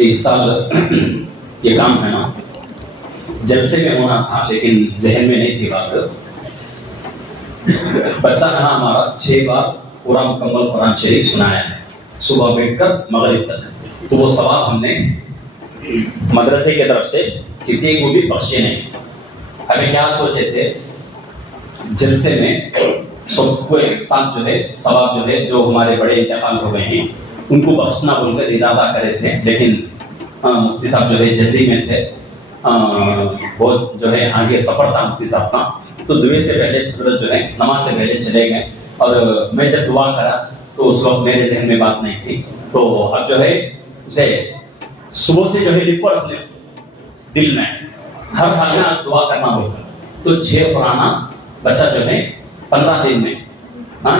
اس سال یہ کام ہے نا جلسے میں ہونا تھا لیکن ذہن میں نہیں تھی بات. بچہ ہے نا ہمارا 6 بار پورا مکمل قرآن شریف سنایا ہے صبح بیٹھ کر مغرب تک. تو وہ ثواب ہم نے مدرسے کی طرف سے کسی کو بھی بخشے نہیں. ہمیں کیا سوچے تھے جلسے میں سب کو ایک ساتھ جو ہے ثواب جو ہے جو ہمارے بڑے انتقال ہو گئے ہیں ان کو بخشنا بول کر ارادہ کرے تھے، لیکن مفتی صاحب جو ہے جلدی میں تھے، بہت جو ہے آگے سفر تھا مفتی صاحب کا، تو دعا سے پہلے حضرت جو ہے نماز سے پہلے چلے گئے، اور میں جب دعا کرا تو اس وقت میرے ذہن میں بات نہیں تھی، تو اب جو ہے اسے صبح سے جو ہے لکھ کر رکھ لیں دل میں، ہر حال میں آج دعا کرنا ہوگا، تو 6 پرانا بچہ جو ہے 15 دن میں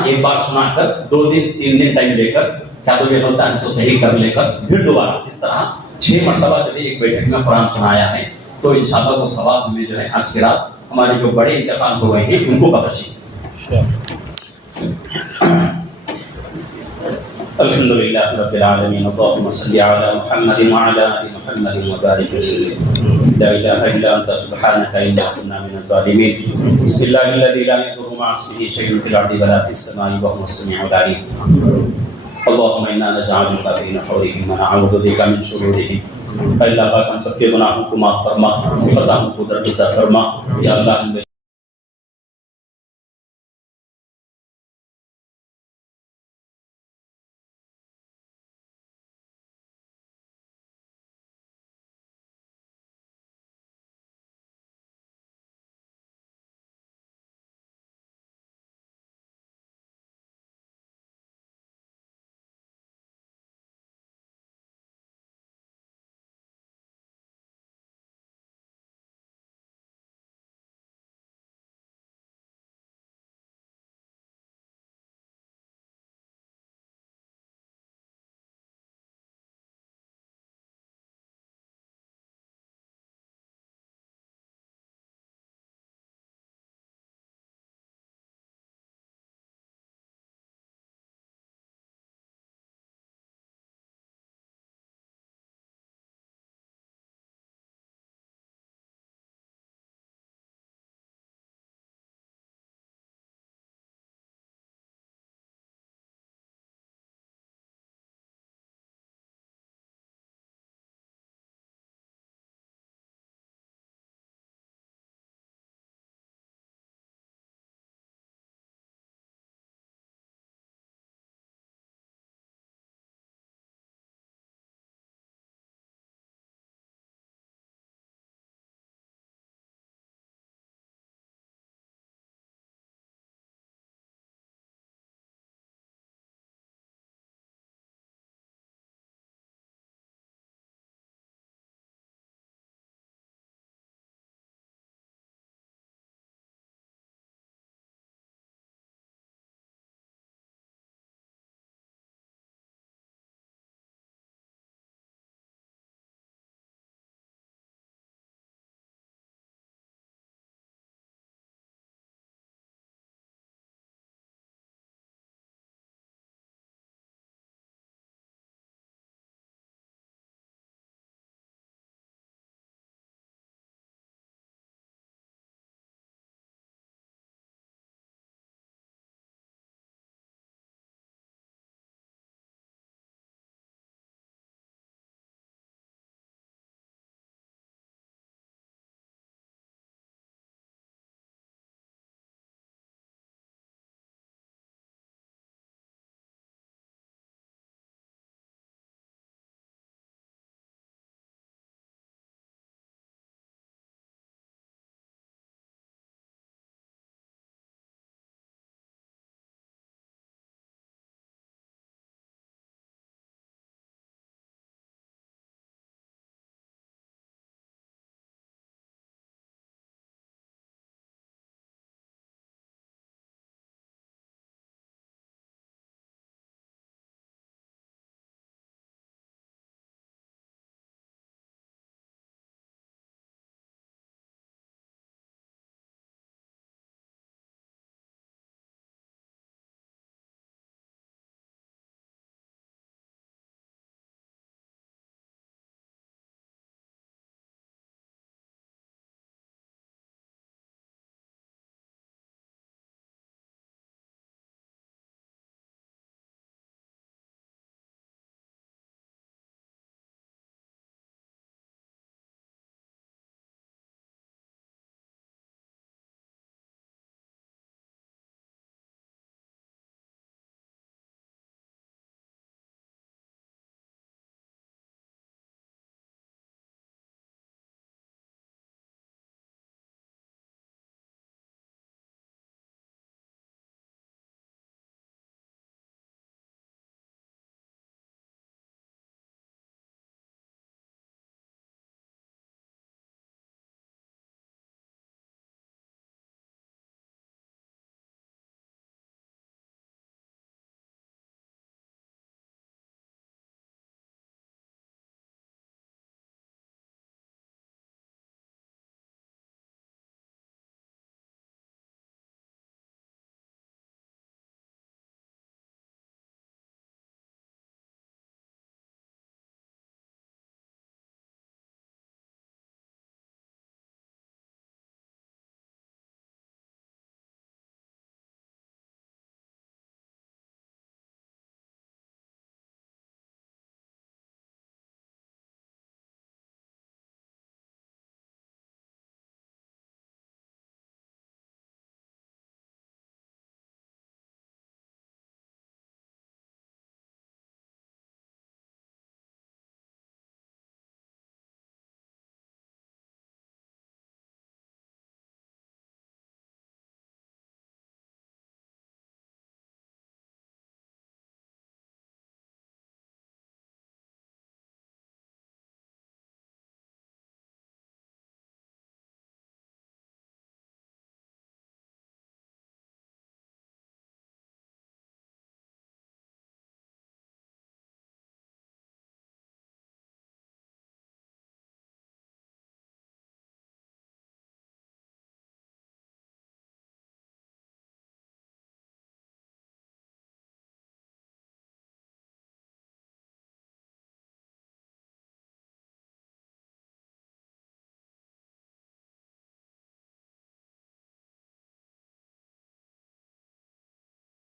ایک بار سنا کر 2 دن 3 دن ٹائم لے کر کیا تو یہ ہوتا ہے تو صحیح کر لے کر پھر دوبارہ اس طرح 6 مرتبہ جو ہے ایک بیٹھک میں قرآن سنایا ہے، تو انشاءاللہ وہ ثواب میں جو ہے آج کی رات ہمارے جو بڑے انتقال ہو گئے ہیں ان کو بخشی۔ الحمد للہ رب العالمین، اللہم صلی علی محمد وعلی آل محمد وبارک وسلم، لا الہ الا انت سبحانک انا کنا من الظالمین، بسم اللہ الذی لا یضر مع اسمہ شیء فی الارض ولا فی السماء وهو السمیع العلیم، اللہم انا نجعلک فی نحورہم ونعوذ بک من شرورہم۔ اللہ پاک ہم سب کے گناہوں کو معاف فرما، خطاؤں کو درگزر فرما، یا اللہ